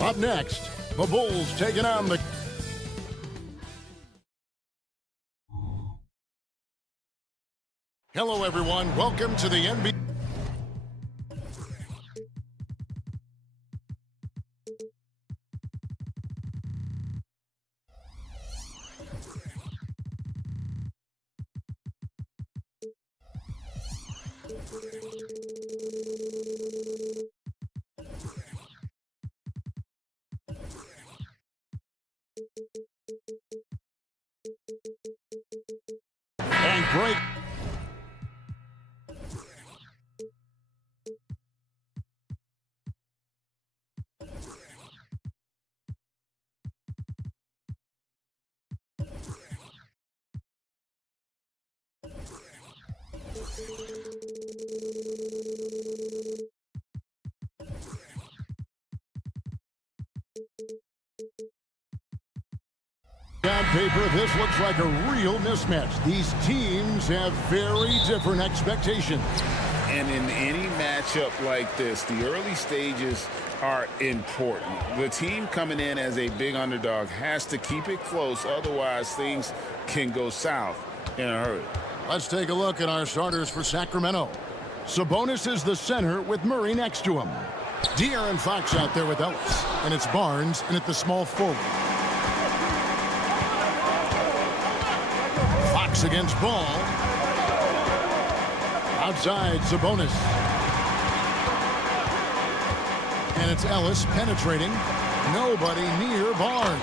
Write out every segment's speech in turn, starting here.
Up next, the Bulls taking on the... Hello, everyone. Welcome to the NBA. And break. On paper, this looks like a real mismatch. These teams have very different expectations. And in any matchup like this, the early stages are important. The team coming in as a big underdog has to keep it close, otherwise things can go south in a hurry. Let's take a look at our starters for Sacramento. Sabonis is the center with Murray next to him. De'Aaron Fox out there with Ellis. And it's Barnes in at the small forward. Fox against Ball. Outside, Sabonis. And it's Ellis penetrating. Nobody near Barnes.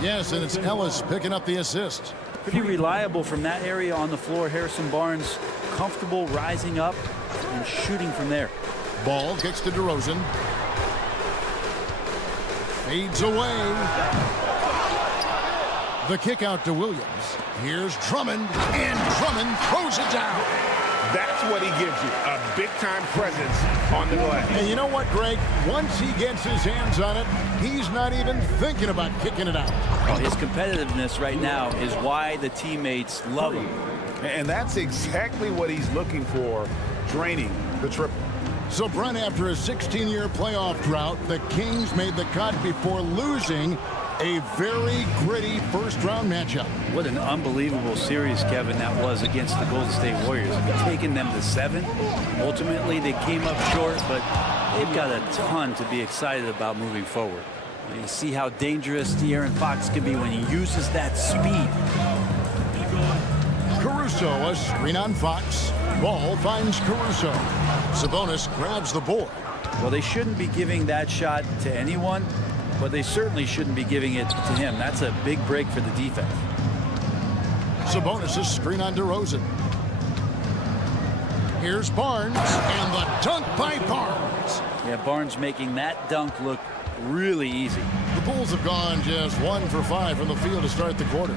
Yes, and it's Ellis picking up the assist. Pretty reliable from that area on the floor. Harrison Barnes comfortable rising up and shooting from there. Ball kicks to DeRozan. Fades away. The kick out to Williams. Here's Drummond, and Drummond throws it down. That's what he gives you, a big-time presence on the glass. And you know what, Greg? Once he gets his hands on it, he's not even thinking about kicking it out. Well, his competitiveness right now is why the teammates love him. And that's exactly what he's looking for, draining the triple. So, Brent, after a 16-year playoff drought, the Kings made the cut before losing a very gritty first-round matchup. What an unbelievable series, Kevin, that was against the Golden State Warriors. Taking them to 7. Ultimately, they came up short, but they've got a ton to be excited about moving forward. You see how dangerous De'Aaron Fox can be when he uses that speed. Caruso, a screen on Fox. Ball finds Caruso. Sabonis grabs the board. Well, they shouldn't be giving that shot to anyone, but they certainly shouldn't be giving it to him. That's a big break for the defense. Sabonis' screen on DeRozan. Here's Barnes, and the dunk by Barnes. Yeah, Barnes making that dunk look really easy. The Bulls have gone just 1 for 5 from the field to start the quarter.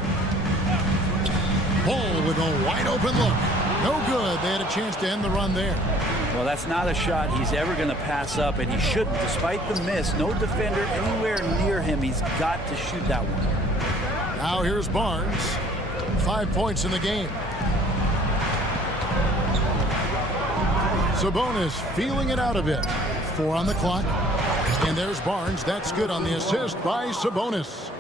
Ball with a wide open look. No good. They had a chance to end the run there. Well, that's not a shot he's ever going to pass up, and he shouldn't. Despite the miss, no defender anywhere near him. He's got to shoot that one. Now here's Barnes. 5 points in the game. Sabonis feeling it out a bit. 4 on the clock. And there's Barnes. That's good on the assist by Sabonis.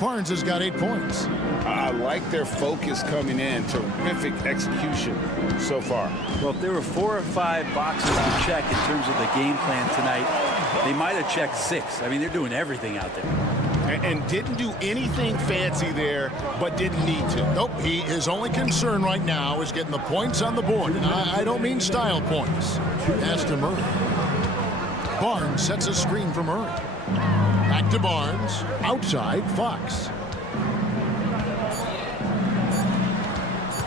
Barnes has got 8 points. I like their focus coming in. Terrific execution so far. Well, if there were 4 or 5 boxes to check in terms of the game plan tonight, they might have checked 6. I mean, they're doing everything out there. And didn't do anything fancy there, but didn't need to. Nope, his only concern right now is getting the points on the board. And I don't mean style points. As to Murray. Barnes sets a screen for Murray. Back to Barnes. Outside, Fox.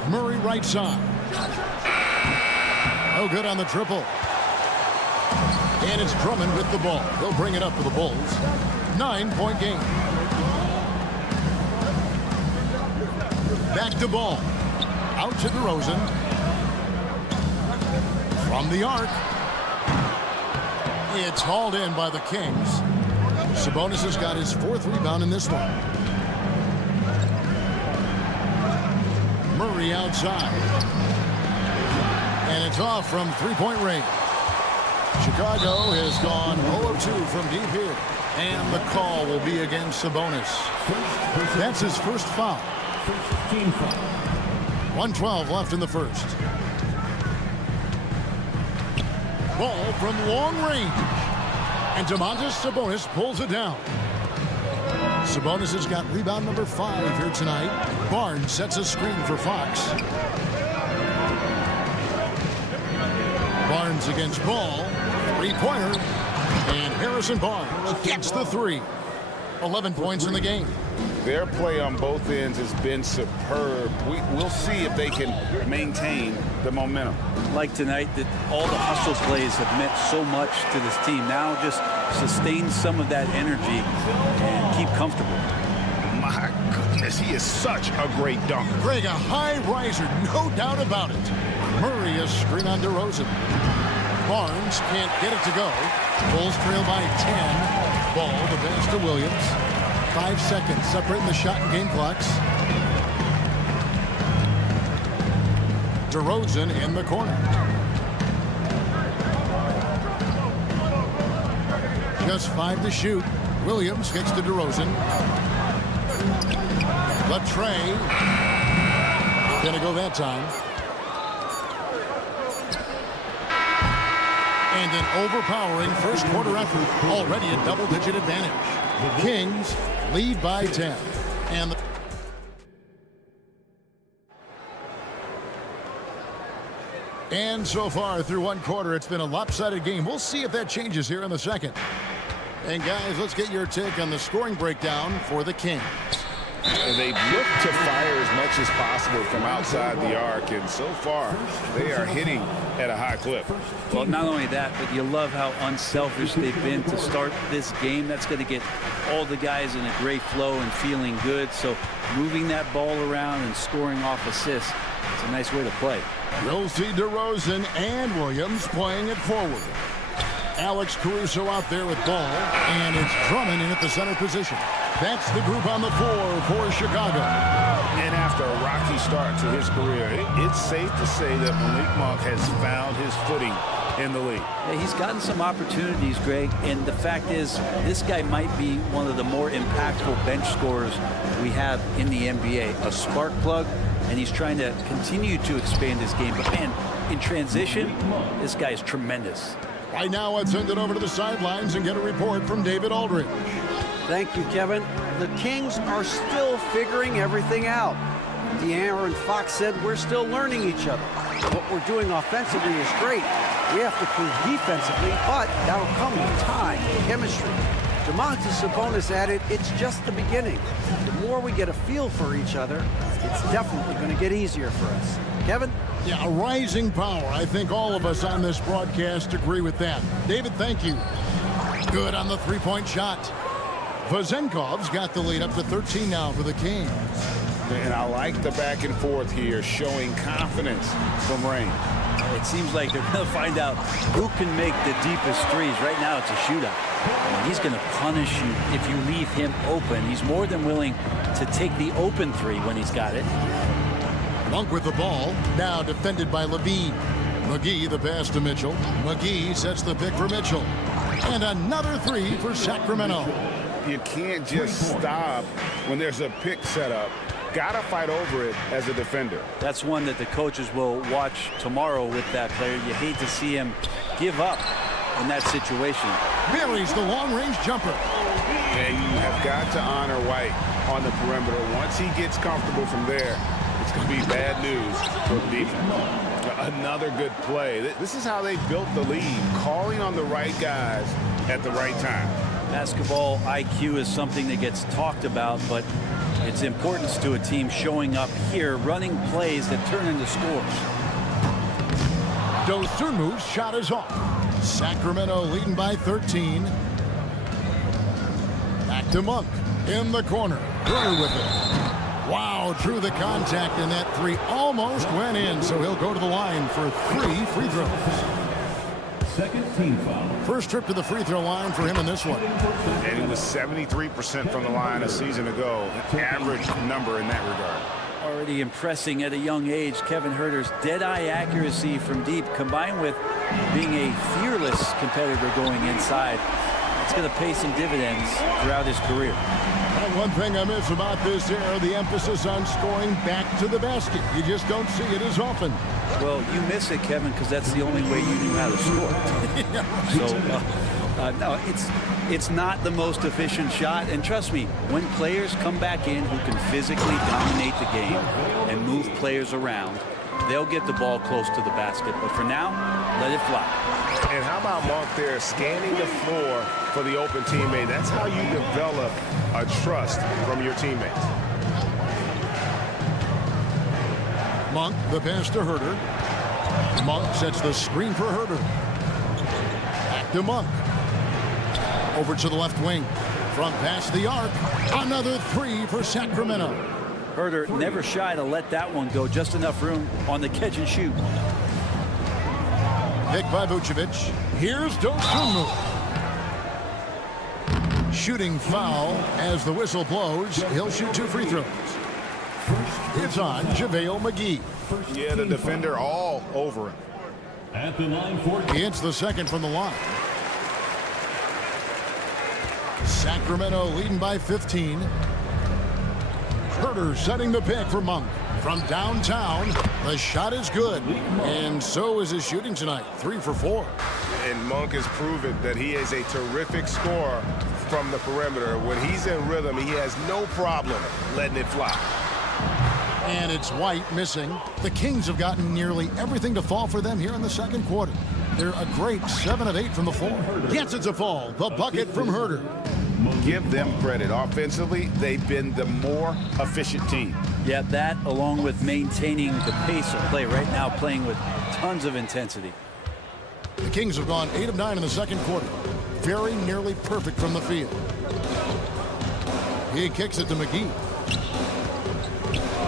Murray right side. Oh, good on the triple. And it's Drummond with the ball. He'll bring it up for the Bulls. 9-point game. Back to Ball. Out to DeRozan. From the arc. It's hauled in by the Kings. Sabonis has got his 4th rebound in this one. Murray outside. And it's off from 3-point range. Chicago has gone 0 of 2 from deep here. And the call will be against Sabonis. That's his first foul. 1:12 left in the first. Ball from long range. And Domantas Sabonis pulls it down. Sabonis has got rebound number 5 here tonight. Barnes sets a screen for Fox. Barnes against Ball. 3-pointer. And Harrison Barnes gets the 3. 11 points in the game. Their play on both ends has been superb. We'll see if they can maintain the momentum. Like tonight, that all the hustle plays have meant so much to this team. Now just sustain some of that energy and keep comfortable. My goodness, he is such a great dunker. Greg, a high riser, no doubt about it. Murray is screen on DeRozan. Barnes can't get it to go. Bulls trail by 10. Ball, the pass to Williams. 5 seconds separating the shot and game clocks. DeRozan in the corner. Just 5 to shoot. Williams gets to DeRozan. The tray. Gonna go that time. And an overpowering first quarter effort. Already a double-digit advantage. The Kings lead by 10. And so far through one quarter, it's been a lopsided game. We'll see if that changes here in the second. And guys, let's get your take on the scoring breakdown for the Kings. They look to fire as much as possible from outside the arc, and so far they are hitting at a high clip. Well, not only that, but you love how unselfish they've been to start this game. That's going to get all the guys in a great flow and feeling good. So moving that ball around and scoring off assists, it's a nice way to play. We'll see DeRozan and Williams playing it forward. Alex Caruso out there with ball, and it's Drummond in at the center position. That's the group on the floor for Chicago. And after a rocky start to his career, it's safe to say that Malik Monk has found his footing in the league. Yeah, he's gotten some opportunities, Greg, and the fact is this guy might be one of the more impactful bench scorers we have in the NBA. A spark plug, and he's trying to continue to expand his game. But, man, in transition, this guy is tremendous. Right now, let's send it over to the sidelines and get a report from David Aldridge. Thank you, Kevin. The Kings are still figuring everything out. De'Aaron Fox said we're still learning each other. What we're doing offensively is great. We have to prove defensively, but that'll come with time, chemistry. Domantas Sabonis added, it's just the beginning. The more we get a feel for each other, it's definitely going to get easier for us. Kevin? Yeah, a rising power. I think all of us on this broadcast agree with that. David, thank you. Good on the three-point shot. Vezenkov's got the lead up to 13 now for the Kings. And I like the back and forth here, showing confidence from Rain. It seems like they're going to find out who can make the deepest threes. Right now, it's a shootout. And he's going to punish you if you leave him open. He's more than willing to take the open three when he's got it. Monk with the ball, now defended by Levine. McGee the pass to Mitchell. McGee sets the pick for Mitchell. And another three for Sacramento. You can't just stop when there's a pick set up. Gotta fight over it as a defender. That's one that the coaches will watch tomorrow with that player. You hate to see him give up in that situation. Buries the long-range jumper. And you have got to honor White on the perimeter. Once he gets comfortable from there, it's going to be bad news for the defense. Another good play. This is how they built the lead, calling on the right guys at the right time. Basketball IQ is something that gets talked about, but its importance to a team showing up here, running plays that turn into scores. Dosunmu's shot is off. Sacramento leading by 13. Back to Monk in the corner. Herder with it. Wow, drew the contact, and that three almost went in, so he'll go to the line for 3 free throws. Second team foul. First trip to the free throw line for him in this one. And he was 73% from the line a season ago. Average number in that regard. Already impressing at a young age, Kevin Herder's dead-eye accuracy from deep, combined with being a fearless competitor going inside. It's going to pay some dividends throughout his career. And one thing I miss about this era, the emphasis on scoring back to the basket. You just don't see it as often. Well, you miss it, Kevin, because that's the only way you knew how to score. So, no, it's not the most efficient shot. And trust me, when players come back in who can physically dominate the game and move players around, they'll get the ball close to the basket. But for now, let it fly. And how about Monk there scanning the floor for the open teammate? That's how you develop a trust from your teammates. Monk, the pass to Herder. Monk sets the screen for Herder. Back to Monk. Over to the left wing. From past the arc. Another 3 for Sacramento. Herder never shy to let that one go. Just enough room on the catch and shoot. Picked by Vucevic. Here's Dosunmu. Shooting foul as the whistle blows. He'll shoot 2 free throws. It's on JaVale McGee. Yeah, the defender all over him. At the line for He hits the second from the line. Sacramento leading by 15. Herder setting the pick for Monk. From downtown, the shot is good. And so is his shooting tonight. 3 for 4. And Monk has proven that he is a terrific scorer from the perimeter. When he's in rhythm, he has no problem letting it fly. And it's White missing. The Kings have gotten nearly everything to fall for them here in the second quarter. They're a great 7 of 8 from the floor. Gets it to fall. The bucket from Herder. Give them credit. Offensively, they've been the more efficient team. Yeah, that along with maintaining the pace of play right now, playing with tons of intensity. The Kings have gone 8 of 9 in the second quarter. Very nearly perfect from the field. He kicks it to McGee.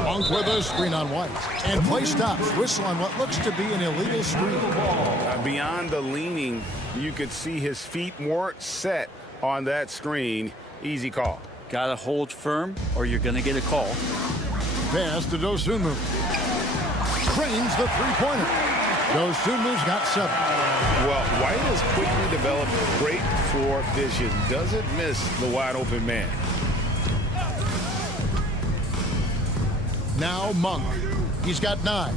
Monk with a screen on White. And play stops. Whistle on what looks to be an illegal screen. Beyond the leaning, you could see his feet weren't set on that screen. Easy call. Got to hold firm or you're going to get a call. Pass to Dosunmu. Cranes the three-pointer. Dosunmu's got 7. Well, White has quickly developed great floor vision. Doesn't miss the wide open man. Now Monk. He's got 9.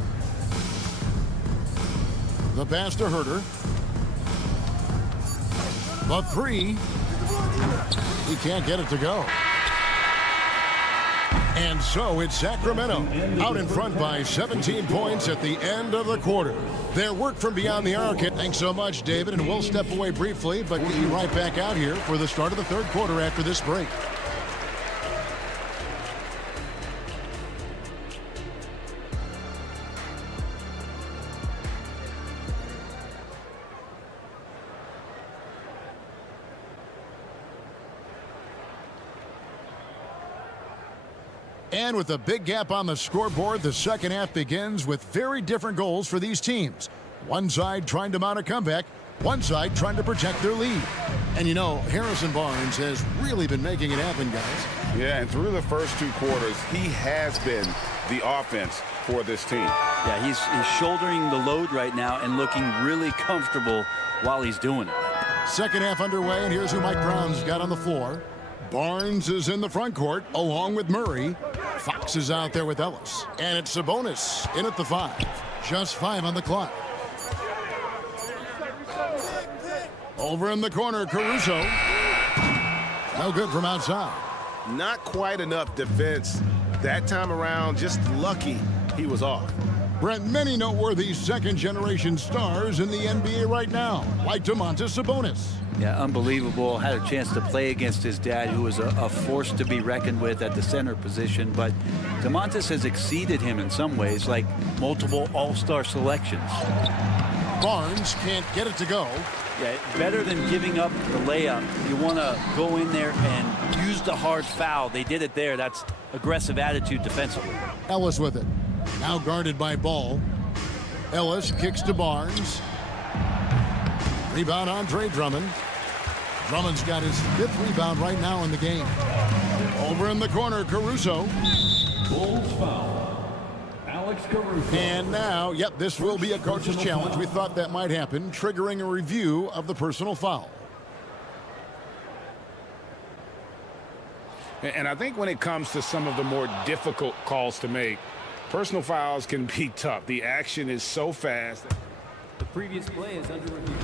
The pass to Herder. The 3. He can't get it to go. And so it's Sacramento out in front by 17 points at the end of the quarter. Their work from beyond the arc. Thanks so much, David, and we'll step away briefly, but get you right back out here for the start of the third quarter after this break. And with a big gap on the scoreboard, the second half begins with very different goals for these teams. One side trying to mount a comeback, one side trying to protect their lead. And you know, Harrison Barnes has really been making it happen, guys. Yeah, and through the first 2 quarters, he has been the offense for this team. Yeah, he's shouldering the load right now and looking really comfortable while he's doing it. Second half underway, and here's who Mike Brown's got on the floor. Barnes is in the front court along with Murray. Fox is out there with Ellis. And it's Sabonis in at the 5. Just 5 on the clock. Over in the corner, Caruso. No good from outside. Not quite enough defense that time around. Just lucky he was off. Brent, many noteworthy second-generation stars in the NBA right now, like Domantas Sabonis. Yeah, unbelievable. Had a chance to play against his dad, who was a force to be reckoned with at the center position. But Domantas has exceeded him in some ways, like multiple all-star selections. Barnes can't get it to go. Yeah, better than giving up the layup. You want to go in there and use the hard foul. They did it there. That's aggressive attitude defensively. Ellis with it. Now guarded by Ball. Ellis kicks to Barnes. Rebound Andre Drummond. Drummond's got his 5th rebound right now in the game. Over in the corner, Caruso. Bulls foul. Alex Caruso. And now, yep, this will be a coach's challenge. We thought that might happen, triggering a review of the personal foul. And I think when it comes to some of the more difficult calls to make, personal fouls can be tough. The action is so fast. The previous play is under review.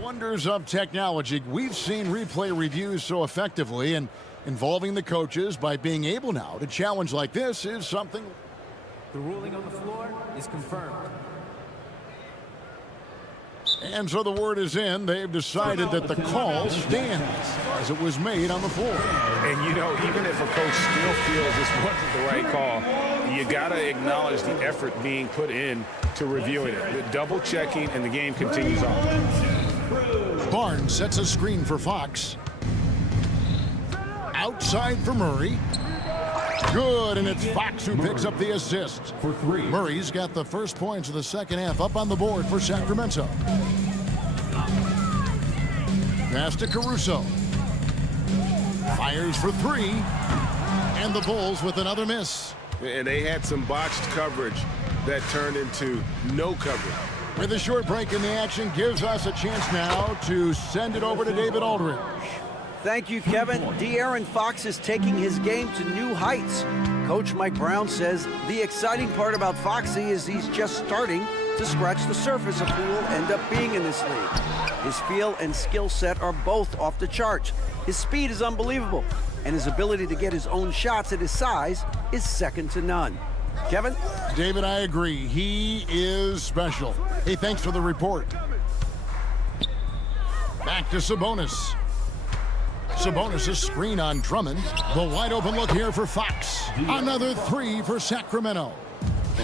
Wonders of technology. We've seen replay reviews so effectively, and involving the coaches by being able now to challenge like this is something. The ruling on the floor is confirmed. And so the word is in. They've decided that the call stands as it was made on the floor. And, you know, even if a coach still feels this wasn't the right call, you got to acknowledge the effort being put in to reviewing it. The double checking, and the game continues on. Barnes sets a screen for Fox. Outside for Murray. Good, and it's Fox who picks up the assist. For 3. Murray's got the first points of the second half up on the board for Sacramento. Pass to Caruso. Fires for 3. And the Bulls with another miss. And they had some botched coverage that turned into no coverage. With a short break in the action, gives us a chance now to send it over to David Aldridge. Thank you, Kevin. De'Aaron Fox is taking his game to new heights. Coach Mike Brown says the exciting part about Foxy is he's just starting to scratch the surface of who will end up being in this league. His feel and skill set are both off the charts. His speed is unbelievable, and his ability to get his own shots at his size is second to none. Kevin? David, I agree. He is special. Hey, thanks for the report. Back to Sabonis. Sabonis' screen on Drummond. The wide open look here for Fox. Another 3 for Sacramento.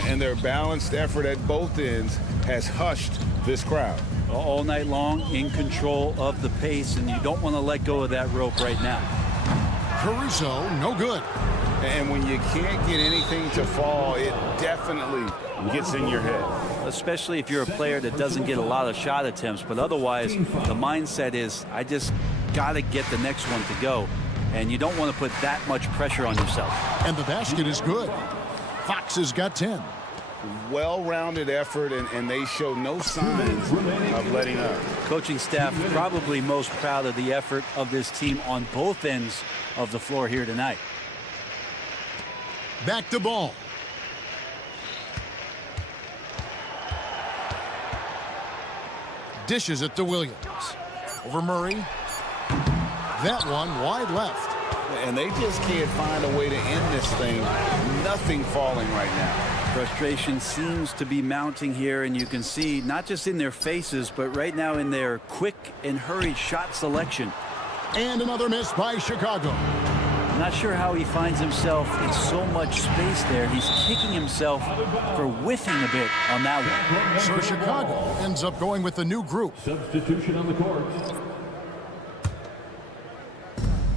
And their balanced effort at both ends has hushed this crowd. All night long, in control of the pace, and you don't want to let go of that rope right now. Caruso, no good. And when you can't get anything to fall, it definitely gets in your head. Especially if you're a player that doesn't get a lot of shot attempts, but otherwise the mindset is, I just got to get the next one to go, and you don't want to put that much pressure on yourself. And the basket is good. Fox has got 10. Well-rounded effort, and they show no signs of letting up. Coaching staff probably most proud of the effort of this team on both ends of the floor here tonight. Back to Ball. Dishes it to Williams. Over Murray. That one wide left. And they just can't find a way to end this thing. Nothing falling right now. Frustration seems to be mounting here, and you can see not just in their faces, but right now in their quick and hurried shot selection. And another miss by Chicago. I'm not sure how he finds himself in so much space there. He's kicking himself for whiffing a bit on that one. So Chicago ends up going with the new group. Substitution on the court.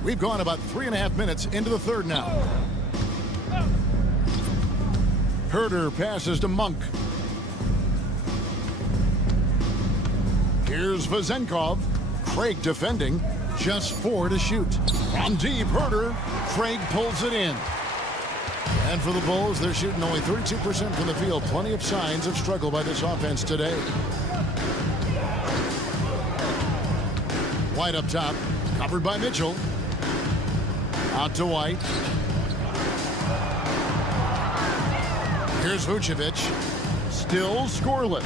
We've gone about 3.5 minutes into the third now. Herter passes to Monk. Here's Vezenkov. Craig defending. Just 4 to shoot. From deep, Herter. Craig pulls it in. And for the Bulls, they're shooting only 32% from the field. Plenty of signs of struggle by this offense today. White up top. Covered by Mitchell. Out to White. Here's Vucevic. Still scoreless.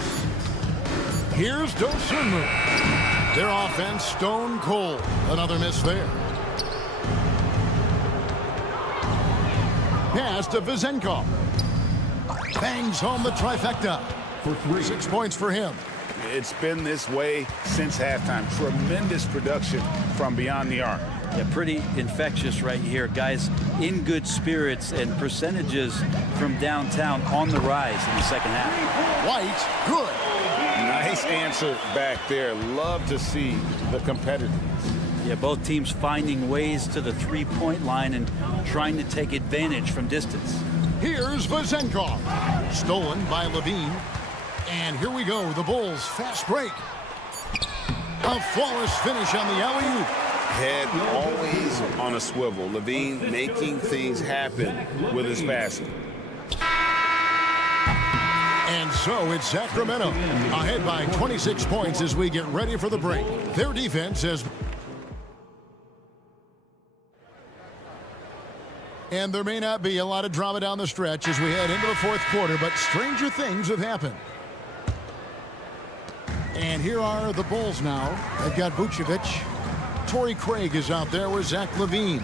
Here's Dosunmu. Their offense stone cold. Another miss there. Pass to Vezenkov. Bangs home the trifecta. For 3. 6 points for him. It's been this way since halftime. Tremendous production from beyond the arc. Yeah, pretty infectious right here. Guys in good spirits, and percentages from downtown on the rise in the second half. White, good. Nice answer back there. Love to see the competitiveness. Yeah, both teams finding ways to the three-point line and trying to take advantage from distance. Here's Vezenkov. Stolen by Levine. And here we go, the Bulls fast break. A flawless finish on the alley-oop. Head always on a swivel. Levine making things happen with his passing. And so it's Sacramento ahead by 26 points as we get ready for the break. Their defense has... And there may not be a lot of drama down the stretch as we head into the fourth quarter, but stranger things have happened. And here are the Bulls now. They've got Vucevic. Torrey Craig is out there with Zach LaVine.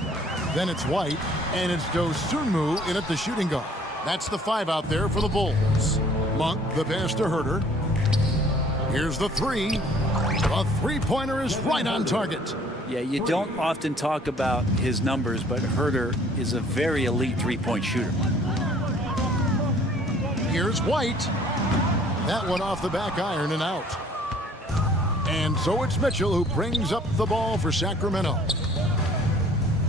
Then it's White, and it's Dosunmu in at the shooting guard. That's the 5 out there for the Bulls. Monk, the pass to Herter. Here's the 3. A three-pointer is right on target. Yeah, you don't often talk about his numbers, but Herter is a very elite three-point shooter. Here's White. That one off the back iron and out. And so it's Mitchell who brings up the ball for Sacramento.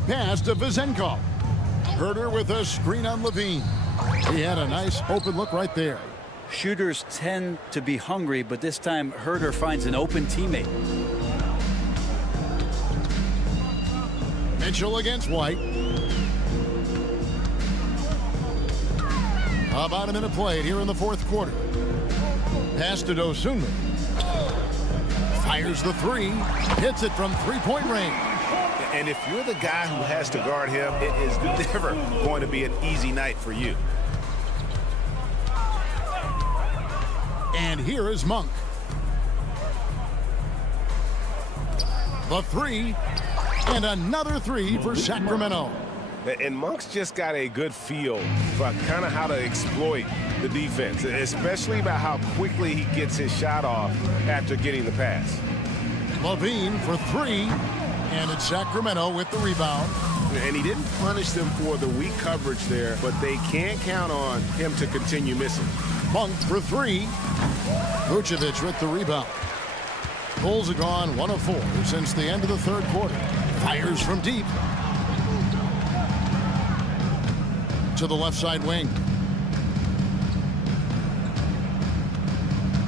Pass to Vezenkov. Herter with a screen on Levine. He had a nice open look right there. Shooters tend to be hungry, but this time Herter finds an open teammate. Mitchell against White. About a minute played here in the fourth quarter. Pass to Dosunmu. Fires the 3. Hits it from three-point range. And if you're the guy who has to guard him, it is never going to be an easy night for you. And here is Monk. The 3. And another 3 for Sacramento. And Monk's just got a good feel for kind of how to exploit the defense, especially about how quickly he gets his shot off after getting the pass. LaVine for 3. And it's Sacramento with the rebound. And he didn't punish them for the weak coverage there, but they can't count on him to continue missing. Monk for 3. Vucevic with the rebound. Bulls have gone 1 of 4 since the end of the third quarter. Fires from deep. To the left side wing.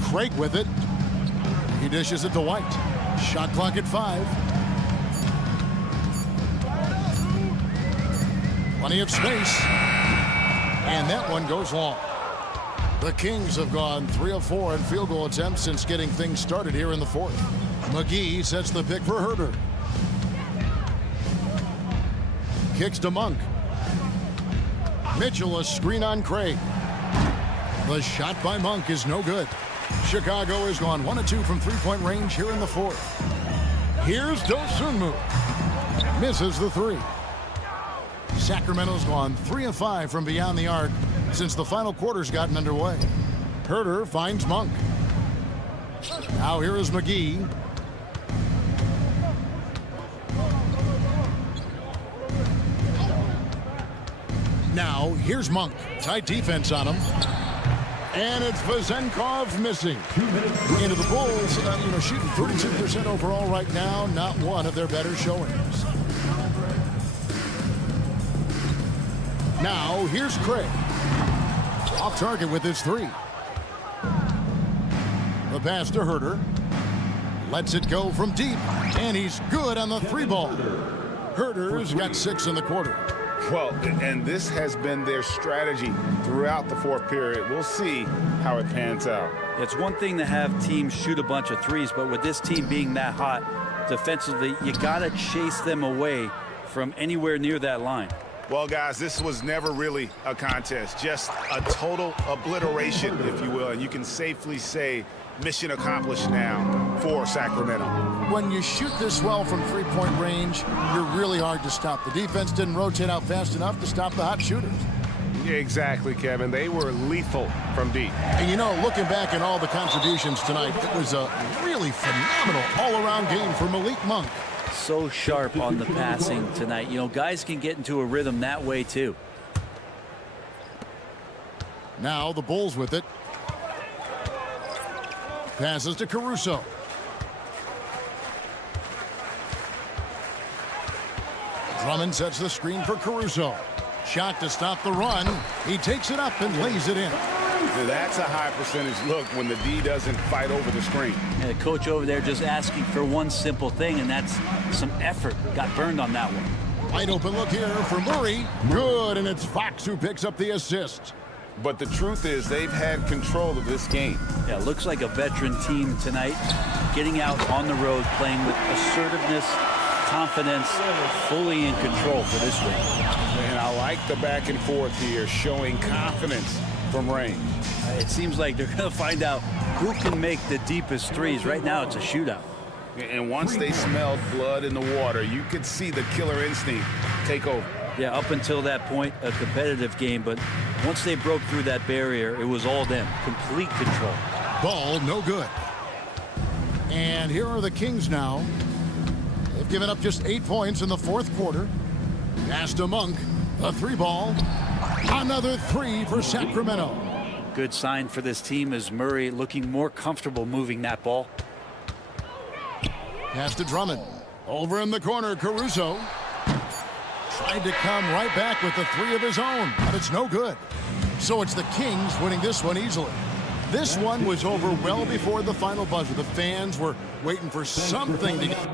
Craig with it. He dishes it to White. Shot clock at 5. Plenty of space. And that one goes long. The Kings have gone 3 of 4 in field goal attempts since getting things started here in the fourth. McGee sets the pick for Herter. Kicks to Monk. Mitchell a screen on Craig. The shot by Monk is no good. Chicago has gone 1 of 2 from three-point range here in the fourth. Here's Dosunmu. Misses the 3. Sacramento's gone 3 of 5 from beyond the arc since the final quarter's gotten underway. Herter finds Monk. Now here is McGee. Now here's Monk. Tight defense on him. And it's Vezenkov missing. Into the Bulls, shooting 32% overall right now. Not one of their better showings. Now here's Craig. Off target with his 3. The pass to Herter. Lets it go from deep. And he's good on the 3 ball. Herter's got 6 in the quarter. Well, and this has been their strategy throughout the fourth period. We'll see how it pans out. It's one thing to have teams shoot a bunch of threes, but with this team being that hot defensively, you got to chase them away from anywhere near that line. Well, guys, this was never really a contest, just a total obliteration, if you will, and you can safely say mission accomplished now for Sacramento. When you shoot this well from three-point range, you're really hard to stop. The defense didn't rotate out fast enough to stop the hot shooters. Exactly, Kevin. They were lethal from deep. And you know, looking back at all the contributions tonight, it was a really phenomenal all-around game for Malik Monk. So sharp on the passing tonight. You know, guys can get into a rhythm that way too. Now the Bulls with it. Passes to Caruso. Drummond sets the screen for Caruso. Shot to stop the run. He takes it up and lays it in. That's a high percentage look when the D doesn't fight over the screen. And the coach over there just asking for one simple thing, and that's some effort. Got burned on that one. Wide open look here for Murray. Good, and it's Fox who picks up the assist. But the truth is they've had control of this game. Yeah, looks like a veteran team tonight, getting out on the road, playing with assertiveness, confidence, fully in control for this win. And I like the back and forth here, showing confidence from range. It seems like they're going to find out who can make the deepest threes. Right now, it's a shootout. And once they smelled blood in the water, you could see the killer instinct take over. Yeah, up until that point, a competitive game, but once they broke through that barrier, it was all them. Complete control. Ball no good. And here are the Kings now. They've given up just 8 points in the fourth quarter. Pass to Monk. A three ball. Another three for Sacramento. Good sign for this team is Murray looking more comfortable moving that ball. Pass to Drummond. Over in the corner, Caruso. Tried to come right back with the three of his own, but it's no good. So it's the Kings winning this one easily. This one was over well before the final buzzer. The fans were waiting for something to get.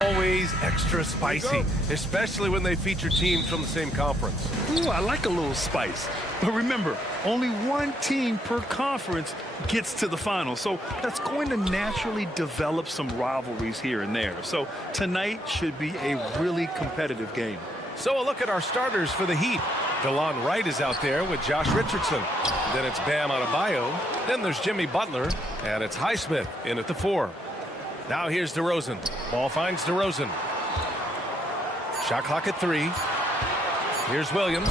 Always extra spicy, especially when they feature teams from the same conference. Ooh, I like a little spice. But remember, only one team per conference gets to the final. So that's going to naturally develop some rivalries here and there. So tonight should be a really competitive game. So a look at our starters for the Heat. DeLon Wright is out there with Josh Richardson. Then it's Bam Adebayo. Then there's Jimmy Butler. And it's Highsmith in at the 4. Now here's DeRozan. Ball finds DeRozan. Shot clock at 3. Here's Williams.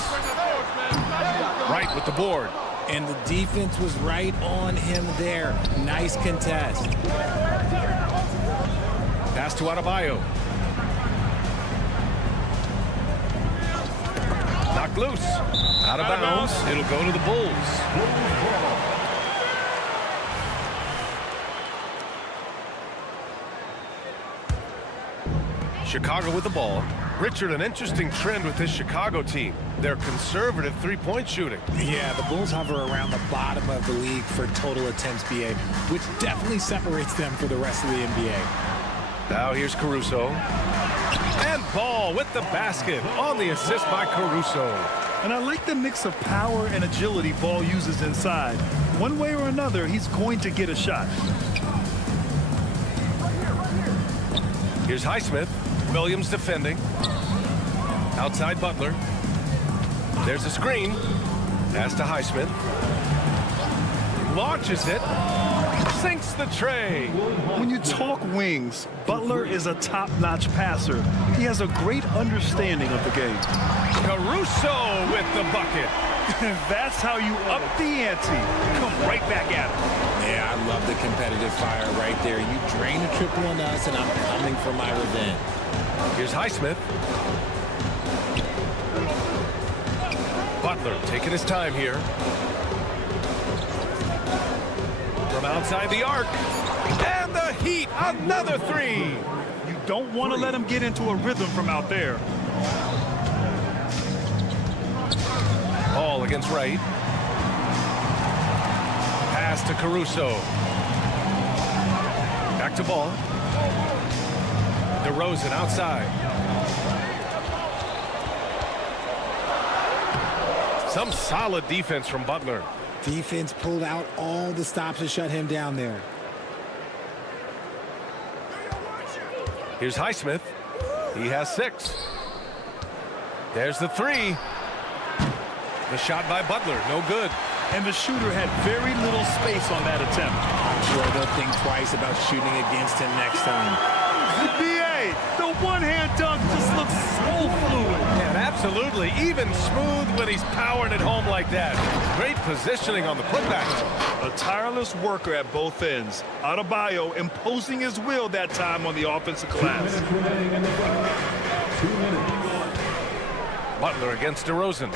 Wright with the board. And the defense was right on him there. Nice contest. Pass to Adebayo. Knocked loose. Out of bounds. It'll go to the Bulls. Chicago with the ball. Richard, an interesting trend with this Chicago team. They're conservative three-point shooting. Yeah, the Bulls hover around the bottom of the league for total attempts BA, which definitely separates them for the rest of the NBA. Now here's Caruso. And Ball with the basket on the assist by Caruso. And I like the mix of power and agility Ball uses inside. One way or another, he's going to get a shot. Here's Highsmith. Williams defending. Outside Butler. There's a screen. Pass to Highsmith. Launches it. Sinks the tray. When you talk wings, Butler is a top-notch passer. He has a great understanding of the game. Caruso with the bucket. That's how you up the ante. Come right back at him. Yeah, I love the competitive fire right there. You drain a triple on us, and I'm coming for my revenge. Here's Highsmith. Butler taking his time here. From outside the arc. And the Heat, another 3. You don't want to let him get into a rhythm from out there. Ball against Wright. Pass to Caruso. Back to Ball. DeRozan outside. Some solid defense from Butler. Defense pulled out all the stops to shut him down there. Here's Highsmith. He has 6. There's the 3. The shot by Butler, no good. And the shooter had very little space on that attempt. I'm sure they'll think twice about shooting against him next time. BA, the one-hand dunk just looks so fluid. And absolutely, even smooth when he's powering it home like that. Great positioning on the putback. A tireless worker at both ends. Adebayo imposing his will that time on the offensive glass. 2 minutes. Butler against DeRozan.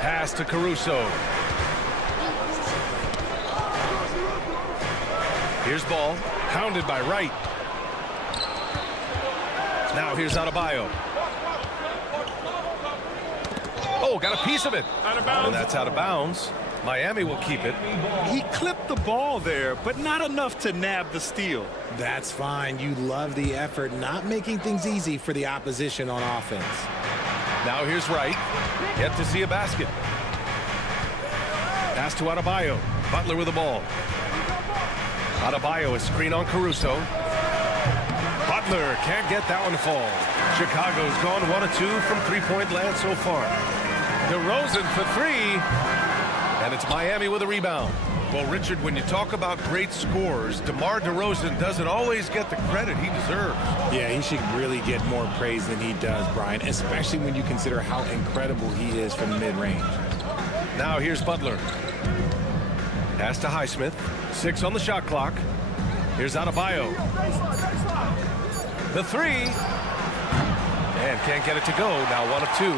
Pass to Caruso. Here's Ball, pounded by Wright. Now here's Adebayo. Oh, got a piece of it. Out of bounds. And that's out of bounds. Miami will keep it. He clipped the ball there, but not enough to nab the steal. That's fine. You love the effort, not making things easy for the opposition on offense. Now here's Wright. Yet to see a basket. Pass to Adebayo. Butler with the ball. Adebayo is screen on Caruso. Butler can't get that one to fall. Chicago's gone 1 of 2 from three-point land so far. DeRozan for 3. And it's Miami with a rebound. Well, Richard, when you talk about great scorers, DeMar DeRozan doesn't always get the credit he deserves. Yeah, he should really get more praise than he does, Brian, especially when you consider how incredible he is from mid-range. Now here's Butler. Pass to Highsmith. 6 on the shot clock. Here's Adebayo. The 3. And can't get it to go. Now 1 of 2.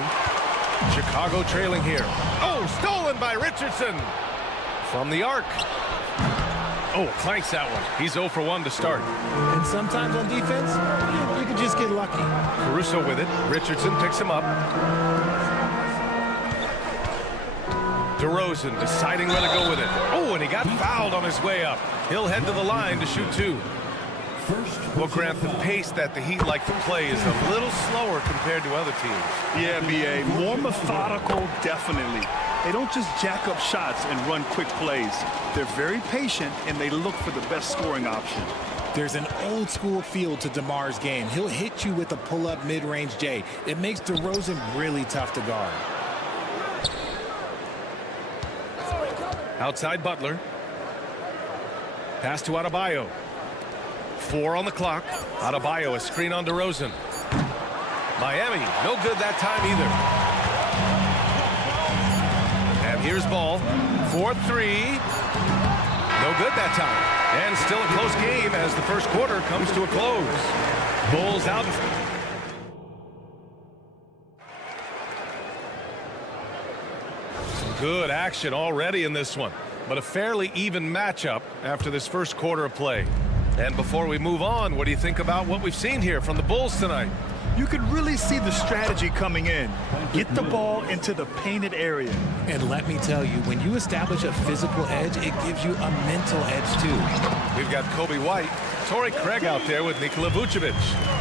Chicago trailing here. Oh, stolen by Richardson. From the arc. Oh, clanks that one. He's 0 for 1 to start. And sometimes on defense, you can you just get lucky. Caruso with it. Richardson picks him up. DeRozan deciding where to go with it. Oh, and he got fouled on his way up. He'll head to the line to shoot 2. Well, Grant, the pace that the Heat like to play is a little slower compared to other teams. Yeah, B.A. More methodical, definitely. They don't just jack up shots and run quick plays. They're very patient, and they look for the best scoring option. There's an old school feel to DeMar's game. He'll hit you with a pull-up mid-range J. It makes DeRozan really tough to guard. Outside Butler. Pass to Adebayo. 4 on the clock. Adebayo, a screen on DeRozan. Miami, no good that time either. And here's Ball. 4-3. No good that time. And still a close game as the first quarter comes to a close. Bulls out. Some good action already in this one, but a fairly even matchup after this first quarter of play. And before we move on, what do you think about what we've seen here from the Bulls tonight? You could really see the strategy coming in. Get the ball into the painted area. And let me tell you, when you establish a physical edge, it gives you a mental edge too. We've got Kobe White, Torrey Craig out there with Nikola Vucevic.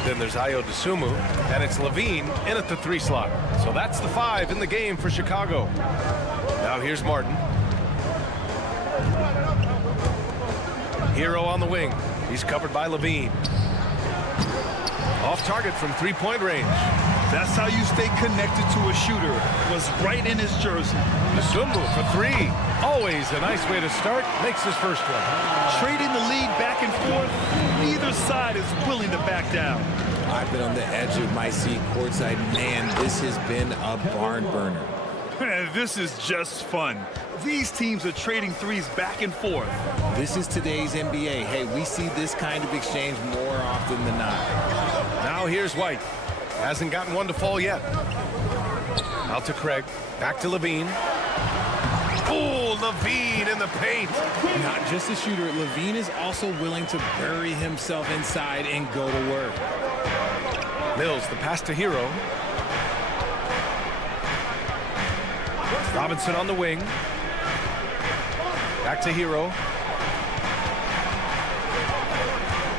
Then there's Ayo Dosunmu, and it's Levine in at the 3 slot. So that's the 5 in the game for Chicago. Now here's Martin. Hero on the wing. He's covered by Levine. Off target from 3-point range. That's how you stay connected to a shooter. Was right in his jersey. Dosunmu for 3. Always a nice way to start. Makes his first one. Trading the lead back and forth. Neither side is willing to back down. I've been on the edge of my seat courtside. Man, this has been a barn burner. This is just fun. These teams are trading threes back and forth. This is today's NBA. Hey, we see this kind of exchange more often than not. Now here's White. Hasn't gotten one to fall yet. Out to Craig. Back to Levine. Oh, Levine in the paint. Not just a shooter, Levine is also willing to bury himself inside and go to work. Mills, the pass to Hero. Robinson on the wing. Back to Hero.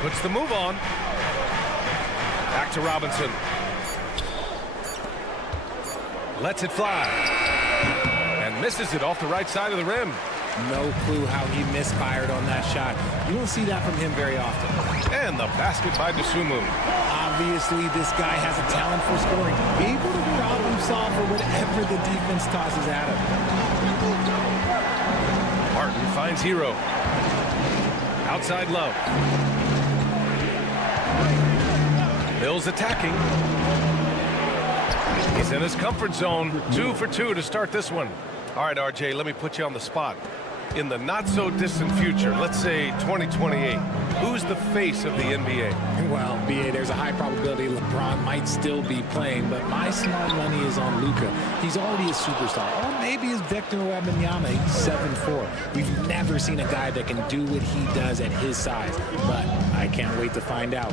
Puts the move on. Back to Robinson. Lets it fly. And misses it off the right side of the rim. No clue how he misfired on that shot. You don't see that from him very often. And the basket by Dosunmu. Obviously, this guy has a talent for scoring. Able to problem solve for whatever the defense tosses at him. Martin finds Hero. Outside Love. Mills attacking. He's in his comfort zone. 2 for 2 to start this one. All right, RJ, let me put you on the spot. In the not-so-distant future, let's say 2028, who's the face of the NBA? Well, BA, there's a high probability LeBron might still be playing, but my smart money is on Luka. He's already a superstar. Or maybe it's Victor Wembanyama. He's 7'4". We've never seen a guy that can do what he does at his size, but I can't wait to find out.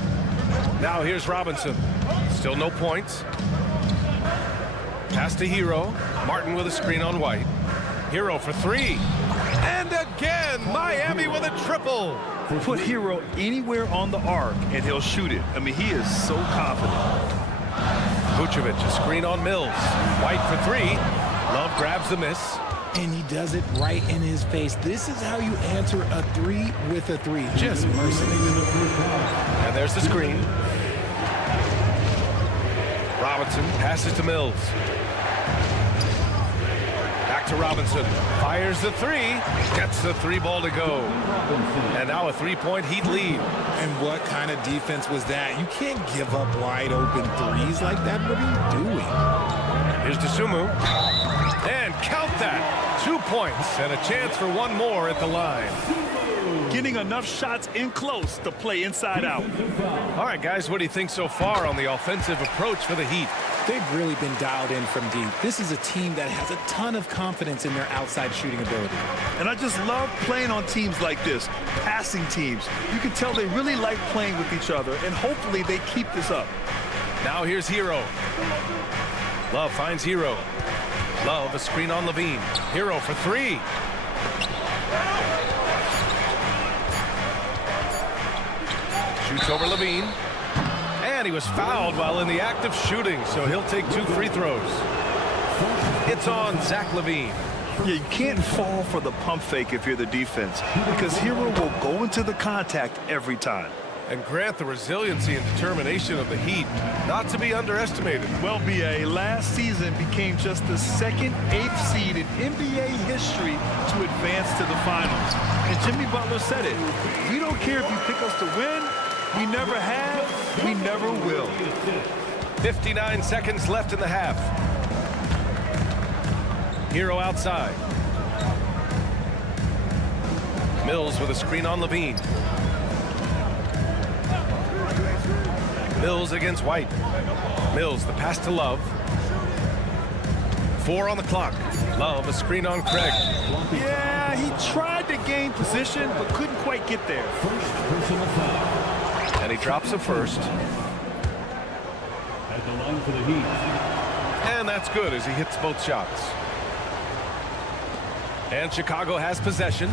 Now here's Robinson. Still no points. Pass to Hero. Martin with a screen on White. Hero for 3. And again, Miami with a triple. Put Hero anywhere on the arc, and he'll shoot it. I mean, he is so confident. Vucevic, a screen on Mills. White for 3. Love grabs the miss. And he does it right in his face. This is how you answer a 3 with a 3. Just merciless. And there's the screen. Robinson passes to Mills. Back to Robinson. Fires the 3. Gets the 3 ball to go. And now a 3-point Heat lead. And what kind of defense was that? You can't give up wide open threes like that. What are you doing? Here's Dosunmu. And count that. 2 points and a chance for one more at the line. Getting enough shots in close to play inside out. All right, guys, what do you think so far on the offensive approach for the Heat? They've really been dialed in from deep. This is a team that has a ton of confidence in their outside shooting ability. And I just love playing on teams like this, passing teams. You can tell they really like playing with each other, and hopefully they keep this up. Now here's Hero. Love finds Hero. Love, a screen on Levine. Hero for three. Shoots over Levine. And he was fouled while in the act of shooting, so he'll take 2 free throws. It's on Zach LaVine. Yeah, you can't fall for the pump fake if you're the defense, because Hero will go into the contact every time. And Grant, the resiliency and determination of the Heat, not to be underestimated. Well, BA, last season became just the second 8th seed in NBA history to advance to the finals. And Jimmy Butler said it. We don't care if you pick us to win. We never have. We never will. 59 seconds left in the half. Hero outside. Mills with a screen on Levine. Mills against White. Mills, the pass to Love. 4 on the clock. Love, a screen on Craig. Yeah, he tried to gain position, but couldn't quite get there. And he drops a first. At the line for the Heat. And that's good as he hits both shots. And Chicago has possession.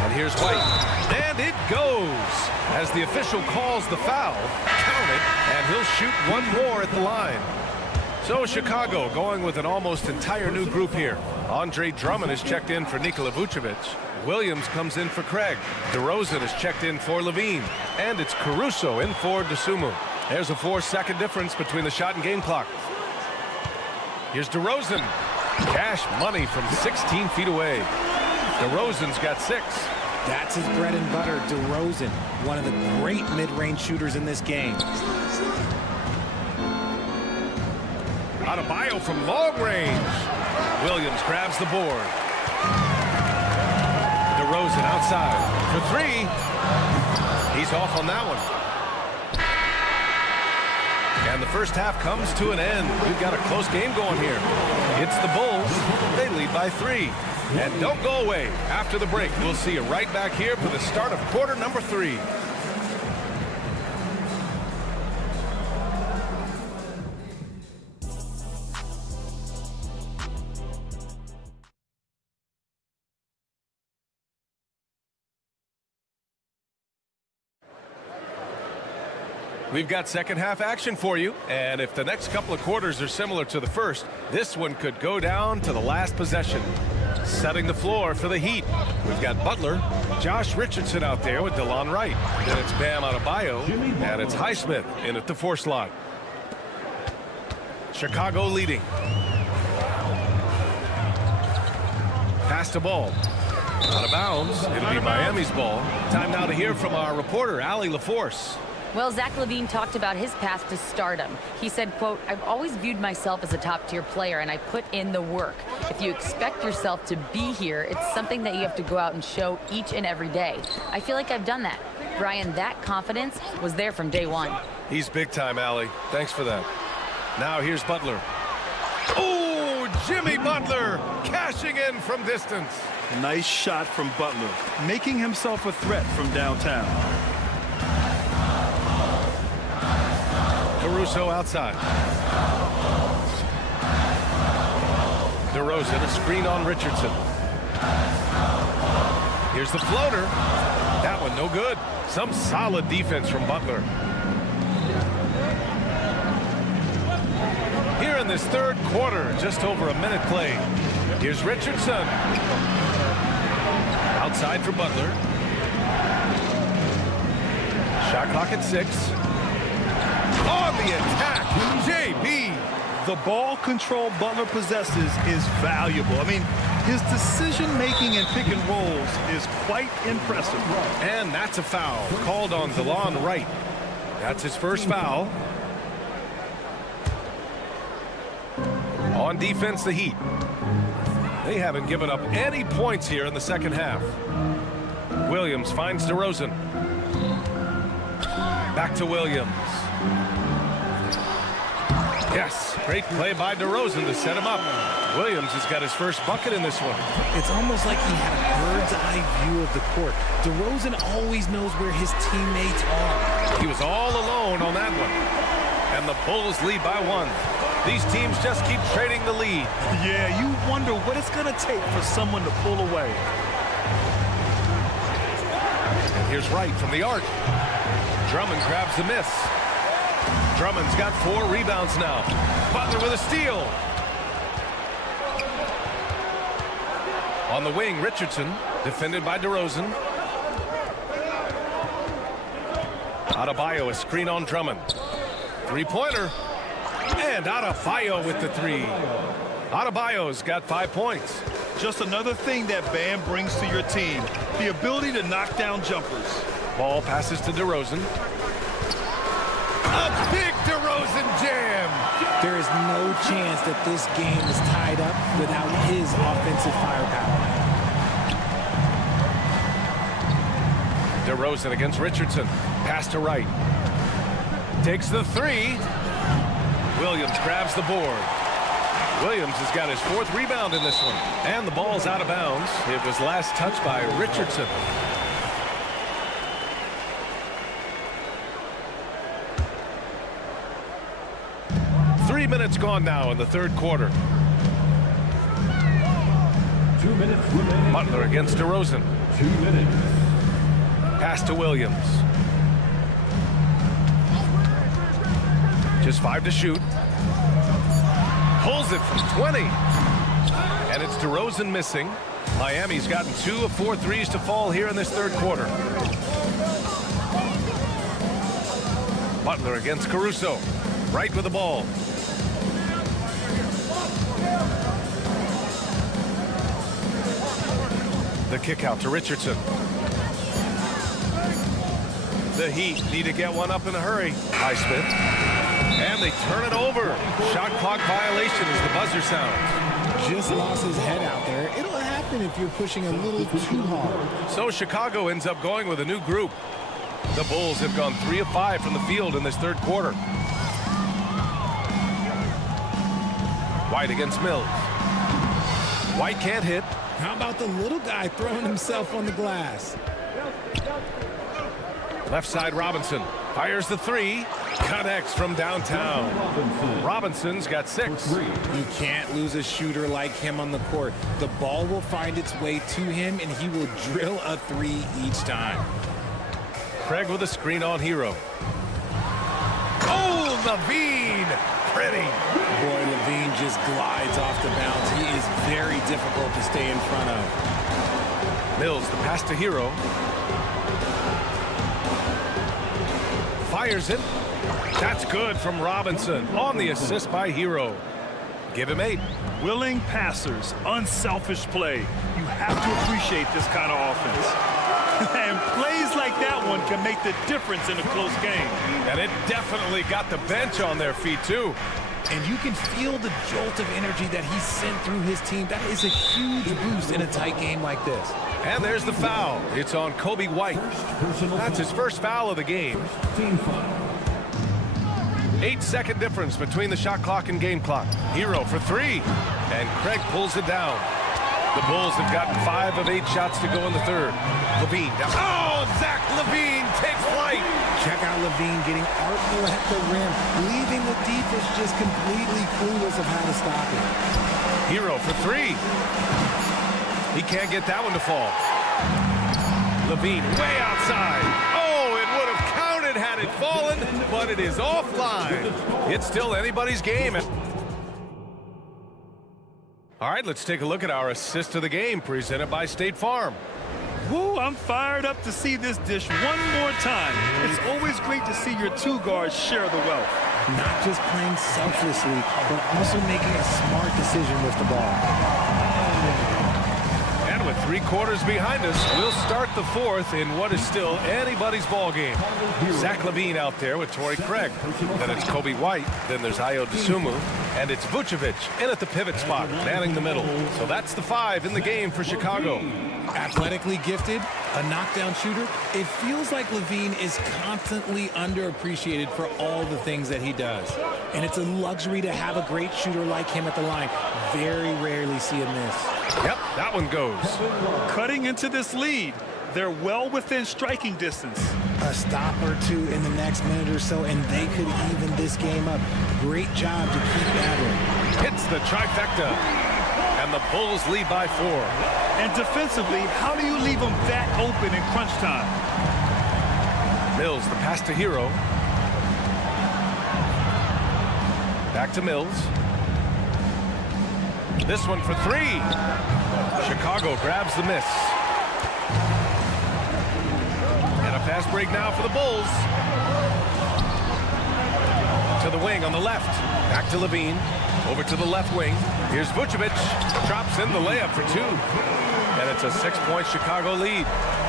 And here's White. And it goes as the official calls the foul. Count it, and he'll shoot one more at the line. So Chicago going with an almost entire new group here. Andre Drummond is checked in for Nikola Vucevic. Williams comes in for Craig. DeRozan is checked in for Levine. And it's Caruso in for DeSumo. There's a 4-second difference between the shot and game clock. Here's DeRozan. Cash money from 16 feet away. DeRozan's got 6. That's his bread and butter, DeRozan, one of the great mid-range shooters in this game. Adebayo from long range. Williams grabs the board. DeRozan outside for 3. He's off on that one. And the first half comes to an end. We've got a close game going here. It's the Bulls. They lead by 3. And don't go away. After the break, we'll see you right back here for the start of quarter number 3. We've got second half action for you, and if the next couple of quarters are similar to the first, this one could go down to the last possession. Setting the floor for the Heat, we've got Butler, Josh Richardson out there with DeLon Wright. Then it's Bam Adebayo, and it's Highsmith in at the 4 slot. Chicago leading. Pass to ball. Out of bounds. It'll be Miami's ball. Time now to hear from our reporter, Allie LaForce. Well, Zach LaVine talked about his path to stardom. He said, quote, "I've always viewed myself as a top-tier player, and I put in the work. If you expect yourself to be here, it's something that you have to go out and show each and every day. I feel like I've done that." Brian, that confidence was there from day one. He's big time, Allie. Thanks for that. Now here's Butler. Oh, Jimmy Butler cashing in from distance. Nice shot from Butler, making himself a threat from downtown. Caruso outside. DeRozan, a screen on Richardson. Here's the floater. That one no good. Some solid defense from Butler. Here in this third quarter, just over a minute played. Here's Richardson. Outside for Butler. Shot clock at 6. On the attack, JB. The ball control Butler possesses is valuable. I mean, his decision-making in pick and rolls is quite impressive. And that's a foul called on DeLon Wright. That's his first foul. On defense, the Heat. They haven't given up any points here in the second half. Williams finds DeRozan. Back to Williams. Yes, great play by DeRozan to set him up. Williams has got his first bucket in this one. It's almost like he had a bird's eye view of the court. DeRozan always knows where his teammates are. He was all alone on that one. And the Bulls lead by 1. These teams just keep trading the lead. Yeah, you wonder what it's going to take for someone to pull away. And here's Wright from the arc. Drummond grabs the miss. Drummond's got 4 rebounds now. Butler with a steal. On the wing, Richardson, defended by DeRozan. Adebayo, a screen on Drummond. Three-pointer. And Adebayo with the 3. Adebayo's got 5 points. Just another thing that Bam brings to your team, the ability to knock down jumpers. Ball passes to DeRozan. A big DeRozan jam. There is no chance that this game is tied up without his offensive firepower. DeRozan against Richardson. Pass to Wright. Takes the 3. Williams grabs the board. Williams has got his 4th rebound in this one. And the ball's out of bounds. It was last touched by Richardson. Three minutes gone now in the third quarter. 2 minutes remaining. Butler against DeRozan. 2 minutes. Pass to Williams. Just 5 to shoot. Pulls it from 20. And it's DeRozan missing. Miami's gotten 2 of 4 threes to fall here in this third quarter. Butler against Caruso. Right with the ball. The kick out to Richardson. The Heat need to get one up in a hurry. Highsmith. And they turn it over. Shot clock violation as the buzzer sounds. Just lost his head out there. It'll happen if you're pushing a little too hard. So Chicago ends up going with a new group. The Bulls have gone 3 of 5 from the field in this third quarter. White against Mills. White can't hit. How about the little guy throwing himself on the glass? Left side Robinson. Fires the 3. Connects from downtown. Robinson's got 6. You can't lose a shooter like him on the court. The ball will find its way to him, and he will drill a 3 each time. Craig with a screen on Hero. Oh, Levine! Pretty. Boy, Levine just glides off the bounce. He is very difficult to stay in front of. Mills, the pass to Hero. Fires it. That's good from Robinson on the assist by Hero. Give him 8. Willing passers, unselfish play. You have to appreciate this kind of offense. And plays like that one can make the difference in a close game. And it definitely got the bench on their feet, too. And you can feel the jolt of energy that he sent through his team. That is a huge boost in a tight game like this. And there's the foul. It's on Kobe White. That's his first foul of the game. 8-second difference between the shot clock and game clock. Hero for 3. And Craig pulls it down. The Bulls have gotten 5 of 8 shots to go in the third. Levine down. Oh, Zach LaVine takes flight. Check out Levine getting artful at the rim, leaving the defense just completely clueless of how to stop it. Hero for 3. He can't get that one to fall. Levine way outside. Oh, it would have counted had it fallen, but it is offline. It's still anybody's game. All right, let's take a look at our assist of the game presented by State Farm. Woo, I'm fired up to see this dish one more time. It's always great to see your 2 guards share the wealth. Not just playing selflessly, but also making a smart decision with the ball. And with 3 quarters behind us, we'll start the 4th in what is still anybody's ball game. Zach LaVine out there with Torrey Craig. Then it's Kobe White. Then there's Ayo Dosunmu. And it's Vucevic in at the pivot spot, manning the middle. So that's the 5 in the game for Chicago. Athletically gifted, a knockdown shooter, it feels like Levine is constantly underappreciated for all the things that he does. And it's a luxury to have a great shooter like him at the line. Very rarely see him miss. Yep, that one goes. Cutting into this lead. They're well within striking distance. A stop or two in the next minute or so, and they could even this game up. Great job to keep battling. Hits the trifecta. And the Bulls lead by 4. And defensively, how do you leave them that open in crunch time? Mills, the pass to Hero. Back to Mills. This one for 3. Chicago grabs the miss. And a fast break now for the Bulls. To the wing on the left. Back to Levine. Over to the left wing. Here's Vucevic. Drops in the layup for 2. And it's a 6-point Chicago lead.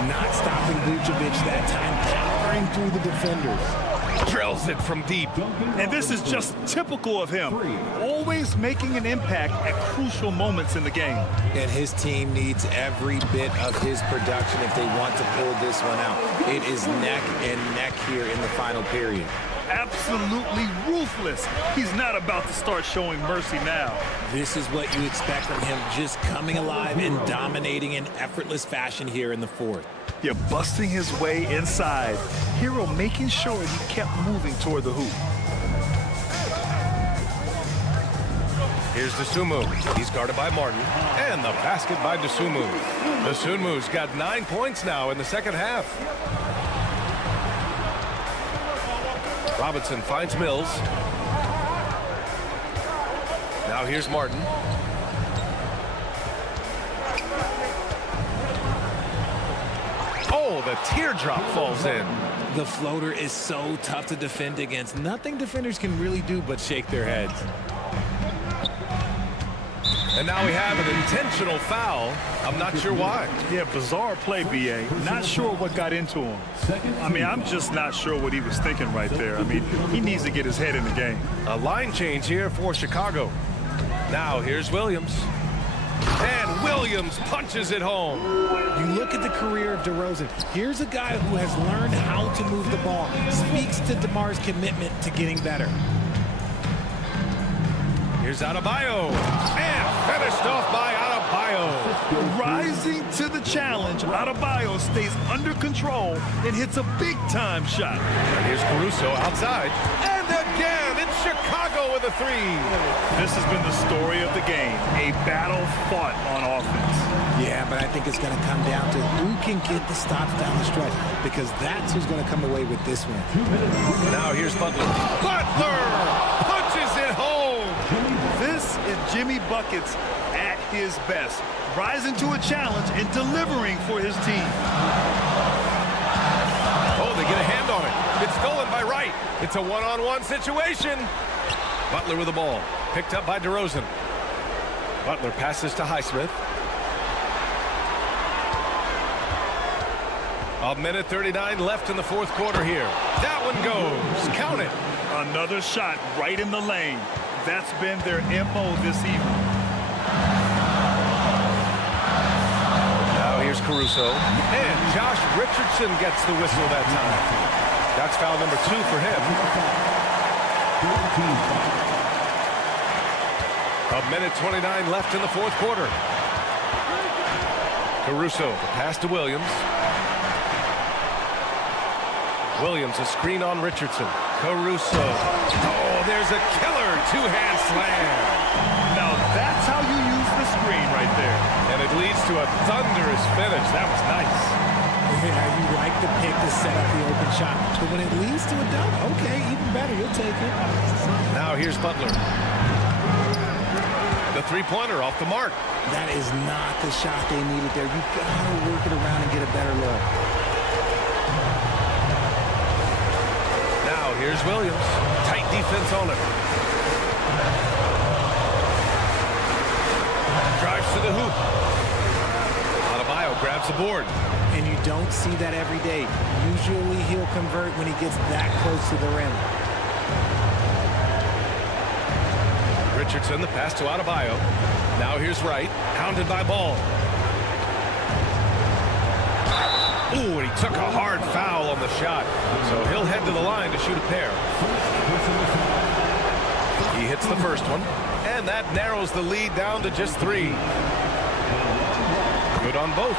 Not stopping Vucevic that time, powering through the defenders. Drills it from deep. And this is just typical of him. Always making an impact at crucial moments in the game. And his team needs every bit of his production if they want to pull this one out. It is neck and neck here in the final period. Absolutely ruthless. He's not about to start showing mercy now. This is what you expect from him, just coming alive and dominating in effortless fashion here in the 4th. You're busting his way inside. Hero making sure he kept moving toward the hoop. Here's Dosunmu. He's guarded by Martin. And the basket by Dosunmu. Dosunmu's got 9 points now in the second half. Robinson finds Mills. Now here's Martin. Oh, the teardrop falls in. The floater is so tough to defend against. Nothing defenders can really do but shake their heads. And now we have an intentional foul. I'm not sure why. Yeah, bizarre play, B.A. Not sure what got into him. I mean, I'm just not sure what he was thinking right there. I mean, he needs to get his head in the game. A line change here for Chicago. Now here's Williams. And Williams punches it home. You look at the career of DeRozan. Here's a guy who has learned how to move the ball. Speaks to DeMar's commitment to getting better. Here's Adebayo. And finished off by Adebayo. Rising to the challenge, Adebayo stays under control and hits a big-time shot. And here's Caruso outside. And again, it's Chicago with a 3. This has been the story of the game. A battle fought on offense. Yeah, but I think it's going to come down to who can get the stops down the stretch, because that's who's going to come away with this one. Now here's Butler. Butler punches it home. This is Jimmy Buckets at his best, rising to a challenge and delivering for his team. Oh, they get a hand on it. It's stolen by Wright. It's a one-on-one situation. Butler with the ball. Picked up by DeRozan. Butler passes to Highsmith. A minute 39 left in the 4th quarter here. That one goes. Count it. Another shot right in the lane. That's been their MO this evening. Now here's Caruso. And Josh Richardson gets the whistle that time. That's foul number 2 for him. A minute 29 left in the 4th quarter. Caruso, the pass to Williams. Williams, a screen on Richardson. Caruso. Oh, there's a killer 2-hand slam. Now that's how you use the screen right there. And it leads to a thunderous finish. That was nice. Yeah, you like the pick to set up the open shot. But when it leads to a dunk, okay, even better, you'll take it. Now here's Butler. The 3-pointer off the mark. That is not the shot they needed there. You gotta work it around and get a better look. Now here's Williams. Tight defense on him. Drives to the hoop. Adebayo grabs the board. And you don't see that every day. Usually he'll convert when he gets that close to the rim. Richardson, the pass to Adebayo. Now here's Wright, hounded by Ball. Ooh, and he took a hard foul on the shot. So he'll head to the line to shoot a pair. He hits the first one, and that narrows the lead down to just 3. Good on both.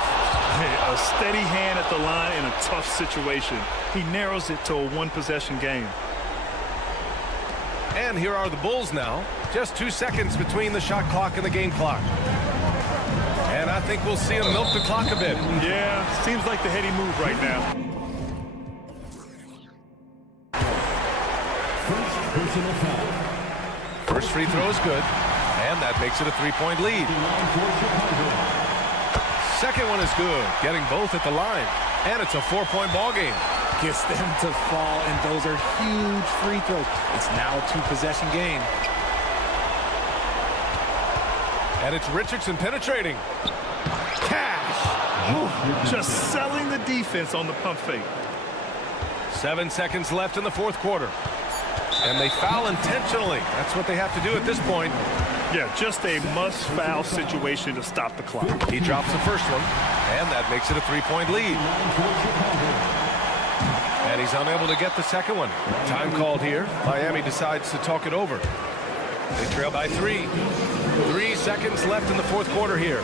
Hey, a steady hand at the line in a tough situation. He narrows it to a 1-possession game. And here are the Bulls now. Just 2 seconds between the shot clock and the game clock. And I think we'll see him milk the clock a bit. Yeah, seems like the heady move right now. First free throw is good, and that makes it a 3-point lead. Second one is good, getting both at the line, and it's a 4-point ball game. Gets them to fall, and those are huge free throws. It's now a 2-possession game. And it's Richardson penetrating. Cash! Ooh, just selling the defense on the pump fake. 7 seconds left in the fourth quarter. And they foul intentionally. That's what they have to do at this point. Yeah, just a must-foul situation to stop the clock. He drops the first one, and that makes it a 3-point lead. And he's unable to get the second one. Time called here. Miami decides to talk it over. They trail by 3. 3 seconds left in the fourth quarter here.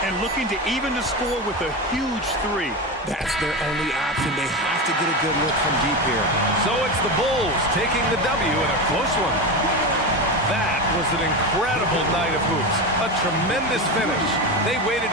And looking to even the score with a huge 3. That's their only option. They have to get a good look from deep here. So it's the Bulls taking the W in a close one. That was an incredible night of hoops. A tremendous finish. They waited.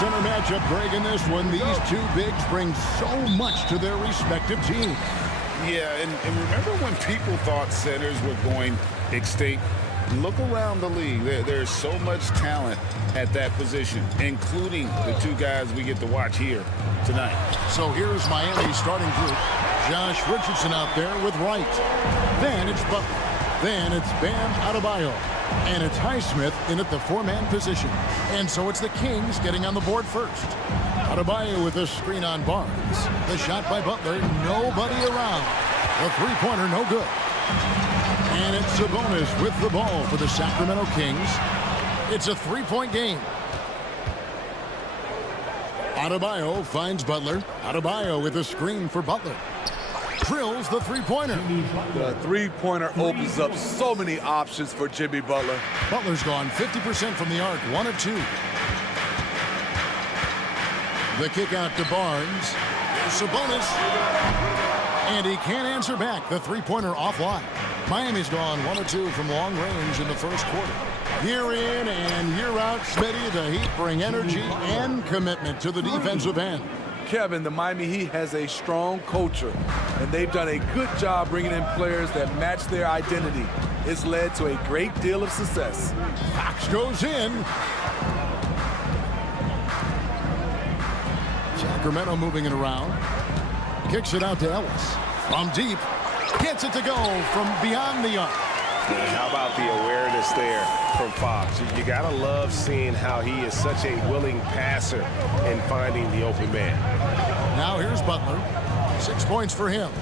Center matchup break in this one. These two bigs bring so much to their respective teams. Yeah, and remember when people thought centers were going extinct? Look around the league. There's so much talent at that position, including the two guys we get to watch here tonight. So here's Miami's starting group. Josh Richardson out there with Wright. Then it's Butler. Then it's Bam Adebayo. And it's Highsmith in at the four-man position. And so it's the Kings getting on the board first. Adebayo with a screen on Barnes. The shot by Butler, nobody around. The three-pointer, no good. And it's Sabonis with the ball for the Sacramento Kings. It's a three-point game. Adebayo finds Butler. Adebayo with a screen for Butler. Drills the three-pointer. The three-pointer opens up so many options for Jimmy Butler. Butler's gone 50% from the arc, 1 of 2. The kick out to Barnes. Sabonis. And he can't answer back. The three-pointer offline. Miami's gone 1 of 2 from long range in the first quarter. Year in and year out, Smitty, the Heat bring energy and commitment to the defensive end. Kevin, the Miami Heat has a strong culture, and they've done a good job bringing in players that match their identity. It's led to a great deal of success. Fox goes in. Sacramento moving it around. Kicks it out to Ellis. From deep. Gets it to go from beyond the arc. How about the awareness there from Fox? You got to love seeing how he is such a willing passer in finding the open man. Now here's Butler. 6 points for him.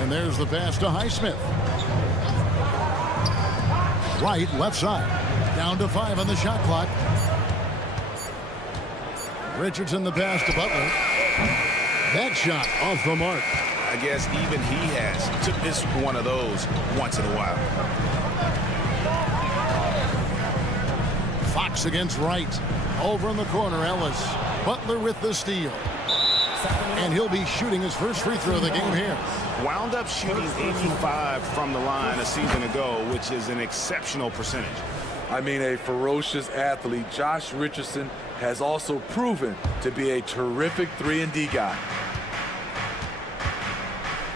And there's the pass to Highsmith. Right, left side. Down to 5 on the shot clock. Richardson the pass to Butler. That shot off the mark. I guess even he has took this one of those once in a while. Fox against Wright. Over in the corner, Ellis. Butler with the steal. And he'll be shooting his first free throw of the game here. Wound up shooting 85 from the line a season ago, which is an exceptional percentage. I mean, a ferocious athlete. Josh Richardson has also proven to be a terrific 3-and-D guy.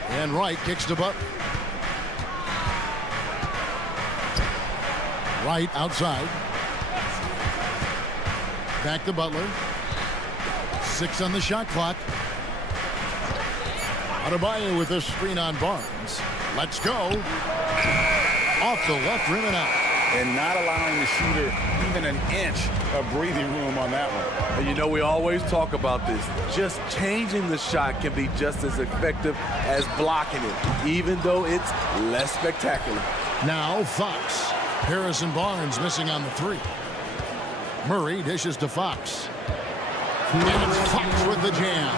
And Wright kicks to Butler. Wright outside. Back to Butler. 6 on the shot clock. Adebayo with a screen on Barnes. Let's go. Off the left rim and out. And not allowing the shooter even an inch of breathing room on that one. And you know, we always talk about this. Just changing the shot can be just as effective as blocking it, even though it's less spectacular. Now Fox. Harrison Barnes missing on the 3. Murray dishes to Fox. And it's Fox with the jam.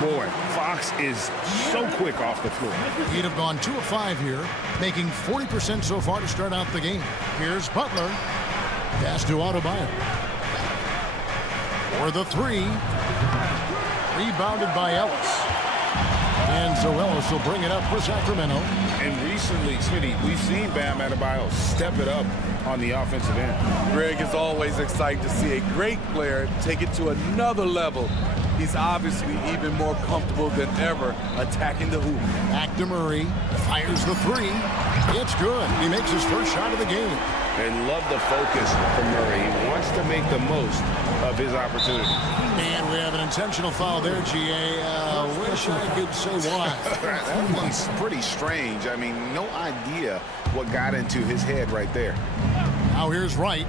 Boy, Fox is so quick off the floor. He'd have gone 2 of 5 here, making 40% so far to start out the game. Here's Butler. Pass to Adebayo. For the 3. Rebounded by Ellis. And so Ellis will bring it up for Sacramento. And recently, Smitty, we've seen Bam Adebayo step it up on the offensive end. Greg, is always exciting to see a great player take it to another level. He's obviously even more comfortable than ever attacking the hoop. Back to Murray. Fires the 3. It's good. He makes his first shot of the game. And love the focus from Murray. He wants to make the most of his opportunities. And we have an intentional foul there, GA. Wish I could say why. That one's pretty strange. I mean, no idea what got into his head right there. Now here's Wright.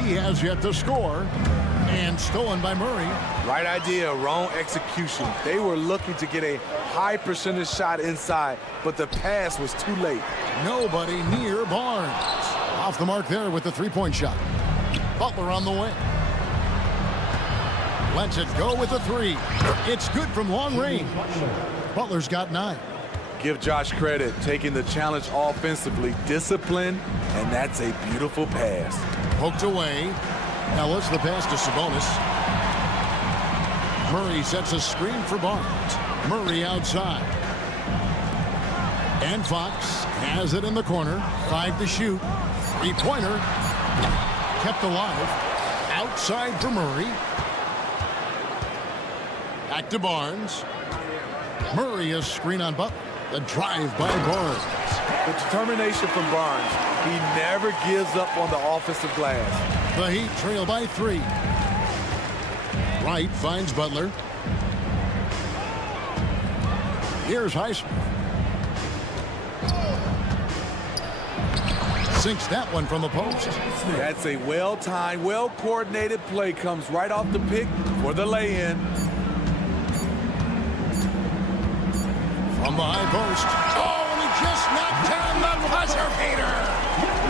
He has yet to score. And stolen by Murray. Right idea, wrong execution. They were looking to get a high percentage shot inside, but the pass was too late. Nobody near Barnes. Off the mark there with the three-point shot. Butler on the wing. Lets it go with a three. It's good from long range. Butler's got 9. Give Josh credit, taking the challenge offensively, discipline, and that's a beautiful pass. Poked away. Ellis, the pass to Sabonis. Murray sets a screen for Barnes. Murray outside. And Fox has it in the corner. 5 to shoot. Three-pointer. Kept alive. Outside for Murray. Back to Barnes. Murray a screen on Butler. The drive by Barnes. The determination from Barnes. He never gives up on the offensive glass. The Heat trail by 3. Wright finds Butler. Here's Highsmith. Sinks that one from the post. That's a well-timed, well-coordinated play. Comes right off the pick for the lay-in. From the high post. Oh, and he just knocked down the buzzer beater.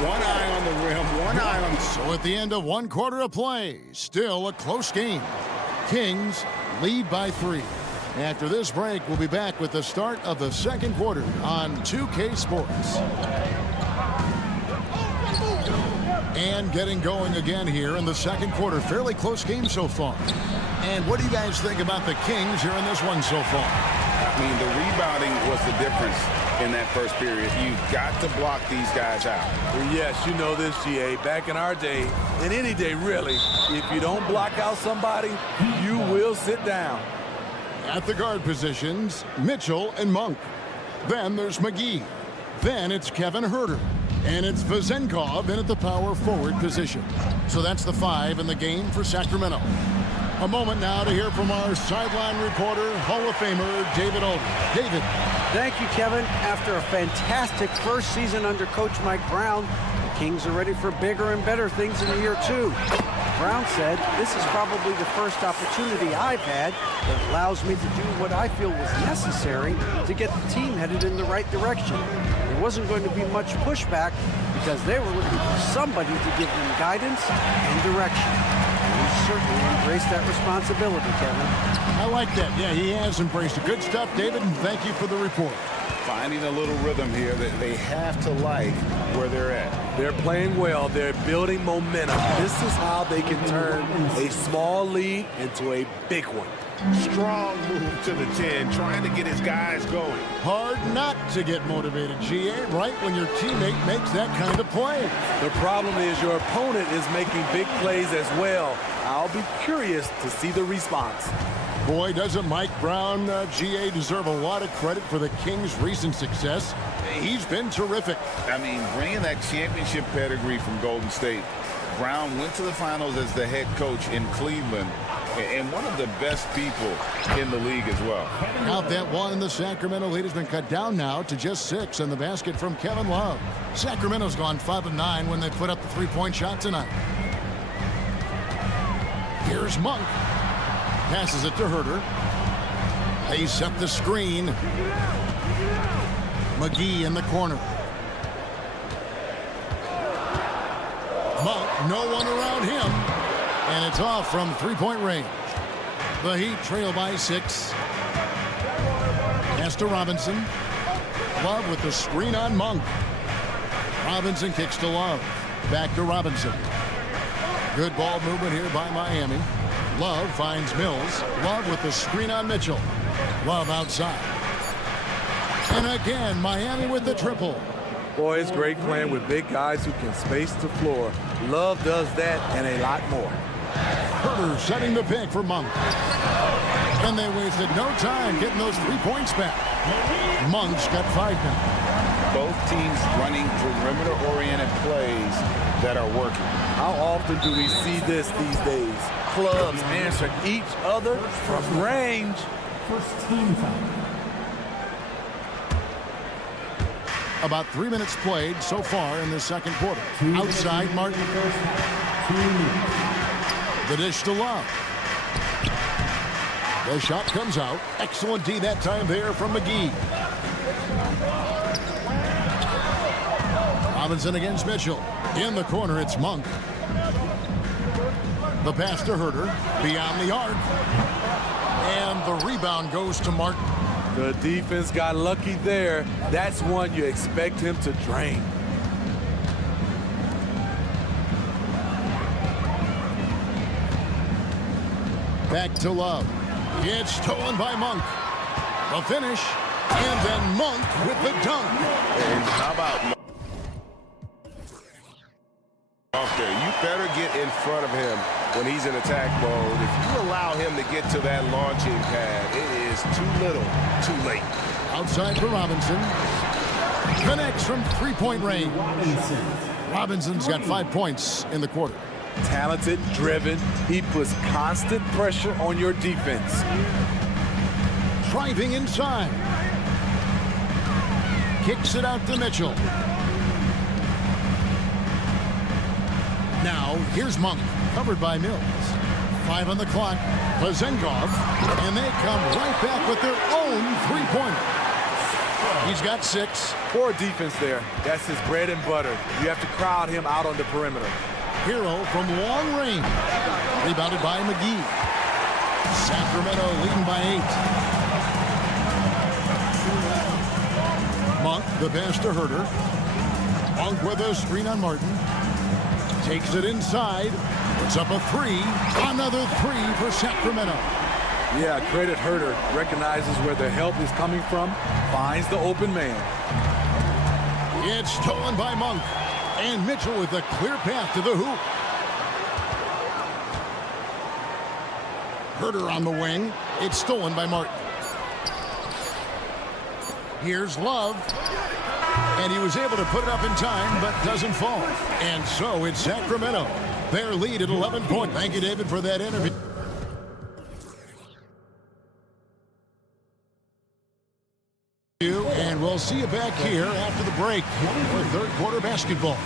One eye on the rim, one eye on the... So at the end of 1 quarter of play, still a close game. Kings lead by 3. After this break, we'll be back with the start of the second quarter on 2K Sports. And getting going again here in the second quarter. Fairly close game so far. And what do you guys think about the Kings here in this one so far? I mean, the rebounding was the difference in that first period. You've got to block these guys out. Well, yes, you know this, GA. Back in our day, and any day really, if you don't block out somebody, you will sit down. At the guard positions, Mitchell and Monk. Then there's McGee. Then it's Kevin Huerter. And it's Vezenkov in at the power forward position. So that's the 5 in the game for Sacramento. A moment now to hear from our sideline reporter, Hall of Famer David Olden. David. Thank you, Kevin. After a fantastic first season under Coach Mike Brown, the Kings are ready for bigger and better things in year 2. Brown said, "This is probably the first opportunity I've had that allows me to do what I feel was necessary to get the team headed in the right direction. There wasn't going to be much pushback because they were looking for somebody to give them guidance and direction. And he certainly embraced that responsibility, Kevin." I like that. Yeah, he has embraced it. Good stuff, David, and thank you for the report. Finding a little rhythm here that they have to like where they're at. They're playing well. They're building momentum. This is how they can turn a small lead into a big one. Strong move to the 10, trying to get his guys going. Hard not to get motivated, GA, right when your teammate makes that kind of play. The problem is your opponent is making big plays as well. I'll be curious to see the response. Boy, doesn't Mike Brown, GA, deserve a lot of credit for the Kings' recent success. He's been terrific. I mean, bringing that championship pedigree from Golden State. Brown went to the finals as the head coach in Cleveland, and one of the best people in the league as well. Out that one, and the Sacramento lead has been cut down now to just 6, and the basket from Kevin Love. Sacramento's gone 5 of 9 when they put up the three-point shot tonight. Here's Monk. Passes it to Huerter. They set the screen. McGee in the corner. Monk, no one around him. And it's off from three-point range. The Heat trail by 6. Pass to Robinson. Love with the screen on Monk. Robinson kicks to Love. Back to Robinson. Good ball movement here by Miami. Love finds Mills. Love with the screen on Mitchell. Love outside. And again, Miami with the triple. Boy, it's great playing with big guys who can space the floor. Love does that and a lot more. Huerter setting the pick for Monk. And they wasted no time getting those 3 points back. Monk's got 5 now. Both teams running perimeter-oriented plays that are working. How often do we see this these days? Clubs answer each other from range. First team foul. About 3 minutes played so far in the second quarter. Outside Martin. The dish to Love. The shot comes out. Excellent D that time there from McGee. Robinson against Mitchell. In the corner, it's Monk. The pass to Herter. Beyond the arc. And the rebound goes to Martin. The defense got lucky there. That's one you expect him to drain. Back to Love. It's stolen by Monk. The finish. And then Monk with the dunk. And how about Monk off there? You better get in front of him when he's in attack mode. If you allow him to get to that launching pad, it is too little, too late. Outside for Robinson. Connects from three-point range. Robinson's got 5 points in the quarter. Talented, driven. He puts constant pressure on your defense. Driving inside. Kicks it out to Mitchell. Now, here's Monk, covered by Mills. 5 on the clock. Vezenkov, and they come right back with their own three-pointer. He's got 6. Poor defense there. That's his bread and butter. You have to crowd him out on the perimeter. Hero from long range. Rebounded by McGee. Sacramento leading by 8. Monk, the pass to Herter. Monk with a screen on Martin. Takes it inside. Puts up a 3. Another 3 for Sacramento. Yeah, credit Herter. Recognizes where the help is coming from. Finds the open man. It's stolen by Monk. And Mitchell with a clear path to the hoop. Herter on the wing. It's stolen by Martin. Here's Love. And he was able to put it up in time, but doesn't fall. And so it's Sacramento. Their lead at 11 points. Thank you, David, for that interview. And we'll see you back here after the break for third quarter basketball.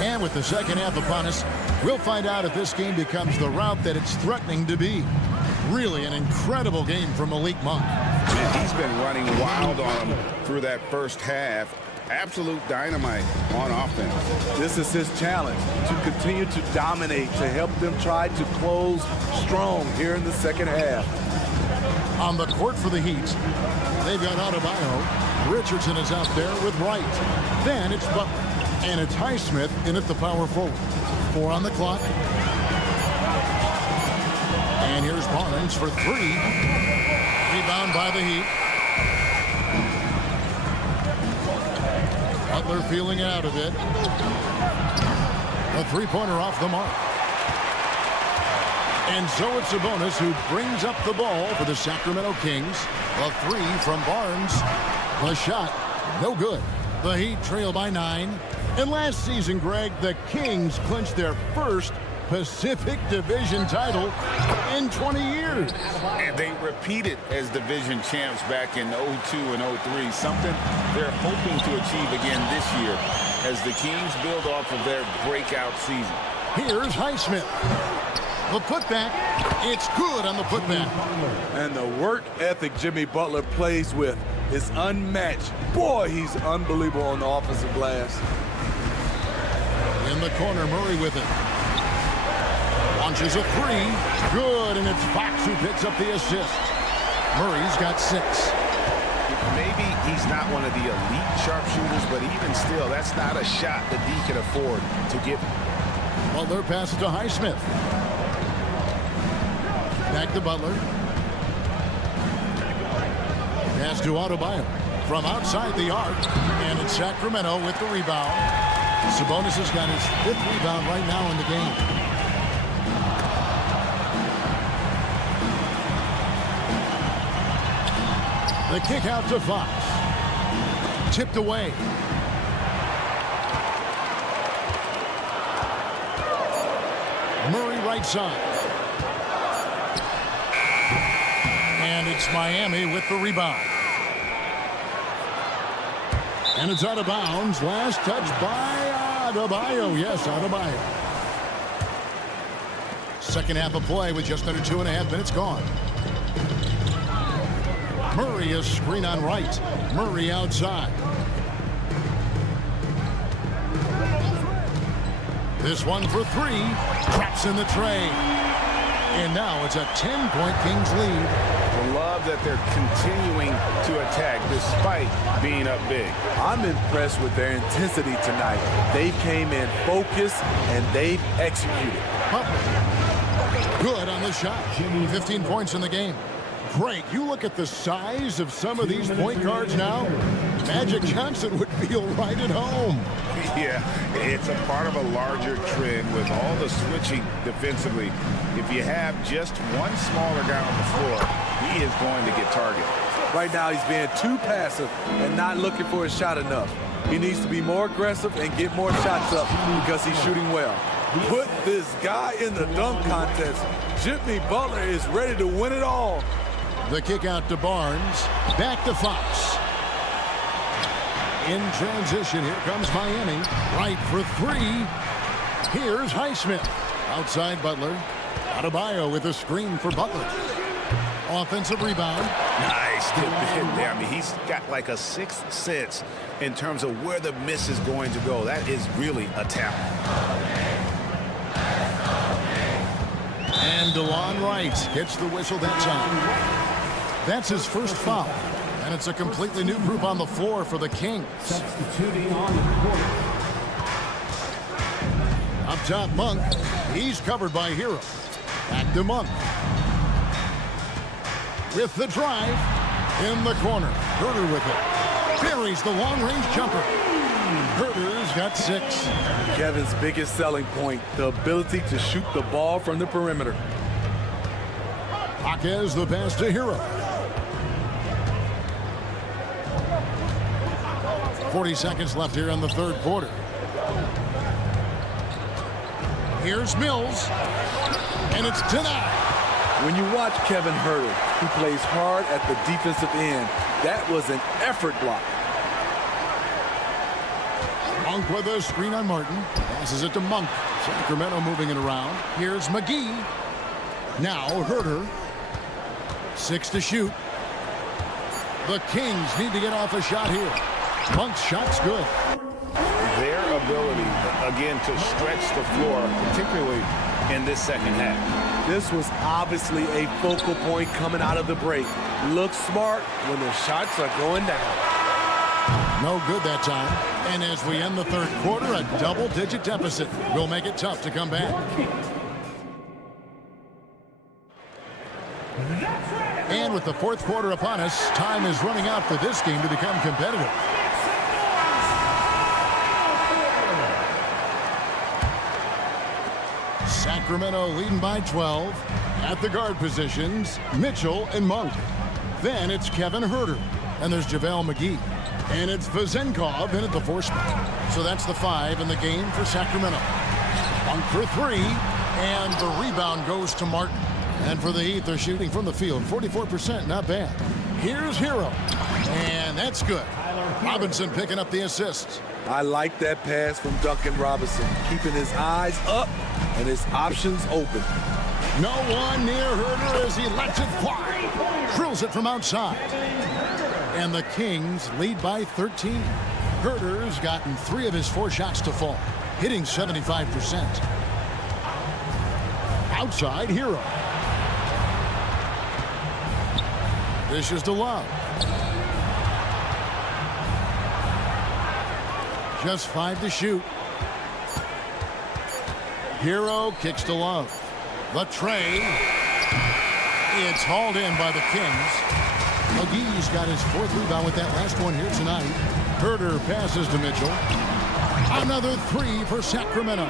And with the second half upon us, we'll find out if this game becomes the route that it's threatening to be. Really an incredible game from Malik Monk. He's been running wild on him through that first half. Absolute dynamite on offense. This is his challenge, to continue to dominate, to help them try to close strong here in the second half. On the court for the Heat, they've got Adebayo. Richardson is out there with Wright. Then it's Butler. And it's Highsmith in at the power forward. 4 on the clock. And here's Barnes for 3. Rebound by the Heat. Butler feeling it out a bit. A three-pointer off the mark. And so it's Sabonis who brings up the ball for the Sacramento Kings. A 3 from Barnes. The shot, no good. The Heat trail by 9. And last season, Greg, the Kings clinched their first Pacific Division title in 20 years. And they repeated as division champs back in 02 and 03, something they're hoping to achieve again this year as the Kings build off of their breakout season. Here's Highsmith. The putback, it's good on the putback. And the work ethic Jimmy Butler plays with is unmatched. Boy, he's unbelievable on the offensive glass. In the corner, Murray with it. Launches a 3. Good, and it's Fox who picks up the assist. Murray's got 6. Maybe he's not one of the elite sharpshooters, but even still, that's not a shot that he can afford to give him. Butler passes to Highsmith. Back to Butler. Pass to Adebayo from outside the arc, and it's Sacramento with the rebound. Sabonis has got his 5th rebound right now in the game. The kick out to Fox. Tipped away. Murray right side. And it's Miami with the rebound. And it's out of bounds. Last touch by Adebayo. Yes, Adebayo. Second half of play with just under 2.5 minutes gone. Murray a screen on right. Murray outside. This one for three. Traps in the tray. And now it's a 10-point Kings lead. I love that they're continuing to attack despite being up big. I'm impressed with their intensity tonight. They came in focused and they've executed. Good on the shot. 15 points in the game. Great. You look at the size of some of these point guards now. Magic Johnson would feel right at home. Yeah, it's a part of a larger trend with all the switching defensively. If you have just one smaller guy on the floor, he is going to get targeted. Right now he's being too passive and not looking for his shot enough. He needs to be more aggressive and get more shots up because he's shooting well. Put this guy in the dunk contest. Jimmy Butler is ready to win it all. The kick out to Barnes. Back to Fox. In transition, here comes Miami. Right for three. Here's Highsmith. Outside Butler. Adebayo with a screen for Butler. Offensive rebound. Nice dip in there. I mean, he's got like a sixth sense in terms of where the miss is going to go. That is really a talent. And DeLon Wright gets the whistle that time. That's his first foul. And it's a completely new group on the floor for the Kings. Substituting on the court. Up top, Monk. He's covered by Hero. Back to Monk. With the drive. In the corner. Herter with it. Buries the long-range jumper. Herter's got 6. Kevin's biggest selling point, the ability to shoot the ball from the perimeter. Jaquez the pass to Hero. 40 seconds left here in the third quarter. Here's Mills. And it's denied. When you watch Kevin Herter, he plays hard at the defensive end. That was an effort block. Monk with a screen on Martin. Passes it to Monk. Sacramento moving it around. Here's McGee. Now Herter. 6 to shoot. The Kings need to get off a shot here. Monk's shot's good. Their ability, again, to stretch the floor, particularly in this second half. This was obviously a focal point coming out of the break. Look smart when the shots are going down. No good that time. And as we end the third quarter, a double-digit deficit will make it tough to come back. And with the fourth quarter upon us, time is running out for this game to become competitive. Sacramento leading by 12. At the guard positions, Mitchell and Monk. Then it's Kevin Herter. And there's JaVale McGee. And it's Vezenkov in at the 4 spot. So that's the 5 in the game for Sacramento. Monk for 3. And the rebound goes to Martin. And for the Heat, they're shooting from the field. 44%, not bad. Here's Hero. And that's good. Robinson picking up the assist. I like that pass from Duncan Robinson, keeping his eyes up and his options open. No one near Herter as he lets it fly. Drills it from outside. And the Kings lead by 13. Herter's gotten 3 of his 4 shots to fall, hitting 75%. Outside, Hero. Dishes to Love. Just 5 to shoot. Hero kicks to Love. The tray. It's hauled in by the Kings. McGee's got his 4th rebound with that last one here tonight. Herter passes to Mitchell. Another 3 for Sacramento.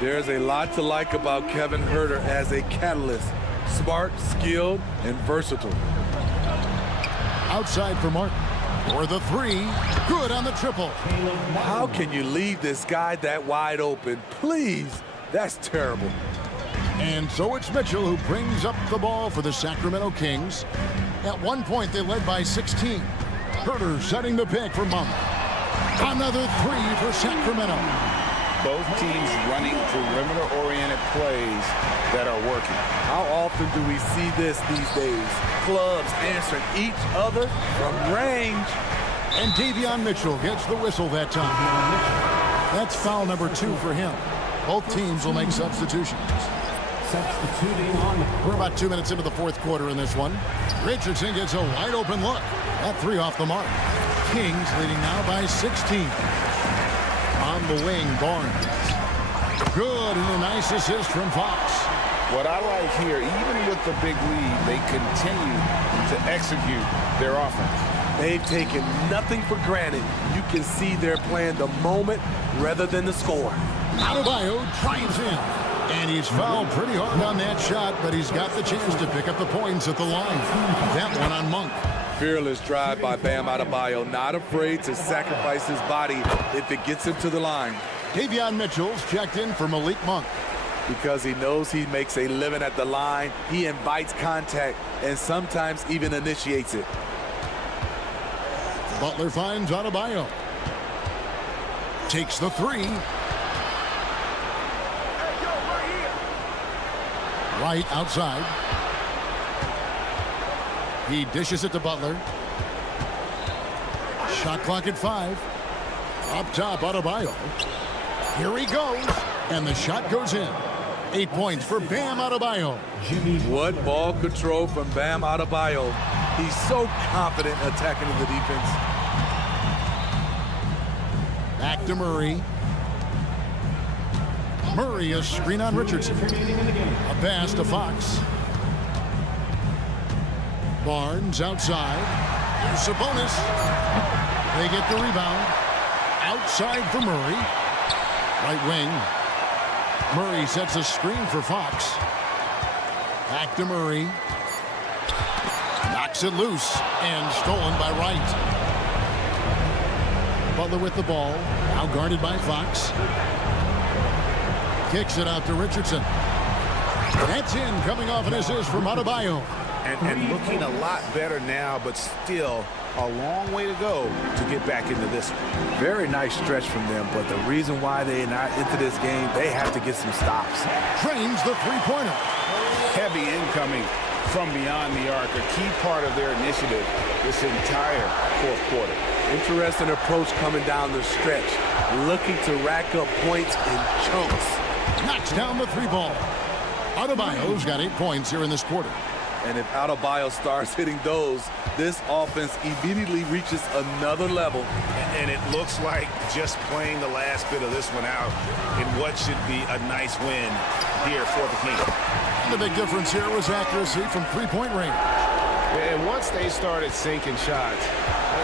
There's a lot to like about Kevin Herter as a catalyst. Smart, skilled, and versatile. Outside for Martin. For the 3. Good on the triple. How can you leave this guy that wide open? Please. That's terrible. And so it's Mitchell who brings up the ball for the Sacramento Kings. At one point, they led by 16. Herter setting the pick for Monk. Another three for Sacramento. Both teams running perimeter-oriented plays that are working. How often do we see this these days? Clubs answering each other from range. And Davion Mitchell gets the whistle that time. That's foul number 2 for him. Both teams will make substitutions. Substituting on the We're about 2 minutes into the fourth quarter in this one. Richardson gets a wide open look. That three off the mark. Kings leading now by 16. On the wing, Barnes. Good, and a nice assist from Fox. What I like here, even with the big lead, they continue to execute their offense. They've taken nothing for granted. You can see they're playing the moment rather than the score. Adebayo drives in. And he's fouled pretty hard on that shot, but he's got the chance to pick up the points at the line. That one on Monk. Fearless drive by Bam Adebayo, not afraid to sacrifice his body if it gets him to the line. Davion Mitchell's checked in for Malik Monk. Because he knows he makes a living at the line, he invites contact and sometimes even initiates it. Butler finds Adebayo. Takes the three. Right outside. He dishes it to Butler. Shot clock at 5. Up top, Adebayo. Here he goes. And the shot goes in. 8 points for Bam Adebayo. What ball control from Bam Adebayo. He's so confident attacking the defense. Back to Murray. Murray, a screen on Richardson. A pass to Fox. Barnes outside. Here's Sabonis. They get the rebound. Outside for Murray. Right wing. Murray sets a screen for Fox. Back to Murray. Knocks it loose and stolen by Wright. Butler with the ball. Now guarded by Fox. Kicks it out to Richardson. That's in, coming off an assist from Adebayo. And looking a lot better now, but still a long way to go to get back into this one. Very nice stretch from them, but the reason why they're not into this game, they have to get some stops. Drains the three-pointer. Heavy incoming from beyond the arc, a key part of their initiative this entire fourth quarter. Interesting approach coming down the stretch, looking to rack up points in chunks. Knocks down the three ball. Adebayo's got 8 points here in this quarter. And if Adebayo starts hitting those, this offense immediately reaches another level. And it looks like just playing the last bit of this one out in what should be a nice win here for the Kings. The big difference here was accuracy from three-point range. And once they started sinking shots,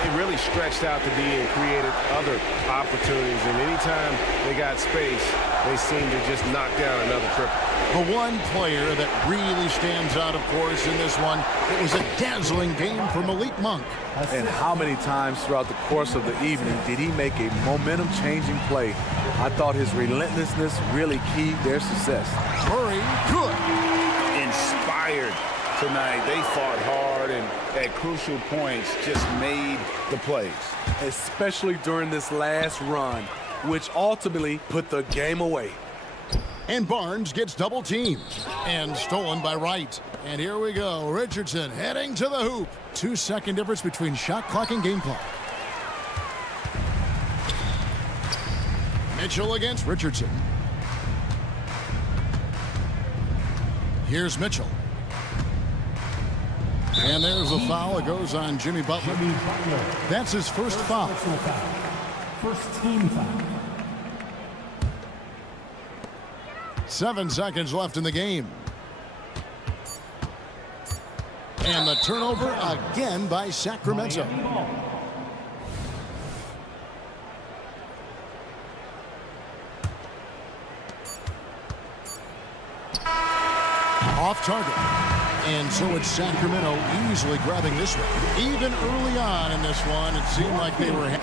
it really stretched out to be and created other opportunities. And anytime they got space, they seemed to just knock down another triple. The one player that really stands out, of course, in this one, it was a dazzling game for Malik Monk. And how many times throughout the course of the evening did he make a momentum-changing play? I thought his relentlessness really keyed their success. Murray, good. Inspired tonight. They fought hard and at crucial points just made the plays. Especially during this last run, which ultimately put the game away. And Barnes gets double teamed and stolen by Wright. And here we go. Richardson heading to the hoop. 2-second difference between shot clock and game clock. Mitchell against Richardson. Here's Mitchell. And there's a foul. It goes on Jimmy Butler. That's his first foul. First team foul. 7 seconds left in the game. And the turnover again by Sacramento. Off target. And so it's Sacramento easily grabbing this one. Even early on in this one, it seemed like they were...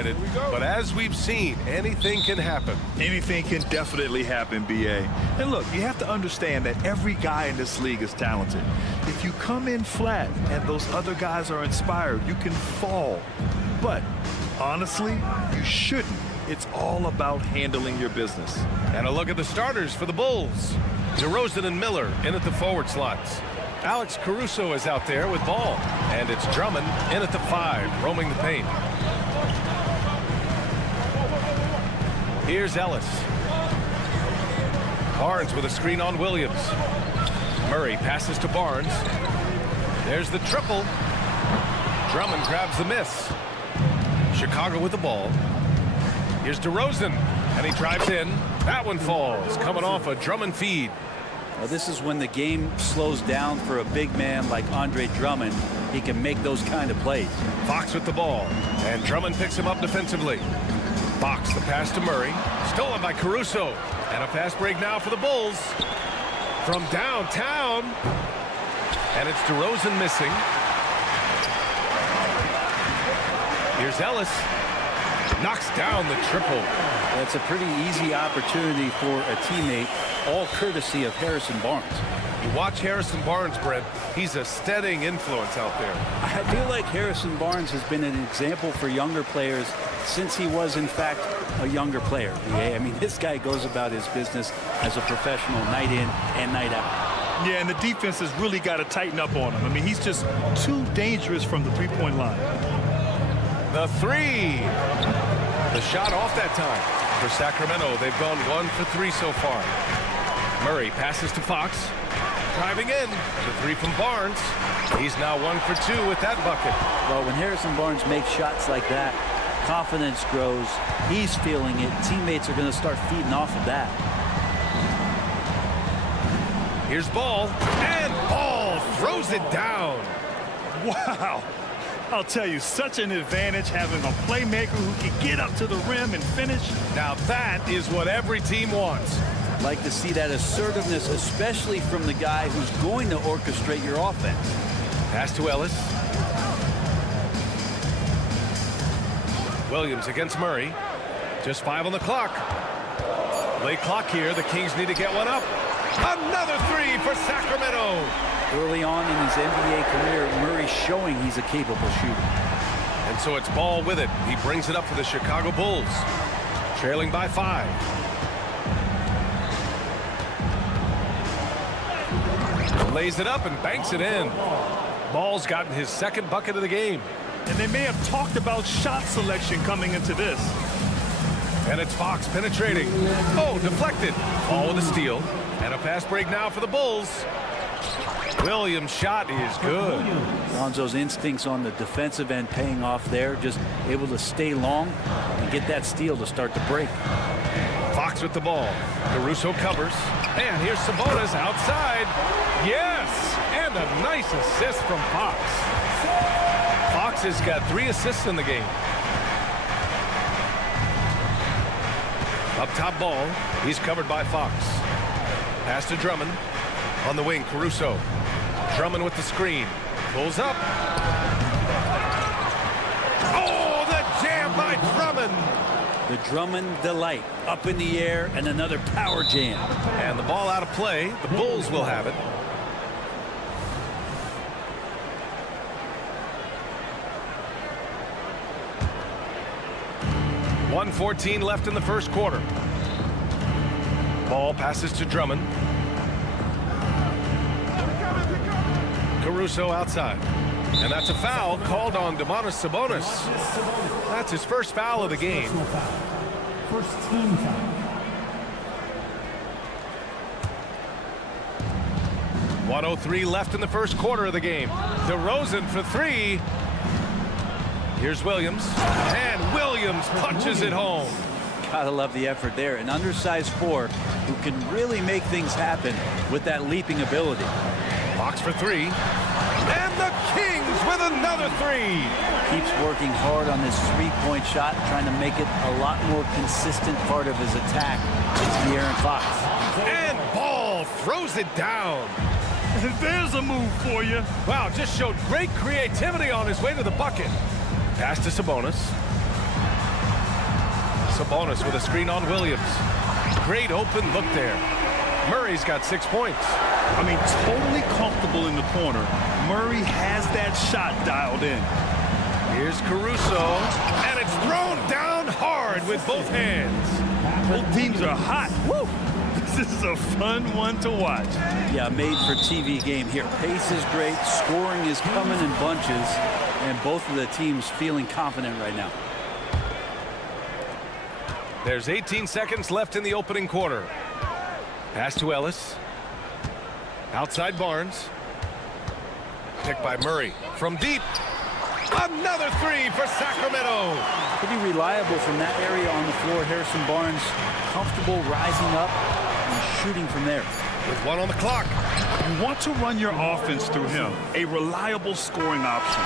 excited. But as we've seen, anything can happen. Anything can definitely happen, B.A. And look, you have to understand that every guy in this league is talented. If you come in flat and those other guys are inspired, you can fall. But honestly, you shouldn't. It's all about handling your business. And a look at the starters for the Bulls. DeRozan and Miller in at the forward slots. Alex Caruso is out there with ball. And it's Drummond in at the 5, roaming the paint. Here's Ellis. Barnes with a screen on Williams. Murray passes to Barnes. There's the triple. Drummond grabs the miss. Chicago with the ball. Here's DeRozan, and he drives in. That one falls, coming off a Drummond feed. Well, this is when the game slows down for a big man like Andre Drummond. He can make those kind of plays. Fox with the ball, and Drummond picks him up defensively. Fox, the pass to Murray. Stolen by Caruso. And a fast break now for the Bulls. From downtown. And it's DeRozan missing. Here's Ellis. Knocks down the triple. That's a pretty easy opportunity for a teammate, all courtesy of Harrison Barnes. You watch Harrison Barnes, Brent. He's a steadying influence out there. I feel like Harrison Barnes has been an example for younger players since he was, in fact, a younger player. I mean, this guy goes about his business as a professional night in and night out. Yeah, and the defense has really got to tighten up on him. I mean, he's just too dangerous from the three-point line. The 3. The shot off that time. For Sacramento, they've gone 1 for 3 so far. Murray passes to Fox. Driving in. The 3 from Barnes. He's now 1 for 2 with that bucket. Well, when Harrison Barnes makes shots like that, confidence grows. He's feeling it. Teammates are going to start feeding off of that. Here's Ball. And Ball throws it down. Wow. I'll tell you, such an advantage having a playmaker who can get up to the rim and finish. Now that is what every team wants. Like to see that assertiveness, especially from the guy who's going to orchestrate your offense. Pass to Ellis. Williams against Murray. Just 5 on the clock. Late clock here. The Kings need to get one up. Another 3 for Sacramento. Early on in his NBA career, Murray's showing he's a capable shooter. And so it's Ball with it. He brings it up for the Chicago Bulls. Trailing by 5. Lays it up and banks it in. Ball's gotten his 2nd bucket of the game. And they may have talked about shot selection coming into this. And it's Fox penetrating. Oh, deflected. Ball with a steal. And a fast break now for the Bulls. Williams' shot is good. Lonzo's instincts on the defensive end paying off there. Just able to stay long and get that steal to start the break. Fox with the ball. Caruso covers. And here's Sabonis outside. Yes! And a nice assist from Fox. Fox has got 3 assists in the game. Up top Ball. He's covered by Fox. Pass to Drummond. On the wing, Caruso. Drummond with the screen. Pulls up. Oh, the jam by Drummond. The Drummond delight. Up in the air and another power jam. And the ball out of play. The Bulls will have it. .114 left in the first quarter. Ball passes to Drummond. Caruso outside. And that's a foul called on Domantas Sabonis. That's his first foul of the game. First team foul. .103 left in the first quarter of the game. DeRozan for 3. Here's Williams. And Williams punches it home. Gotta love the effort there. An undersized 4 who can really make things happen with that leaping ability. Fox for 3. And the Kings with another 3. Keeps working hard on this 3-point shot, trying to make it a lot more consistent part of his attack. It's De'Aaron Fox. And Ball throws it down. There's a move for you. Wow, just showed great creativity on his way to the bucket. Pass to Sabonis. Sabonis with a screen on Williams. Great open look there. Murray's got 6 points. I mean, totally comfortable in the corner. Murray has that shot dialed in. Here's Caruso, and it's thrown down hard with both hands. Both teams are hot. Woo! This is a fun one to watch. Yeah, made for TV game here. Pace is great, scoring is coming in bunches, and both of the teams feeling confident right now. There's 18 seconds left in the opening quarter. Pass to Ellis. Outside Barnes. Picked by Murray. From deep. Another three for Sacramento. Pretty reliable from that area on the floor. Harrison Barnes comfortable rising up and shooting from there. With 1 on the clock. You want to run your offense through him. A reliable scoring option.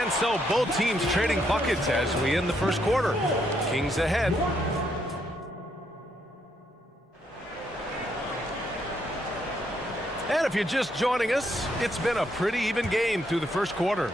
And so both teams trading buckets as we end the first quarter. Kings ahead. And if you're just joining us, it's been a pretty even game through the first quarter.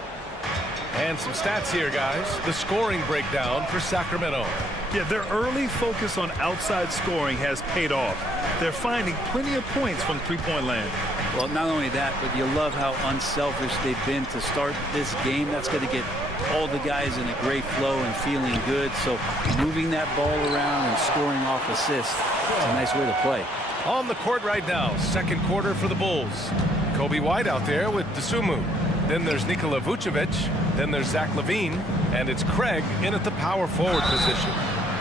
And some stats here, guys. The scoring breakdown for Sacramento. Yeah, their early focus on outside scoring has paid off. They're finding plenty of points from three-point land. Well, not only that, but you love how unselfish they've been to start this game. That's going to get all the guys in a great flow and feeling good. So moving that ball around and scoring off assists, it's a nice way to play. On the court right now, second quarter for the Bulls. Kobe White out there with Dosunmu. Then there's Nikola Vucevic. Then there's Zach LaVine. And it's Craig in at the power forward position.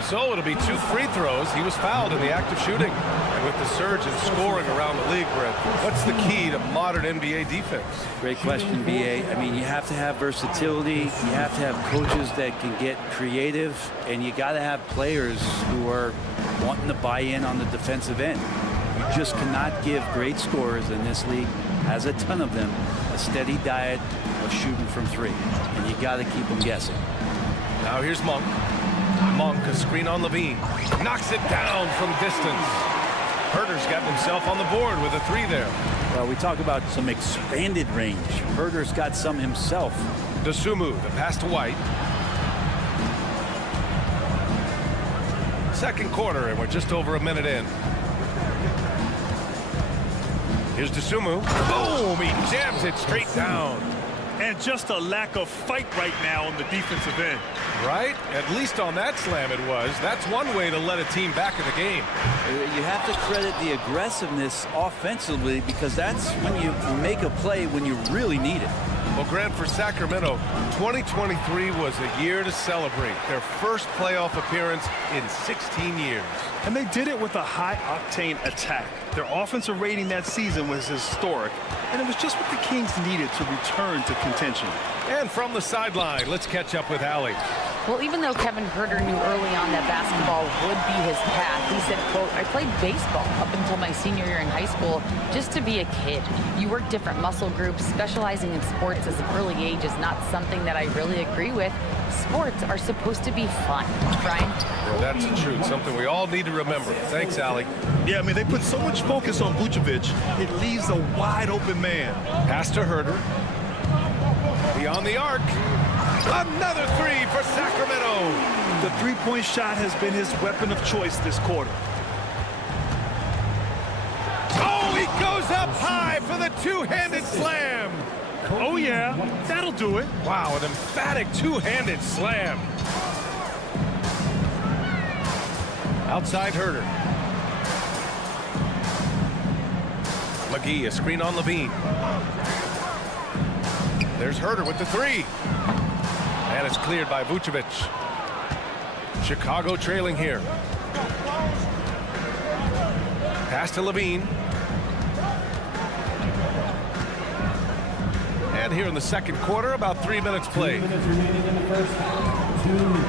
So it'll be 2 free throws. He was fouled in the act of shooting. And with the surge in scoring around the league, Brett, what's the key to modern NBA defense? Great question, B.A. I mean, you have to have versatility. You have to have coaches that can get creative. And you got to have players who are wanting to buy in on the defensive end. You just cannot give great scorers in this league, has a ton of them, a steady diet of shooting from 3. And you got to keep them guessing. Now here's Monk. Monk, a screen on LaVine. Knocks it down from distance. Herter's got himself on the board with a 3 there. Well, we talk about some expanded range. Herter's got some himself. Dosunmu, the pass to White. Second quarter, and we're just over a minute in. Here's Dosunmu. Boom! He jams it straight down. And just a lack of fight right now on the defensive end. Right? At least on that slam it was. That's one way to let a team back in the game. You have to credit the aggressiveness offensively because that's when you make a play when you really need it. Well, Grant, for Sacramento, 2023 was a year to celebrate. Their first playoff appearance in 16 years. And they did it with a high-octane attack. Their offensive rating that season was historic, and it was just what the Kings needed to return to contention. And from the sideline, let's catch up with Allie. Well, even though Kevin Herter knew early on that basketball would be his path, he said, quote, I played baseball up until my senior year in high school just to be a kid. You work different muscle groups. Specializing in sports as an early age is not something that I really agree with. Sports are supposed to be fun. Brian? Well, that's the truth. Something we all need to remember. Thanks, Allie. Yeah, I mean, they put so much focus on Vucevic, it leaves a wide-open man. Pass to Herter. Beyond the arc. Another 3 for Sacramento. The three-point shot has been his weapon of choice this quarter. Oh, he goes up high for the two-handed slam. Oh, yeah, that'll do it. Wow, an emphatic two-handed slam. Outside Herter. McGee, a screen on LaVine. There's Herter with the 3. And it's cleared by Vucevic. Chicago trailing here. Pass to LaVine. And here in the second quarter, about 3 minutes played. 2 minutes remaining in the first half. 2 minutes.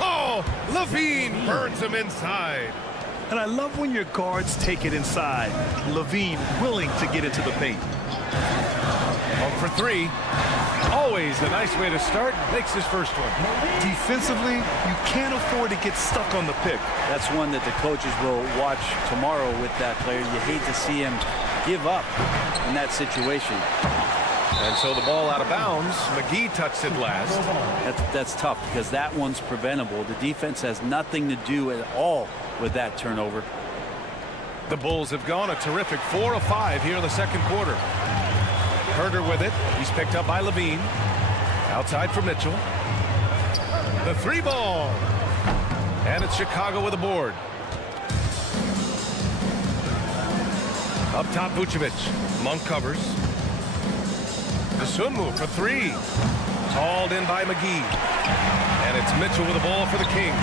Oh, LaVine burns him inside. And I love when your guards take it inside. LaVine willing to get into the paint. For 3. Always a nice way to start. Makes his first one. Defensively, you can't afford to get stuck on the pick. That's one that the coaches will watch tomorrow with that player. You hate to see him give up in that situation. And so the ball out of bounds. McGee touched it last. That's tough because that one's preventable. The defense has nothing to do at all with that turnover. The Bulls have gone a terrific 4 of 5 here in the second quarter. Herder with it. He's picked up by Levine. Outside for Mitchell. The 3 ball. And it's Chicago with a board. Up top, Vucevic. Monk covers. The Sunmu for 3. Hauled in by McGee. And it's Mitchell with the ball for the Kings.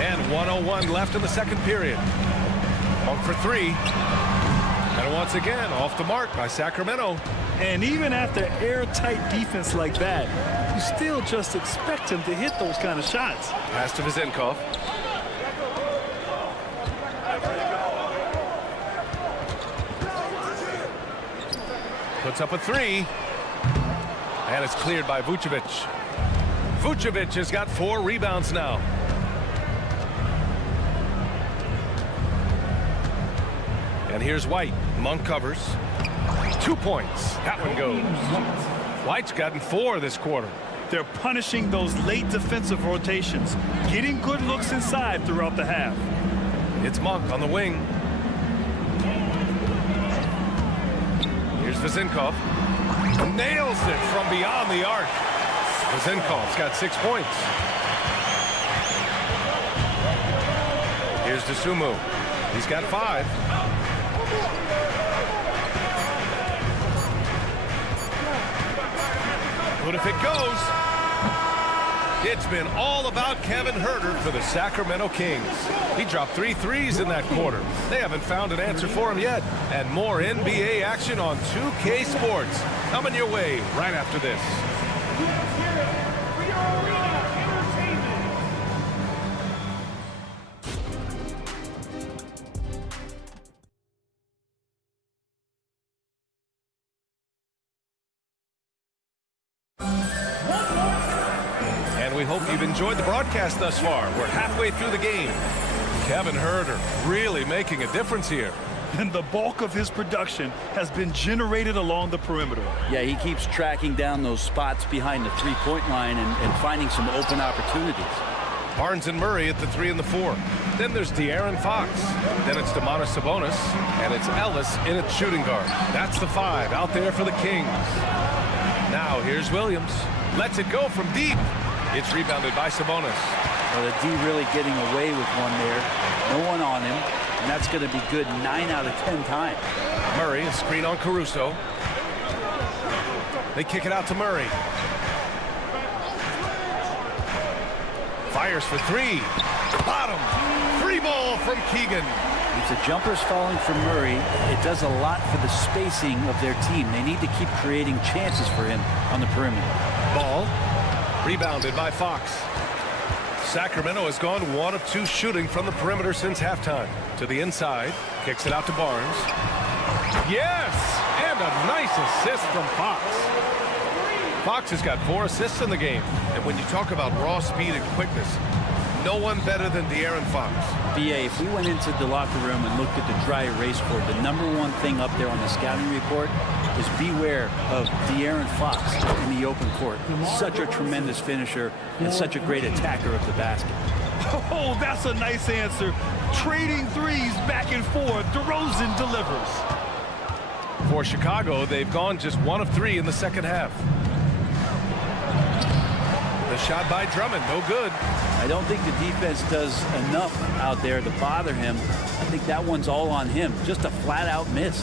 And 1:01 left in the second period. Monk for 3. And once again, off the mark by Sacramento. And even after airtight defense like that, you still just expect him to hit those kind of shots. Pass to Vizenkov. Puts up a 3. And it's cleared by Vucevic. Vucevic has got 4 rebounds now. And here's White. Monk covers. 2 points. That one goes. White's gotten 4 this quarter. They're punishing those late defensive rotations, getting good looks inside throughout the half. It's Monk on the wing. Here's Vizenkov. Nails it from beyond the arc. Vizenkov's got 6 points. Here's Dosunmu. He's got 5. But if it goes, it's been all about Kevin Herder for the Sacramento Kings. He dropped 3 threes in that quarter. They haven't found an answer for him yet. And more NBA action on 2K Sports coming your way right after this. We hope you've enjoyed the broadcast thus far. We're halfway through the game. Kevin Herder really making a difference here. And the bulk of his production has been generated along the perimeter. Yeah, he keeps tracking down those spots behind the three-point line and finding some open opportunities. Barnes and Murray at the 3 and the 4. Then there's De'Aaron Fox. Then it's Domantas Sabonis. And it's Ellis in at shooting guard. That's the 5 out there for the Kings. Now here's Williams. Lets it go from deep. It's rebounded by Sabonis. Well, the D really getting away with one there. No one on him. And that's going to be good 9 out of 10 times. Murray, a screen on Caruso. They kick it out to Murray. Fires for 3. Bottom. 3 ball from Keegan. If the jumper's falling for Murray, it does a lot for the spacing of their team. They need to keep creating chances for him on the perimeter. Ball. Rebounded by Fox. Sacramento has gone 1 of 2 shooting from the perimeter since halftime. To the inside. Kicks it out to Barnes. Yes! And a nice assist from Fox. Fox has got 4 assists in the game. And when you talk about raw speed and quickness, no one better than De'Aaron Fox. BA, if we went into the locker room and looked at the dry erase board, the #1 thing up there on the scouting report is beware of De'Aaron Fox in the open court. Such a tremendous finisher and such a great attacker of the basket. Oh, that's a nice answer. Trading threes back and forth. DeRozan delivers. For Chicago, they've gone just 1 of 3 in the second half. The shot by Drummond, no good. I don't think the defense does enough out there to bother him. I think that one's all on him. Just a flat-out miss.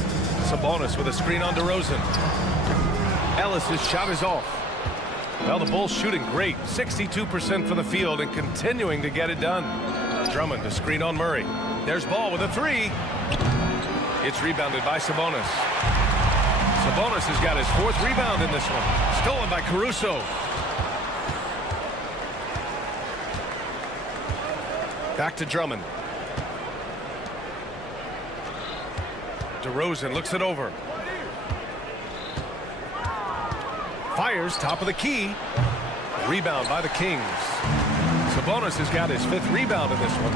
Sabonis with a screen on DeRozan. Ellis's shot is off. Well, the Bulls shooting great. 62% from the field and continuing to get it done. Drummond, a screen on Murray. There's Ball with a 3. It's rebounded by Sabonis. Sabonis has got his 4th rebound in this one. Stolen by Caruso. Back to Drummond. DeRozan looks it over. Fires top of the key. Rebound by the Kings. Sabonis has got his 5th rebound in this one.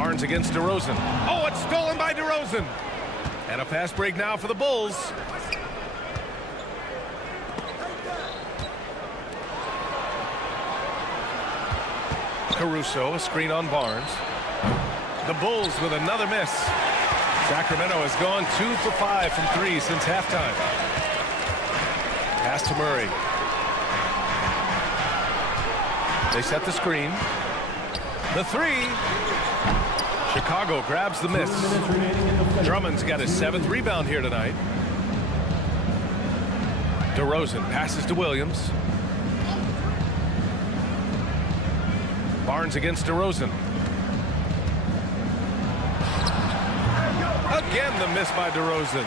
Barnes against DeRozan. Oh, it's stolen by DeRozan. And a fast break now for the Bulls. Caruso, a screen on Barnes. The Bulls with another miss. Sacramento has gone 2 for 5 from 3 since halftime. Pass to Murray. They set the screen. The 3. Chicago grabs the miss. Drummond's got his 7th rebound here tonight. DeRozan passes to Williams. Barnes against DeRozan. Again, the miss by DeRozan.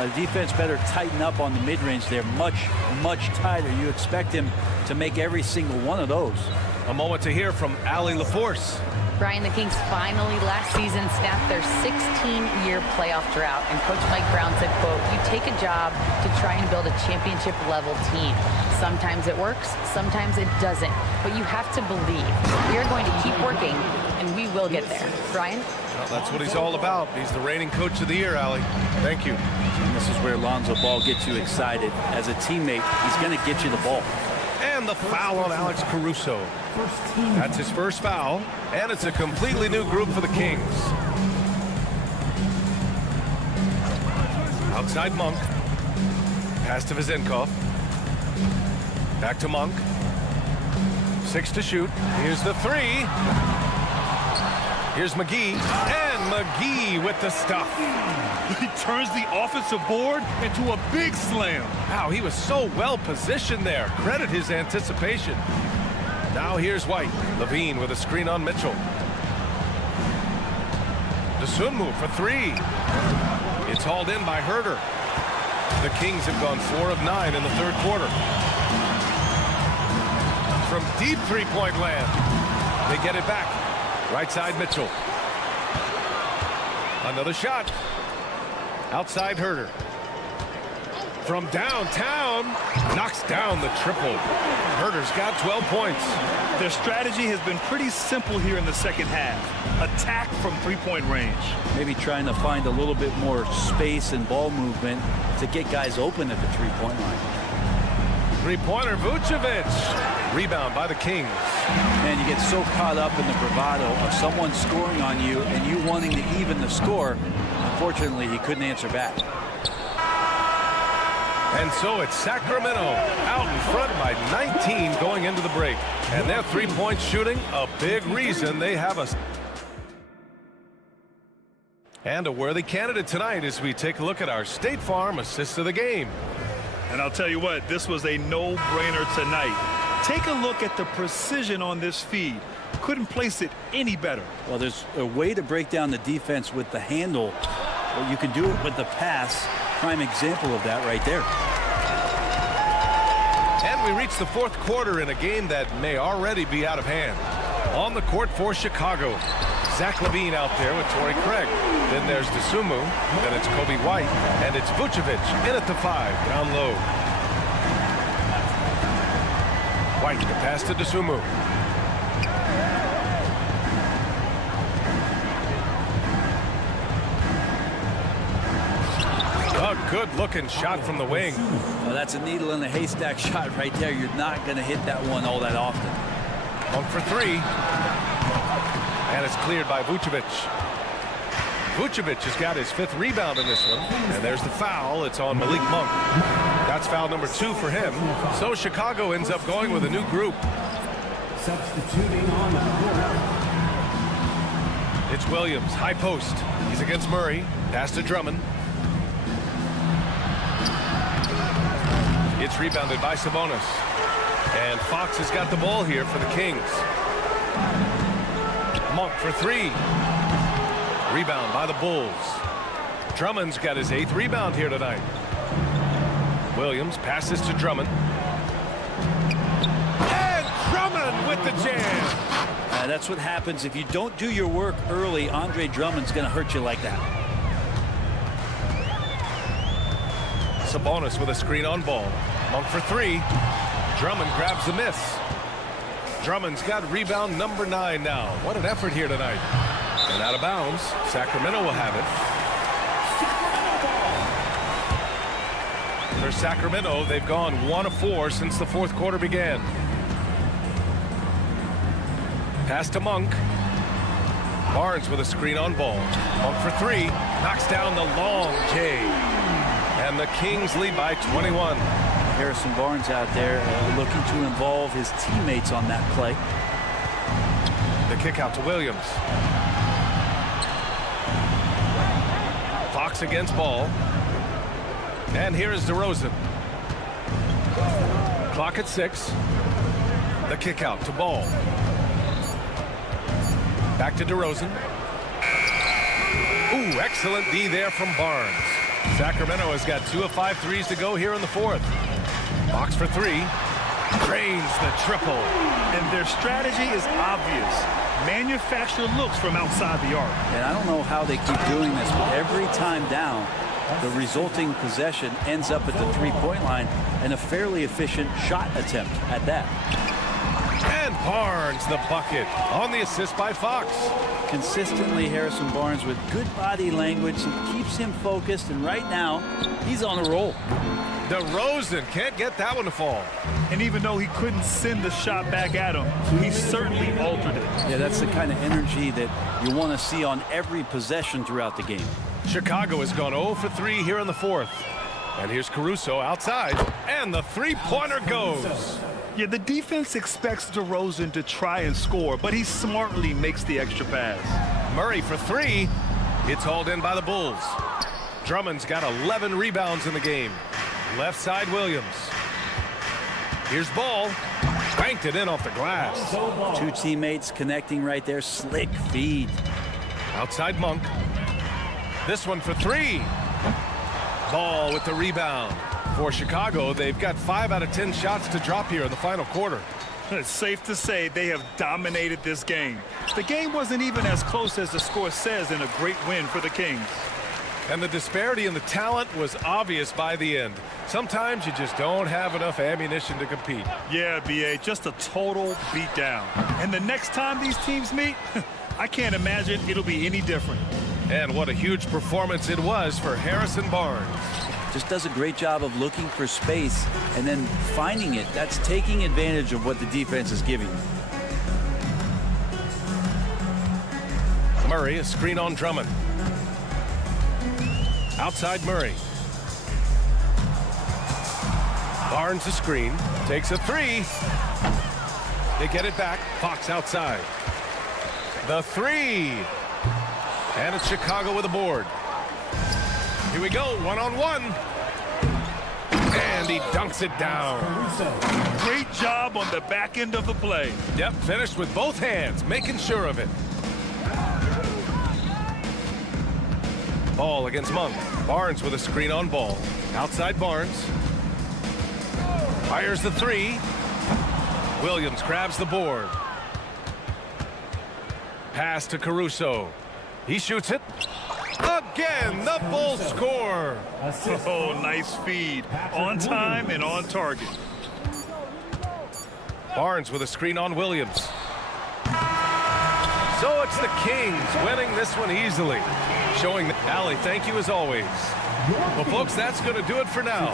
The defense better tighten up on the mid-range. They're much, much tighter. You expect him to make every single one of those. A moment to hear from Allie LaForce. Brian, the Kings finally last season snapped their 16-year playoff drought, and Coach Mike Brown said, quote, "You take a job to try and build a championship-level team. Sometimes it works, sometimes it doesn't, but you have to believe. We are going to keep working, and we will get there." Brian? Well, that's what he's all about. He's the reigning coach of the year, Allie. Thank you. And this is where Lonzo Ball gets you excited. As a teammate, he's going to get you the ball. And the foul on Alex Caruso. That's his first foul, and it's a completely new group for the Kings. Outside Monk. Pass to Vezenkov. Back to Monk. 6 to shoot. Here's the 3. Here's McGee. And McGee with the stuff. He turns the offensive board into a big slam. Wow, he was so well positioned there. Credit his anticipation. Now here's White. Levine with a screen on Mitchell. DeSunmu for 3. It's hauled in by Herter. The Kings have gone 4 of 9 in the third quarter. From deep three-point land, they get it back. Right side Mitchell. Another shot. Outside Herter. From downtown, knocks down the triple. Herter's got 12 points. Their strategy has been pretty simple here in the second half. Attack from three-point range. Maybe trying to find a little bit more space and ball movement to get guys open at the three-point line. Three-pointer, Vucevic. Rebound by the Kings. Man, you get so caught up in the bravado of someone scoring on you and you wanting to even the score. Unfortunately, he couldn't answer back. And so it's Sacramento out in front by 19 going into the break. And their three-point shooting, a big reason they have us. And a worthy candidate tonight as we take a look at our State Farm assist of the game. And I'll tell you what, this was a no-brainer tonight. Take a look at the precision on this feed. Couldn't place it any better. Well, there's a way to break down the defense with the handle. Or you can do it with the pass. Prime example of that right there. And we reach the fourth quarter in a game that may already be out of hand. On the court for Chicago, Zach LaVine out there with Torrey Craig. Then there's DeSunmu. Then it's Kobe White. And it's Vucevic in at the 5, down low. White, the pass to DeSunmu. A good-looking shot from the wing. Well, that's a needle in a haystack shot right there. You're not going to hit that one all that often. 1 for 3. And it's cleared by Vucevic. Vucevic has got his 5th rebound in this one. And there's the foul. It's on Malik Monk. That's foul number 2 for him. So Chicago ends up going with a new group. Substituting on the court. It's Williams, high post. He's against Murray. Pass to Drummond. It's rebounded by Sabonis. And Fox has got the ball here for the Kings. Monk for 3. Rebound by the Bulls. Drummond's got his 8th rebound here tonight. Williams passes to Drummond. And Drummond with the jam. That's what happens if you don't do your work early. Andre Drummond's going to hurt you like that. Sabonis with a screen on ball. Monk for 3. Drummond grabs the miss. Drummond's got rebound number 9 now. What an effort here tonight. And out of bounds. Sacramento will have it. For Sacramento, they've gone 1 of 4 since the fourth quarter began. Pass to Monk. Barnes with a screen on ball. Monk for 3. Knocks down the long J. And the Kings lead by 21. Harrison Barnes out there looking to involve his teammates on that play. The kick out to Williams. Fox against ball. And here is DeRozan. Clock at 6. The kick out to Ball. Back to DeRozan. Ooh, excellent D there from Barnes. Sacramento has got 2 of 5 threes to go here in the fourth. Fox for 3. Drains the triple. And their strategy is obvious. Manufacture looks from outside the arc. And I don't know how they keep doing this, but every time down, the resulting possession ends up at the three-point line, and a fairly efficient shot attempt at that. And Barnes the bucket on the assist by Fox. Consistently, Harrison Barnes with good body language. It keeps him focused, and right now, he's on a roll. DeRozan can't get that one to fall. And even though he couldn't send the shot back at him, he certainly altered it. Yeah, that's the kind of energy that you want to see on every possession throughout the game. Chicago has gone 0 for 3 here in the fourth. And here's Caruso outside, and the three-pointer goes. Yeah, the defense expects DeRozan to try and score, but he smartly makes the extra pass. Murray for 3. It's hauled in by the Bulls. Drummond's got 11 rebounds in the game. Left side, Williams. Here's Ball. Banked it in off the glass. 2 teammates connecting right there. Slick feed. Outside Monk. This one for 3. Ball with the rebound. For Chicago, they've got 5 out of 10 shots to drop here in the final quarter. It's safe to say they have dominated this game. The game wasn't even as close as the score says in a great win for the Kings. And the disparity in the talent was obvious by the end. Sometimes you just don't have enough ammunition to compete. Yeah, B.A., just a total beatdown. And the next time these teams meet, I can't imagine it'll be any different. And what a huge performance it was for Harrison Barnes. Just does a great job of looking for space and then finding it. That's taking advantage of what the defense is giving you. Murray, a screen on Drummond. Outside Murray. Barnes a screen. Takes a 3. They get it back. Fox outside. The 3. And it's Chicago with a board. Here we go. 1-on-1. And he dunks it down. Great job on the back end of the play. Yep, finished with both hands, making sure of it. Ball against Monk. Barnes with a screen on Ball. Outside Barnes. Fires the 3. Williams grabs the board. Pass to Caruso. He shoots it. Again, the Bulls score. Oh, nice feed. On time and on target. Barnes with a screen on Williams. So it's the Kings winning this one easily. Showing that. Allie, thank you as always. Well, folks, that's going to do it for now.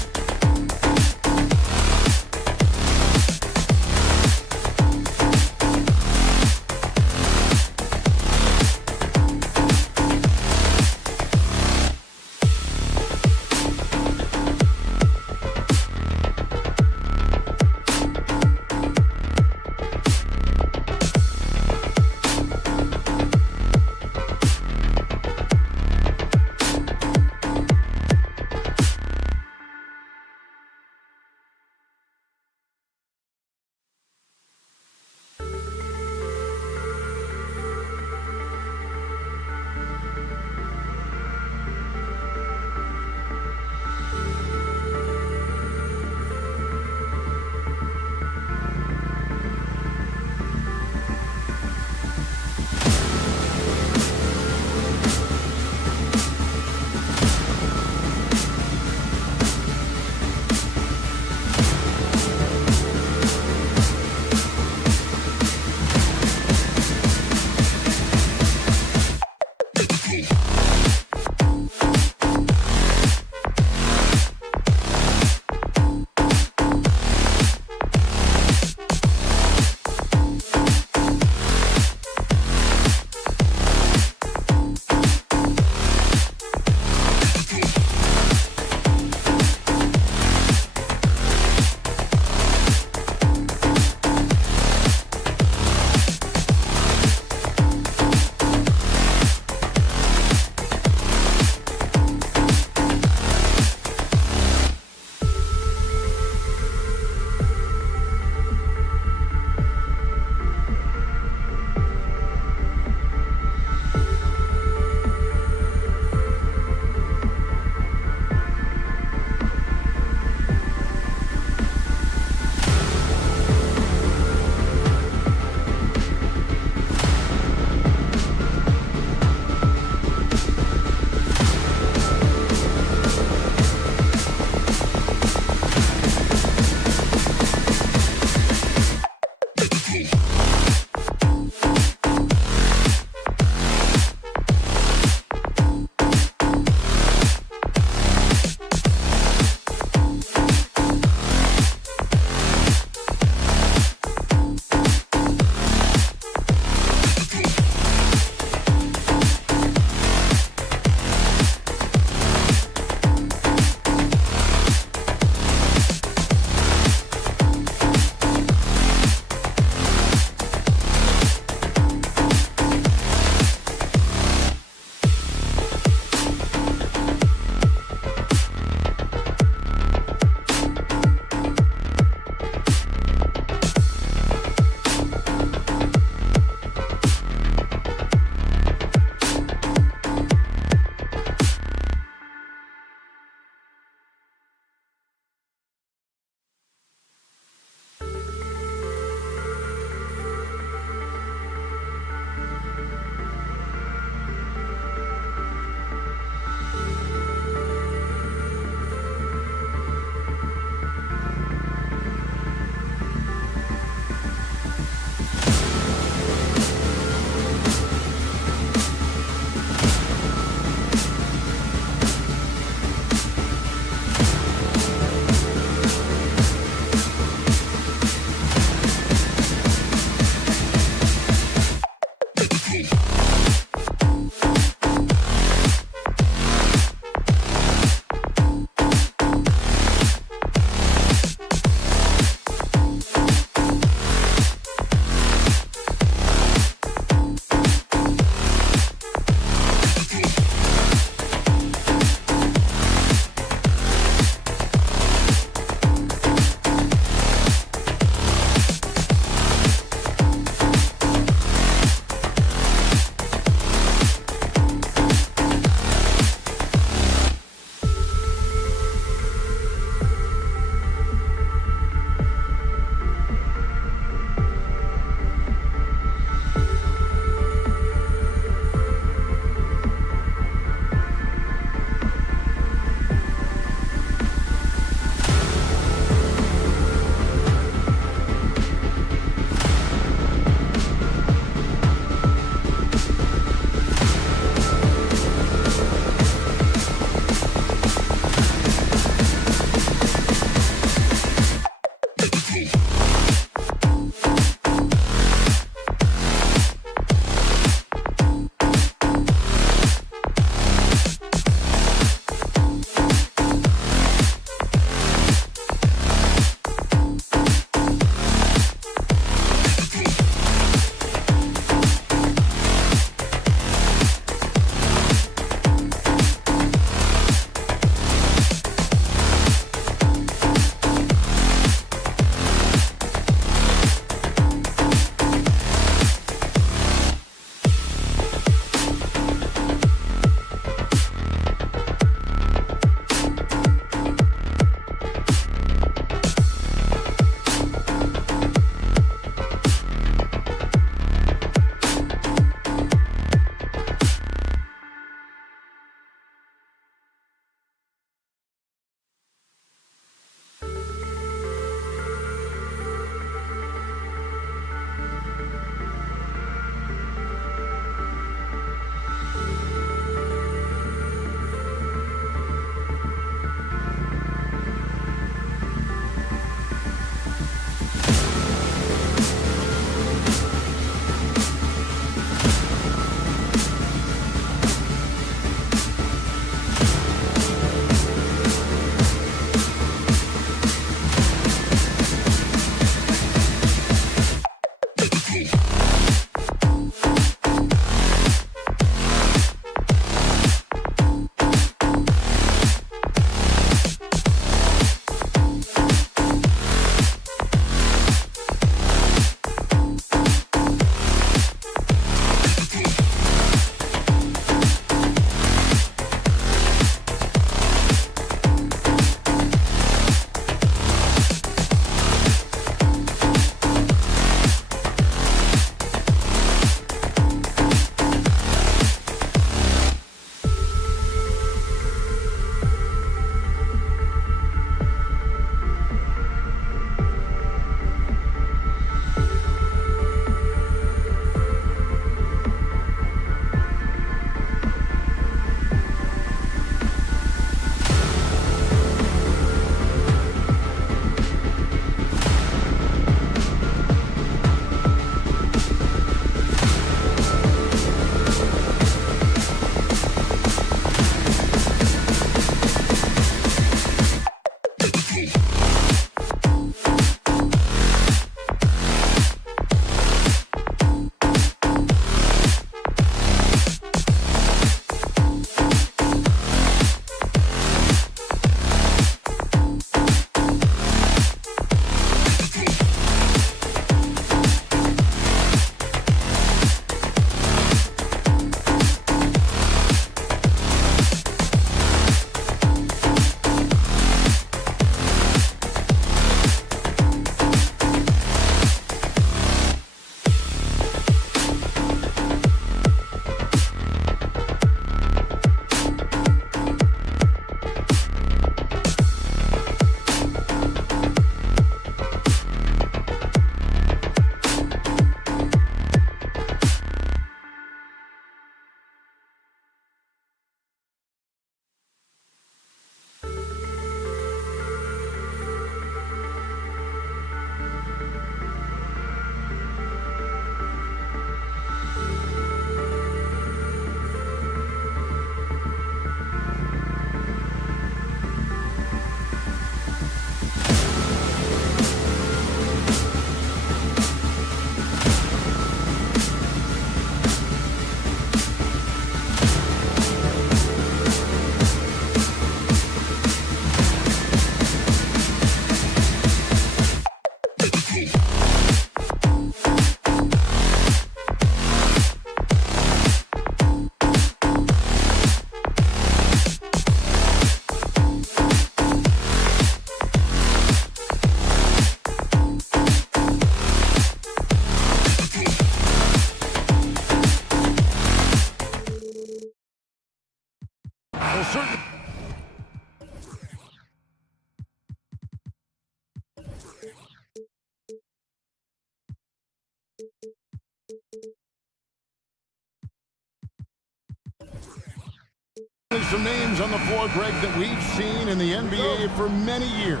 some names on the floor, Greg, that we've seen in the NBA for many years.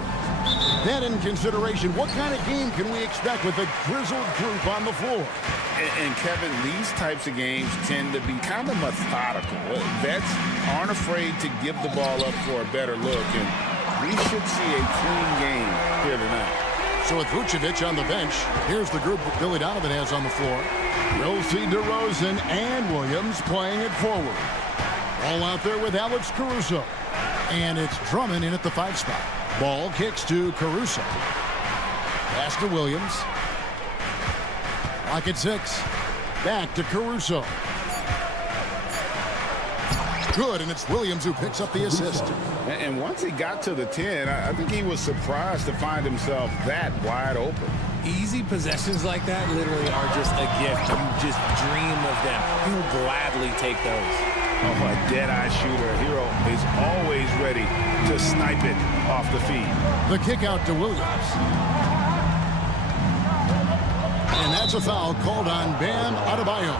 That in consideration, what kind of game can we expect with a grizzled group on the floor? And Kevin, these types of games tend to be kind of methodical. Vets aren't afraid to give the ball up for a better look, and we should see a clean game here tonight. So with Vucevic on the bench, here's the group Billy Donovan has on the floor. We'll see DeRozan and Williams playing it forward. Ball out there with Alex Caruso. And it's Drummond in at the 5 spot. Ball kicks to Caruso. Pass to Williams. Clock at 6. Back to Caruso. Good, and it's Williams who picks up the assist. And once he got to the 10, I think he was surprised to find himself that wide open. Easy possessions like that literally are just a gift. You just dream of them. He'll gladly take those. Oh, a dead-eye shooter. Hero is always ready to snipe it off the feed. The kick out to Williams. And that's a foul called on Bam Adebayo.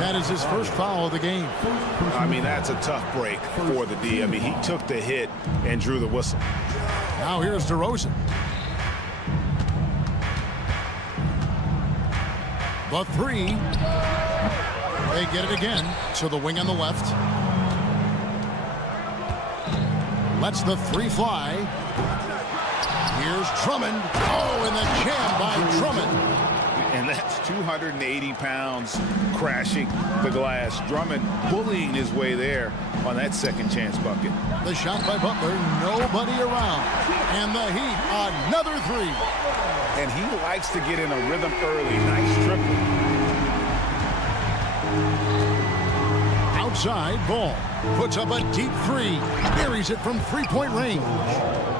That is his first foul of the game. I mean, that's a tough break for the D. I mean, he took the hit and drew the whistle. Now here's DeRozan. The 3. They get it again to the wing on the left. Lets the 3 fly. Here's Drummond. Oh, and the jam by Drummond. And that's 280 pounds crashing the glass. Drummond bullying his way there on that second chance bucket. The shot by Butler, nobody around. And the Heat, another 3. And he likes to get in a rhythm early. Nice triple. Outside, Ball puts up a deep 3. Buries it from 3-point range.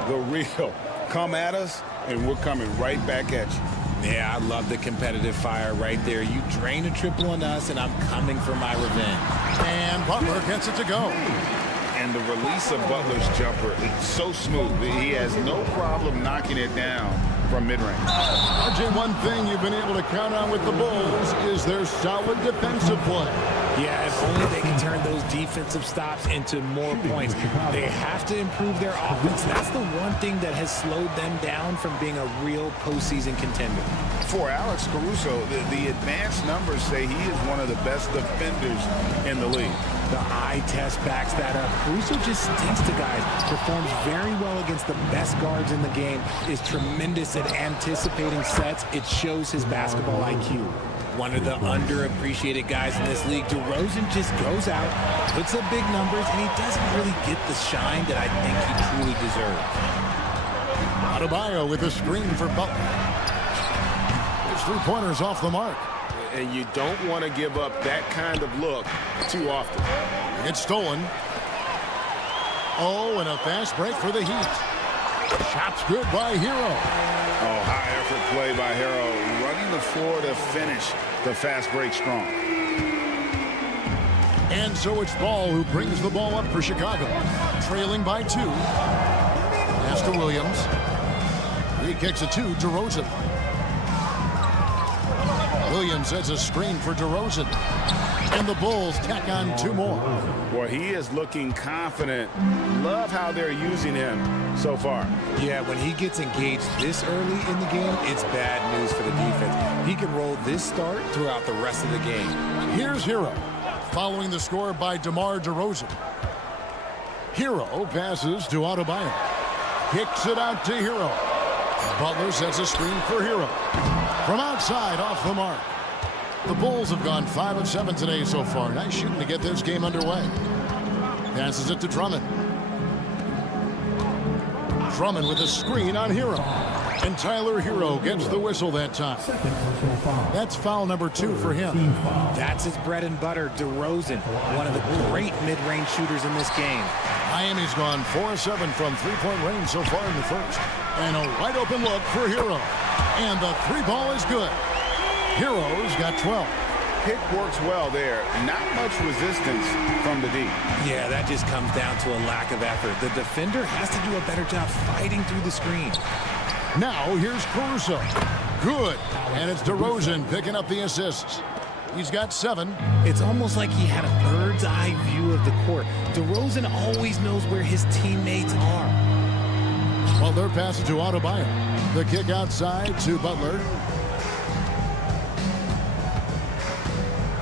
The real. Come at us, and we're coming right back at you. Yeah, I love the competitive fire right there. You drain a triple on us, and I'm coming for my revenge. And Butler gets it to go. And the release of Butler's jumper is so smooth. He has no problem knocking it down from mid-range. RJ, one thing you've been able to count on with the Bulls is their solid defensive play. Yeah, if only they can turn those defensive stops into more points. They have to improve their offense. That's the one thing that has slowed them down from being a real postseason contender. For Alex Caruso, the advanced numbers say he is one of the best defenders in the league. The eye test backs that up. Caruso just stinks to guys, performs very well against the best guards in the game, is tremendous at anticipating sets. It shows his basketball IQ. One of the underappreciated guys in this league. DeRozan just goes out, puts up big numbers, and he doesn't really get the shine that I think he truly deserves. Adebayo with a screen for Butler. His 3-pointers off the mark. And you don't want to give up that kind of look too often. It's stolen. Oh, and a fast break for the Heat. Shot's good by Hero. Oh, high effort play by Hero. Running the floor to finish the fast break strong. And so it's Ball who brings the ball up for Chicago. Trailing by 2. Pass to Williams. He kicks it to DeRozan. Williams sets a screen for DeRozan. And the Bulls tack on 2 more. Boy, he is looking confident. Love how they're using him so far. Yeah, when he gets engaged this early in the game, it's bad news for the defense. He can roll this start throughout the rest of the game. Here's Hero, following the score by DeMar DeRozan. Hero passes to Adebayo. Kicks it out to Hero. Butler sets a screen for Hero. From outside, off the mark. The Bulls have gone 5 of 7 today so far. Nice shooting to get this game underway. Passes it to Drummond. Drummond with a screen on Hero. And Tyler Hero gets the whistle that time. That's foul number 2 for him. That's his bread and butter, DeRozan, one of the great mid-range shooters in this game. Miami's gone 4 of 7 from 3-point range so far in the first. And a wide open look for Hero. And the 3 ball is good. Hero's got 12. Pick works well there. Not much resistance from the D. Yeah, that just comes down to a lack of effort. The defender has to do a better job fighting through the screen. Now here's Caruso. Good. And it's DeRozan picking up the assists. He's got 7. It's almost like he had a bird's eye view of the court. DeRozan always knows where his teammates are. Well, their pass to Adebayo. The kick outside to Butler.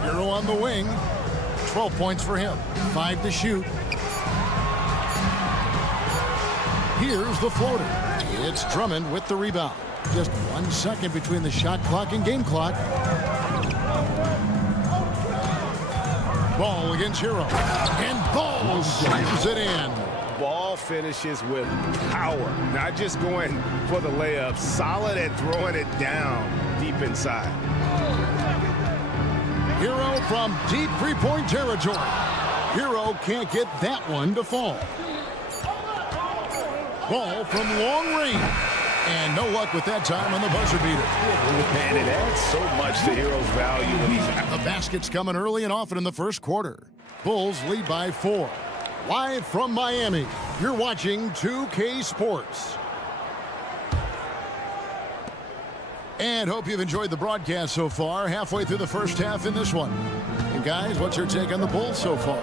Hero on the wing. 12 points for him. 5 to shoot. Here's the floater. It's Drummond with the rebound. Just 1 second between the shot clock and game clock. Ball against Hero. And Ball slams it in. Ball finishes with power, not just going for the layup, solid at throwing it down deep inside. Hero from deep three-point territory. Hero can't get that one to fall. Ball from long range. And no luck with that time on the buzzer beater. Man, it adds so much to Hero's value when he's out. The basket's coming early and often in the first quarter. Bulls lead by 4. Live from Miami, you're watching 2K Sports. And hope you've enjoyed the broadcast so far. Halfway through the first half in this one. And guys, what's your take on the Bulls so far?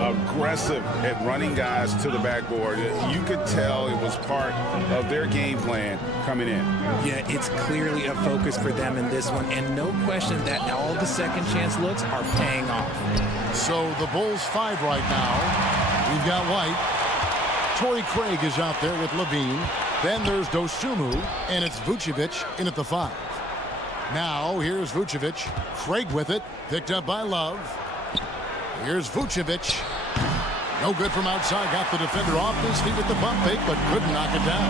Aggressive at running guys to the backboard. You could tell it was part of their game plan coming in. Yeah, it's clearly a focus for them in this one, and no question that all the second chance looks are paying off. So the Bulls 5 right now. We've got White. Torrey Craig is out there with Levine. Then there's Dosunmu, and it's Vucevic in at the 5. Now here's Vucevic. Craig with it. Picked up by Love. Here's Vucevic. No good from outside. Got the defender off his feet with the bump fake, but couldn't knock it down.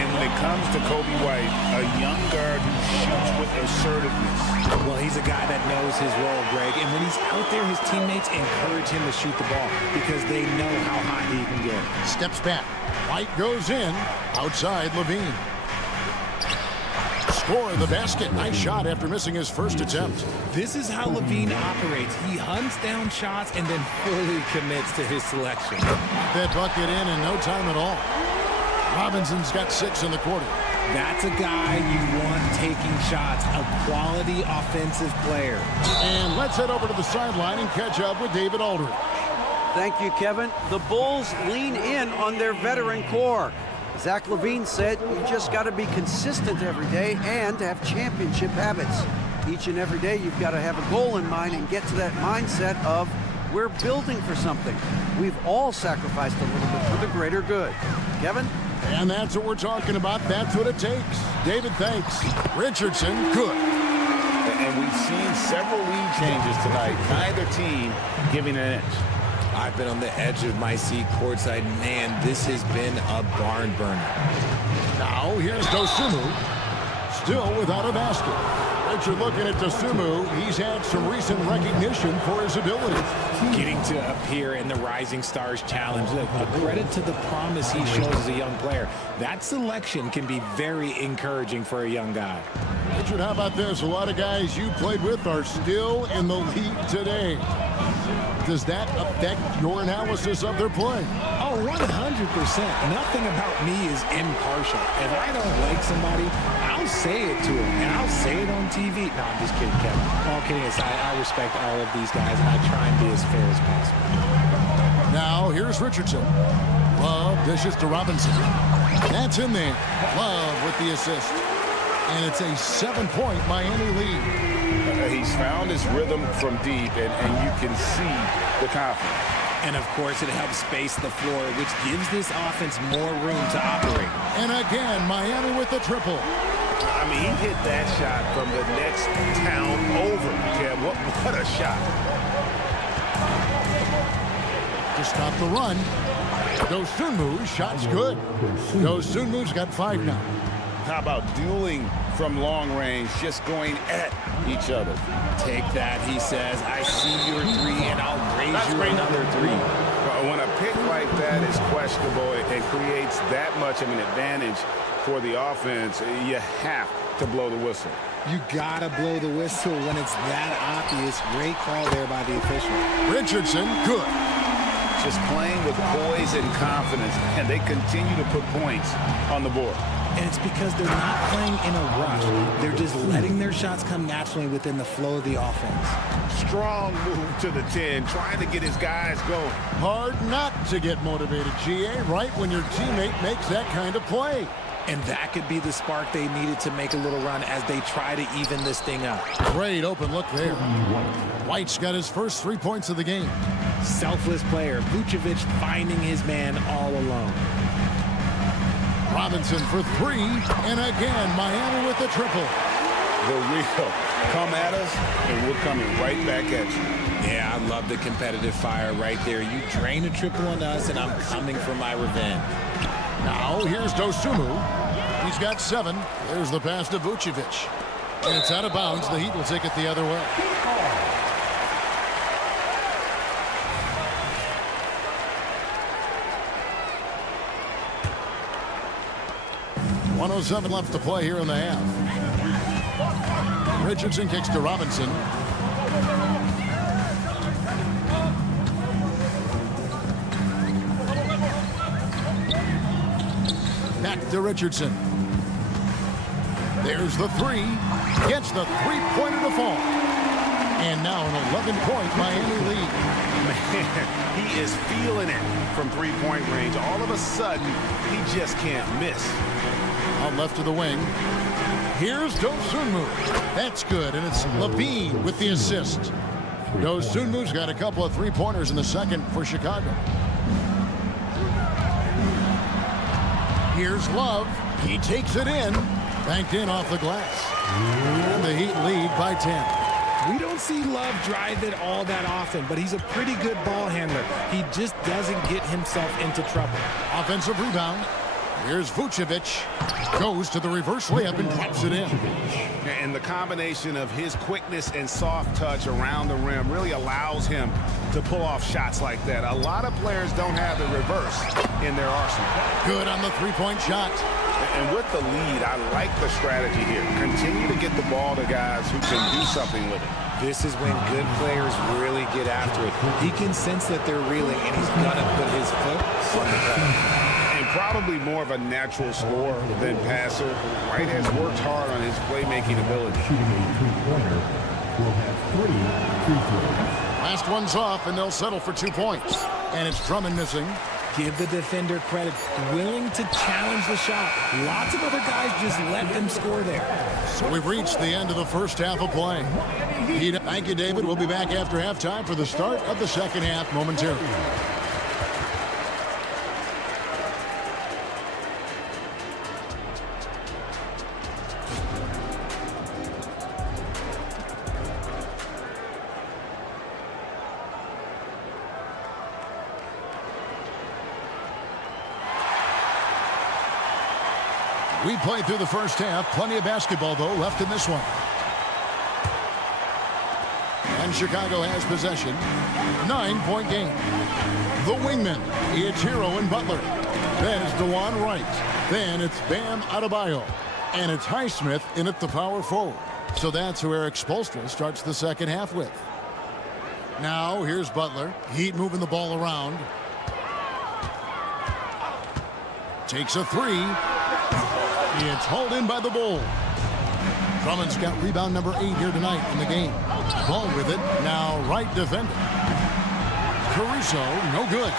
And when it comes to Kobe White, a young guard who shoots with assertiveness. Well, he's a guy that knows his role, Greg. And when he's out there, his teammates encourage him to shoot the ball because they know how hot he can get. Steps back. White goes in. Outside Levine. Score the basket. Nice shot after missing his first attempt. This is how Levine operates. He hunts down shots and then fully commits to his selection. That bucket in no time at all. Robinson's got 6 in the quarter. That's a guy you want taking shots, a quality offensive player. And let's head over to the sideline and catch up with David Aldridge. Thank you, Kevin. The Bulls lean in on their veteran core. Zach LaVine said you just got to be consistent every day and have championship habits. Each and every day you've got to have a goal in mind and get to that mindset of we're building for something. We've all sacrificed a little bit for the greater good. Kevin? And that's what we're talking about. That's what it takes. David, thanks. Richardson, good. And we've seen several lead changes tonight. Neither team giving an inch. I've been on the edge of my seat courtside. Man, this has been a barn burner. Now here's Dosunmu, still without a basket. Richard looking at Dosunmu. He's had some recent recognition for his ability. Getting to appear in the Rising Stars Challenge. Look, a credit to the promise he shows as a young player. That selection can be very encouraging for a young guy. Richard, how about this? A lot of guys you played with are still in the league today. Does that affect your analysis of their play? Oh, 100%. Nothing about me is impartial. If I don't like somebody, I'll say it to them, and I'll say it on TV. No, I'm just kidding, Kevin. All kidding aside, I respect all of these guys, and I try and be as fair as possible. Now, here's Richardson. Love dishes to Robinson. That's in there. Love with the assist. And it's a 7-point Miami lead. He's found his rhythm from deep, and you can see the confidence. And, of course, it helps space the floor, which gives this offense more room to operate. And again, Miami with the triple. I mean, he hit that shot from the next town over. Yeah, what a shot. To stop the run. Dosunmu's shot's good. Dosunmu's got 5 now. How about dueling from long range, just going at each other? Take that, he says. I see your 3, and I'll raise you another 3. When a pick like that is questionable and creates that much of an advantage for the offense, you have to blow the whistle. You gotta blow the whistle when it's that obvious. Great call there by the official. Richardson, good. Just playing with poise and confidence, and they continue to put points on the board. and it's because they're not playing in a rush. They're just letting their shots come naturally within the flow of the offense. Strong move to the 10, trying to get his guys going. Hard not to get motivated, GA, right when your teammate makes that kind of play. And that could be the spark they needed to make a little run as they try to even this thing up. Great open look there. White's got his first 3 points of the game. Selfless player. Vucevic finding his man all alone. Robinson for 3, and again, Miami with the triple. The real come at us, and we're coming right back at you. Yeah, I love the competitive fire right there. You drain a triple on us, and I'm coming for my revenge. Now, here's Dosunmu. He's got 7. There's the pass to Vucevic. And it's out of bounds. The Heat will take it the other way. .107 left to play here in the half. Richardson kicks to Robinson. Back to Richardson. There's the 3. Gets the three-pointer to fall. And now an 11-point Miami lead. Man, he is feeling it from three-point range. All of a sudden, he just can't miss. On left to the wing. Here's Dosunmu. That's good, and it's Levine with the assist. Dosunmu's got a couple of three-pointers in the second for Chicago. Here's Love. He takes it in. Banked in off the glass. And the Heat lead by 10. We don't see Love drive it all that often, but he's a pretty good ball handler. He just doesn't get himself into trouble. Offensive rebound. Here's Vucevic. Goes to the reverse layup and drops it in. And the combination of his quickness and soft touch around the rim really allows him to pull off shots like that. A lot of players don't have the reverse in their arsenal. Good on the three-point shot. And with the lead, I like the strategy here. Continue to get the ball to guys who can do something with it. This is when good players really get after it. He can sense that they're reeling, and he's going to put his foot on the pedal. And probably more of a natural scorer than passer. White has worked hard on his playmaking ability. Last one's off, and they'll settle for 2 points. And it's Drummond missing. Give the defender credit. Willing to challenge the shot. Lots of other guys just let them score there. So we've reached the end of the first half of play. Thank you, David. We'll be back after halftime for the start of the second half momentarily. We played through the first half. Plenty of basketball, though, left in this one. And Chicago has possession. 9-point game. The wingmen. It's Hero and Butler. Then it's DeJuan Wright. Then it's Bam Adebayo. And it's Highsmith in at the power forward. So that's who Eric Spoelstra starts the second half with. Now here's Butler. Heat moving the ball around. Takes a 3. It's hauled in by the Bulls. Drummond's got rebound number 8 here tonight in the game. Ball with it. Now right defender. Caruso, no good.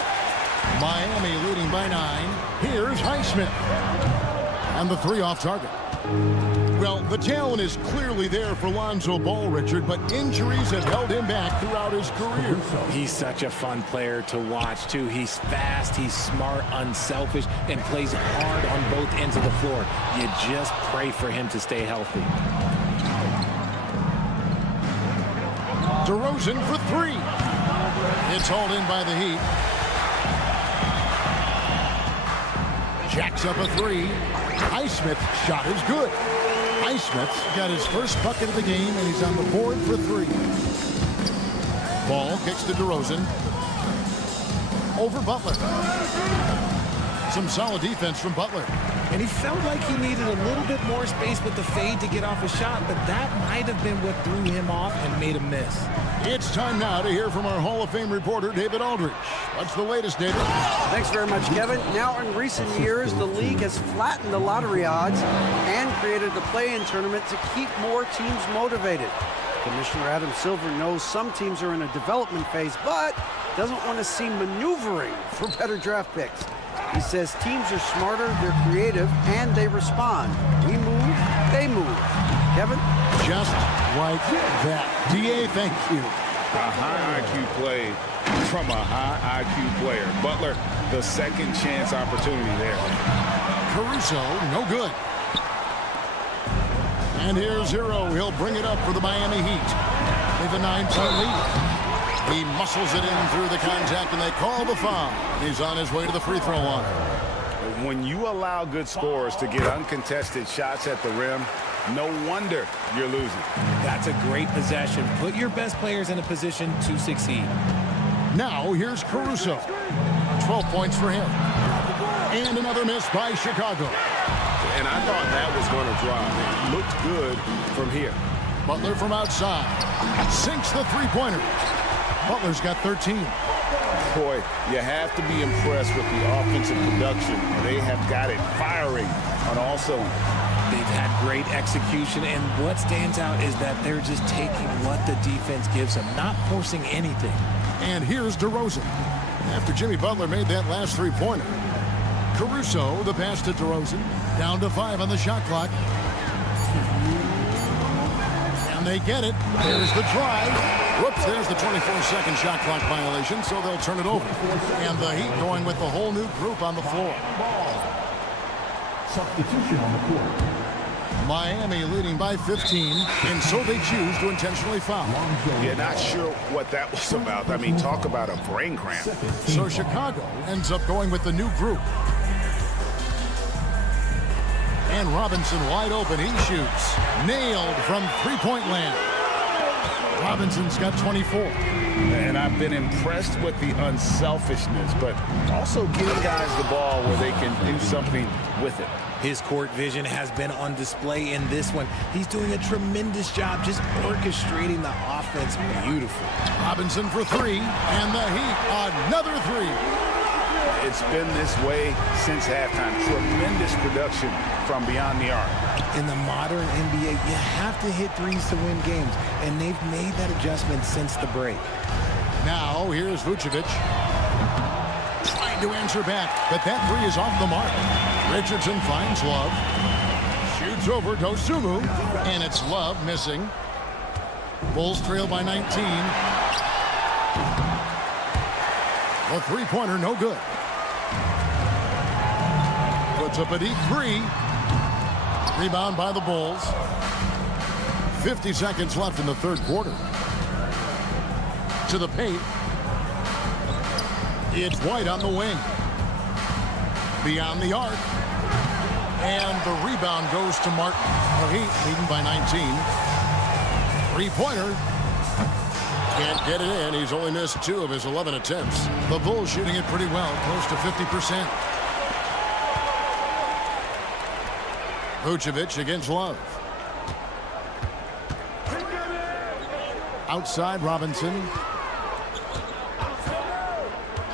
Miami leading by 9. Here's Highsmith. And the 3 off target. Well, the talent is clearly there for Lonzo Ball, Richard, but injuries have held him back throughout his career. He's such a fun player to watch, too. He's fast, he's smart, unselfish, and plays hard on both ends of the floor. You just pray for him to stay healthy. DeRozan for 3. It's hauled in by the Heat. Jacks up a 3. Highsmith's shot is good. Highsmith's got his first bucket of the game, and he's on the board for 3. Ball kicks to DeRozan. Over Butler. Some solid defense from Butler. And he felt like he needed a little bit more space with the fade to get off a shot, but that might have been what threw him off and made him miss. It's time now to hear from our Hall of Fame reporter, David Aldridge. What's the latest, David? Thanks very much, Kevin. Now, in recent years, the league has flattened the lottery odds and created the play-in tournament to keep more teams motivated. Commissioner Adam Silver knows some teams are in a development phase, but doesn't want to see maneuvering for better draft picks. He says teams are smarter, they're creative, and they respond. We move, they move. Kevin? Just like that. DA, thank you. A high IQ play from a high IQ player. Butler, the second chance opportunity there. Caruso, no good. And here's Hero. He'll bring it up for the Miami Heat. They have a 9-point lead. He muscles it in through the contact, and they call the foul. He's on his way to the free throw line. When you allow good scorers to get uncontested shots at the rim, no wonder you're losing. That's a great possession. Put your best players in a position to succeed. Now here's Caruso. 12 points for him. And another miss by Chicago. And I thought that was going to drop. It looked good from here. Butler from outside. Sinks the three-pointer. Butler's got 13. Boy, you have to be impressed with the offensive production. They have got it firing on all cylinders. They've had great execution, and what stands out is that they're just taking what the defense gives them, not forcing anything. And here's DeRozan. After Jimmy Butler made that last three-pointer. Caruso, the pass to DeRozan. Down to 5 on the shot clock. And they get it. There's the try. Whoops, there's the 24-second shot clock violation, so they'll turn it over. And the Heat going with the whole new group on the floor. Substitution on the court. Miami leading by 15, and so they choose to intentionally foul. Yeah, not sure what that was about. I mean, talk about a brain cramp. So Chicago ends up going with the new group. And Robinson wide open. He shoots. Nailed from three-point land. Robinson's got 24. And I've been impressed with the unselfishness, but also giving guys the ball where they can do something with it. His court vision has been on display in this one. He's doing a tremendous job just orchestrating the offense beautifully. Robinson for three, and the Heat another three. It's been this way since halftime. Tremendous production from beyond the arc. In the modern NBA, you have to hit threes to win games, and they've made that adjustment since the break. Now, here's Vucevic. Trying to answer back, but that three is off the mark. Richardson finds Love. Shoots over Dosunmu, and it's Love missing. Bulls trail by 19. The three-pointer, no good. Puts up a deep three. Rebound by the Bulls. 50 seconds left in the third quarter. To the paint. It's White on the wing. Beyond the arc. And the rebound goes to Martin. The Heat leading by 19. Three-pointer. Can't get it in. He's only missed 2 of his 11 attempts. The Bulls shooting it pretty well, close to 50%. Vucevic against Love. Outside Robinson.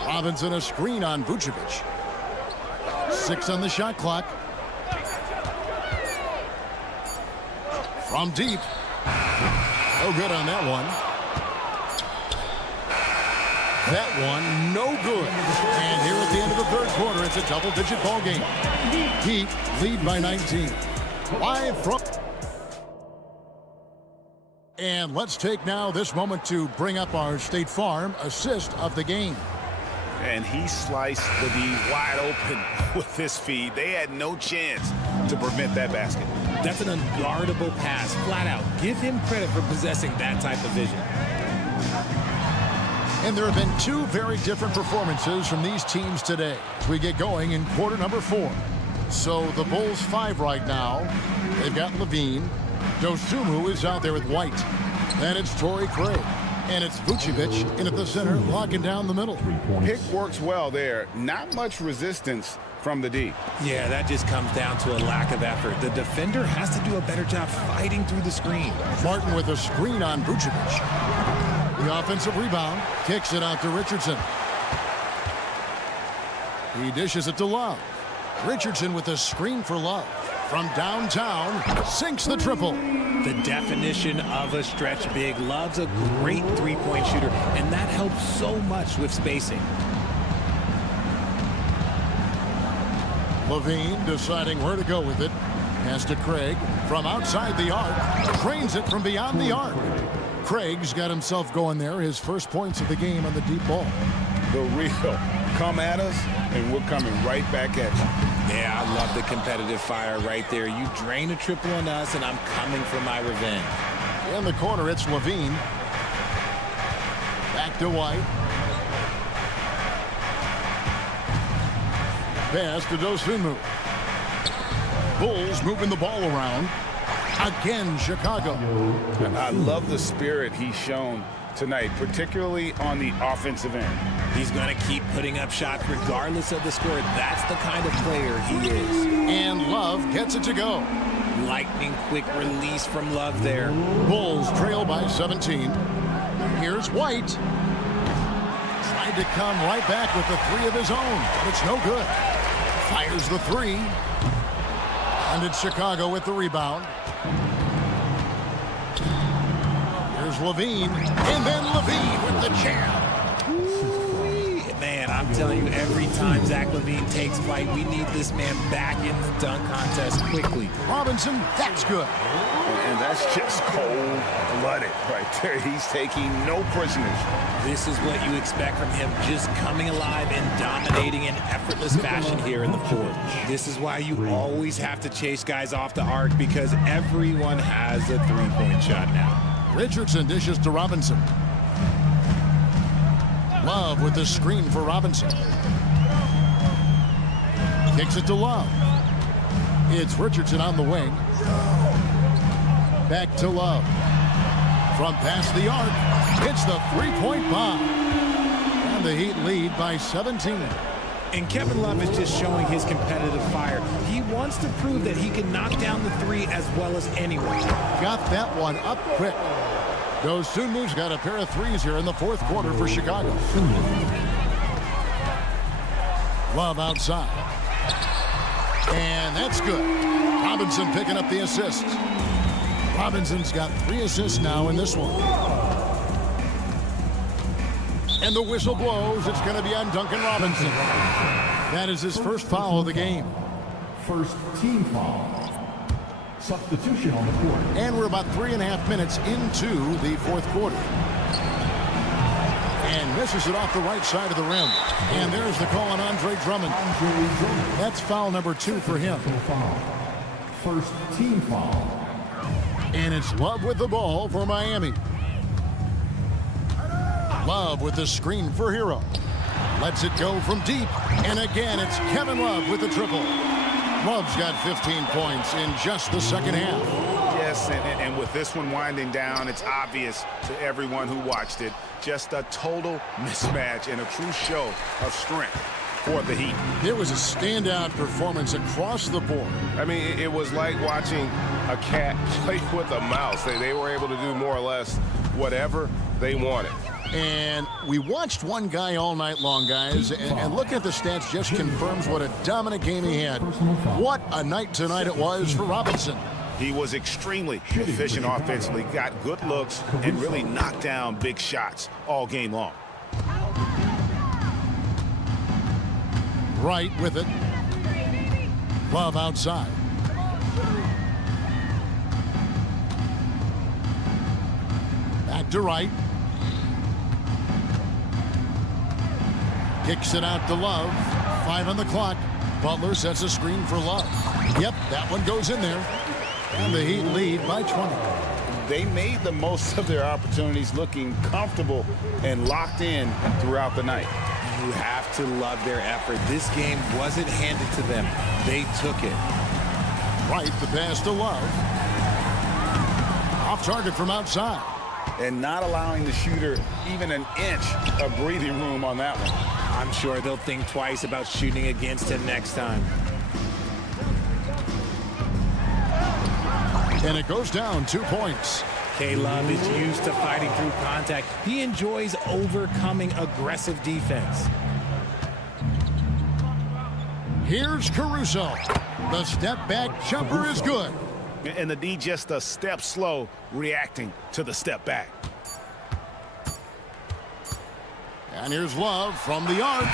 Robinson a screen on Vucevic. 6 on the shot clock. From deep. No good on that one. That one, no good. And here at the end of the third quarter, it's a double-digit ball game. Heat lead by 19. Live from... And let's take now this moment to bring up our State Farm assist of the game. And he sliced the D wide open with this feed. They had no chance to prevent that basket. That's an unguardable pass, flat out. Give him credit for possessing that type of vision. And there have been 2 very different performances from these teams today as we get going in quarter number 4. So the Bulls 5 right now. They've got Levine. Dosunmu is out there with White. Then it's Torrey Craig. And it's Vucevic in at the center, locking down the middle. Pick works well there. Not much resistance from the D. Yeah, that just comes down to a lack of effort. The defender has to do a better job fighting through the screen. Martin with a screen on Vucevic. The offensive rebound, kicks it out to Richardson. He dishes it to Love. Richardson with a screen for Love. From downtown, sinks the triple. The definition of a stretch big. Love's a great three-point shooter, and that helps so much with spacing. Levine deciding where to go with it. Pass to Craig from outside the arc. Drains it from beyond the arc. Craig's got himself going there. His first points of the game on the deep ball. The real come at us, and we're coming right back at you. Yeah, I love the competitive fire right there. You drain a triple on us, and I'm coming for my revenge. In the corner, it's Levine. Back to White. Pass to Dosunmu. Bulls moving the ball around. Again, Chicago. I love the spirit he's shown tonight, particularly on the offensive end. He's going to keep putting up shots regardless of the score. That's the kind of player he is. And Love gets it to go. Lightning quick release from Love there. Bulls trail by 17. Here's White. Tried to come right back with the three of his own. It's no good. Fires the three. And it's Chicago with the rebound. Here's Levine. And then Levine with the jam. Man, I'm telling you, every time Zach LaVine takes flight, we need this man back in the dunk contest quickly. Robinson, that's good. And that's just cold-blooded right there. He's taking no prisoners. This is what you expect from him, just coming alive and dominating in effortless fashion here in the fourth. This is why you always have to chase guys off the arc, because everyone has a three-point shot now. Richardson dishes to Robinson. Love with the screen for Robinson. Kicks it to Love. It's Richardson on the wing. Back to Love. From past the arc, hits the three-point bomb. And the Heat lead by 17. And Kevin Love is just showing his competitive fire. He wants to prove that he can knock down the three as well as anyone. Got that one up quick. Dosunmu's got a pair of threes here in the fourth quarter for Chicago. Love outside. And that's good. Robinson picking up the assist. Robinson's got 3 assists now in this one. And the whistle blows. It's going to be on Duncan Robinson. That is his first foul of the game. First team foul. Substitution on the court. And we're about 3.5 minutes into the fourth quarter. And misses it off the right side of the rim. And there's the call on Andre Drummond. That's foul number 2 for him. First team foul. And it's Love with the ball for Miami. Love with the screen for Hero. Lets it go from deep. And again, it's Kevin Love with the triple. Love's got 15 points in just the second half. Yes, and with this one winding down, it's obvious to everyone who watched it. Just a total mismatch and a true show of strength for the Heat. It was a standout performance across the board. I mean, it was like watching a cat play with a mouse. They were able to do more or less whatever they wanted. And we watched one guy all night long, guys, and looking at the stats just confirms what a dominant game he had. What a night tonight it was for Robinson. He was extremely efficient offensively, got good looks, and really knocked down big shots all game long. Right with it. Love outside. Back to right. Kicks it out to Love. 5 on the clock. Butler sets a screen for Love. Yep, that one goes in there. And the Heat lead by 20. They made the most of their opportunities, looking comfortable and locked in throughout the night. You have to love their effort. This game wasn't handed to them. They took it. Right, the pass to Love. Off target from outside. and not allowing the shooter even an inch of breathing room on that one. I'm sure they'll think twice about shooting against him next time. And it goes down 2 points. K-Love is used to fighting through contact. He enjoys overcoming aggressive defense. Here's Caruso. The step-back jumper is good. And the D just a step slow reacting to the step back. And here's Love from the arc.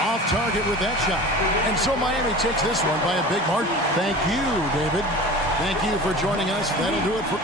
Off target with that shot. And so Miami takes this one by a big margin. Thank you, David. Thank you for joining us. That'll do it for...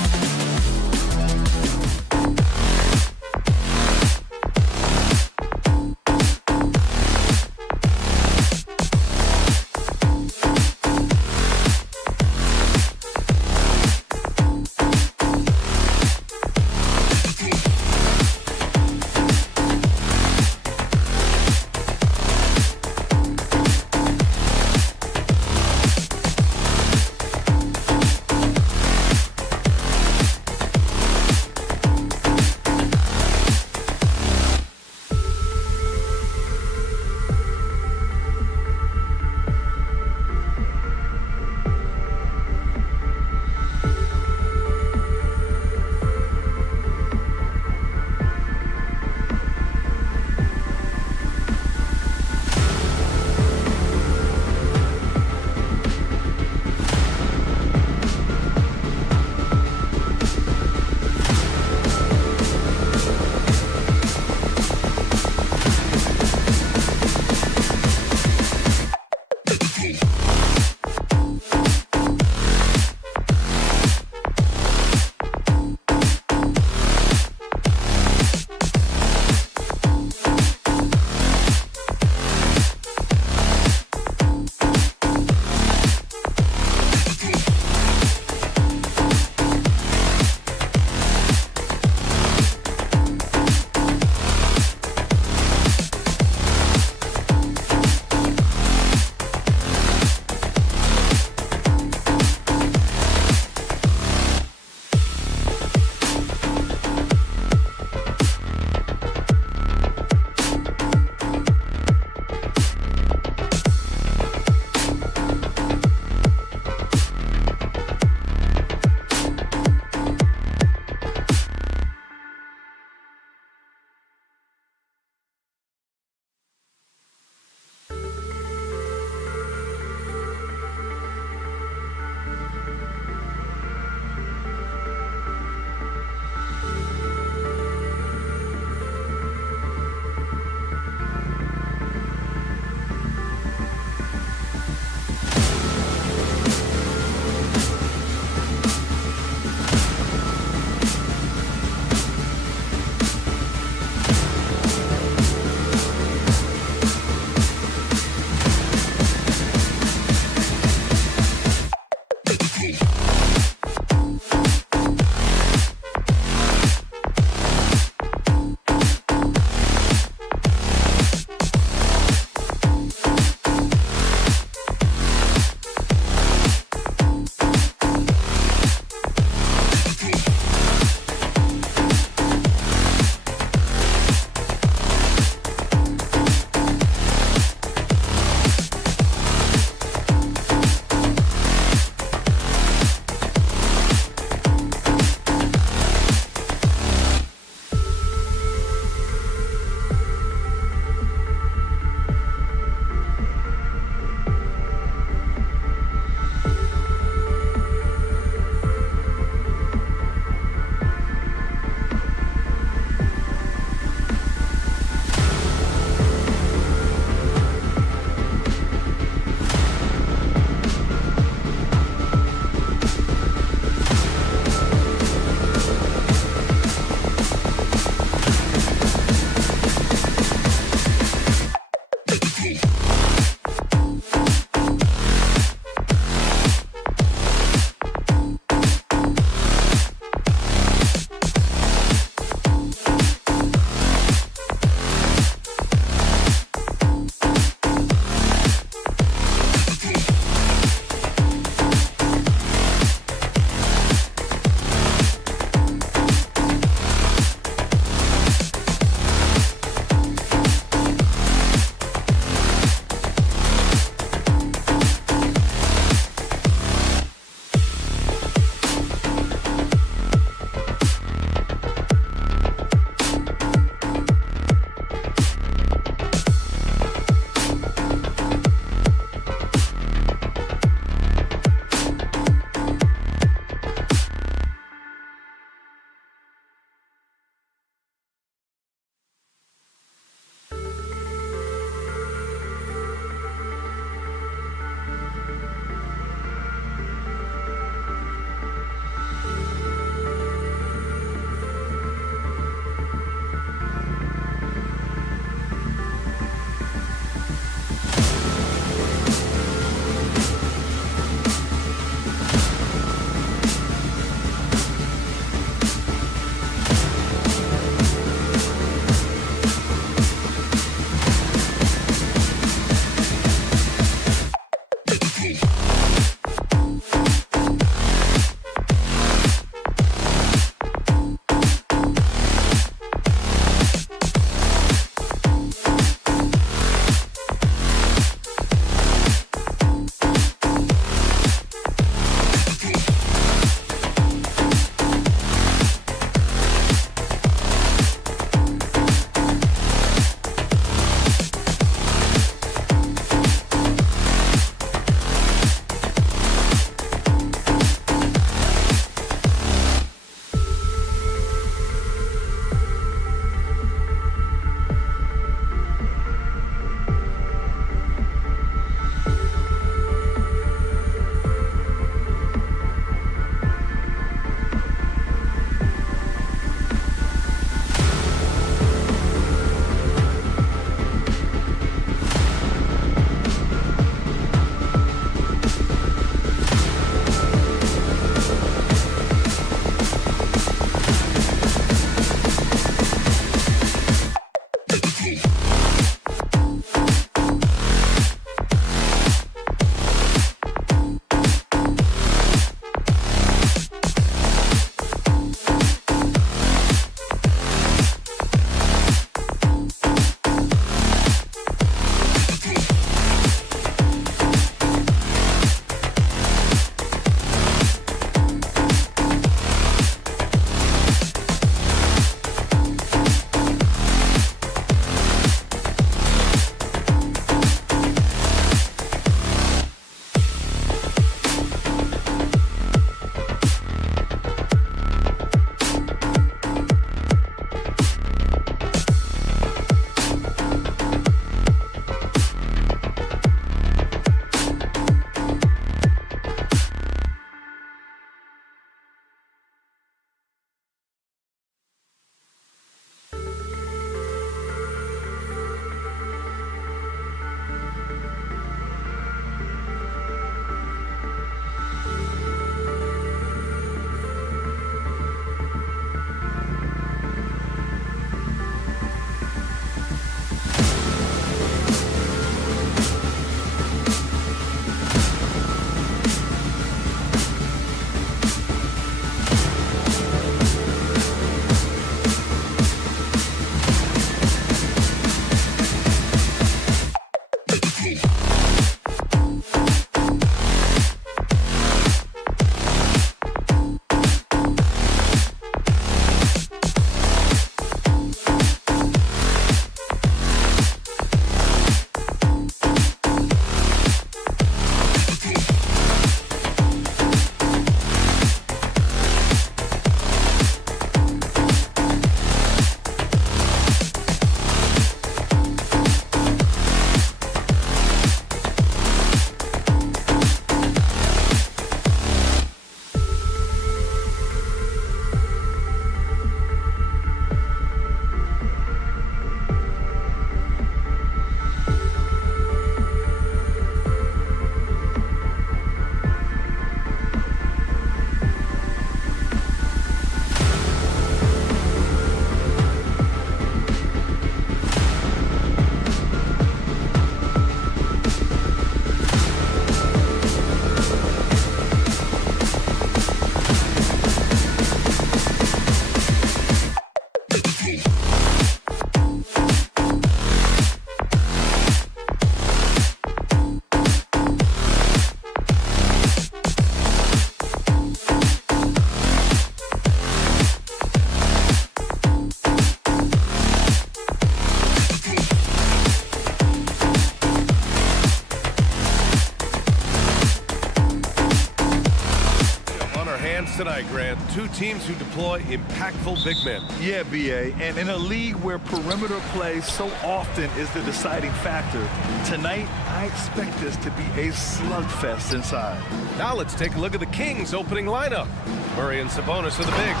Grant. Two teams who deploy impactful big men. Yeah, B.A. And in a league where perimeter play so often is the deciding factor, tonight I expect this to be a slugfest inside. Now let's take a look at the Kings' opening lineup. Murray and Sabonis are the bigs.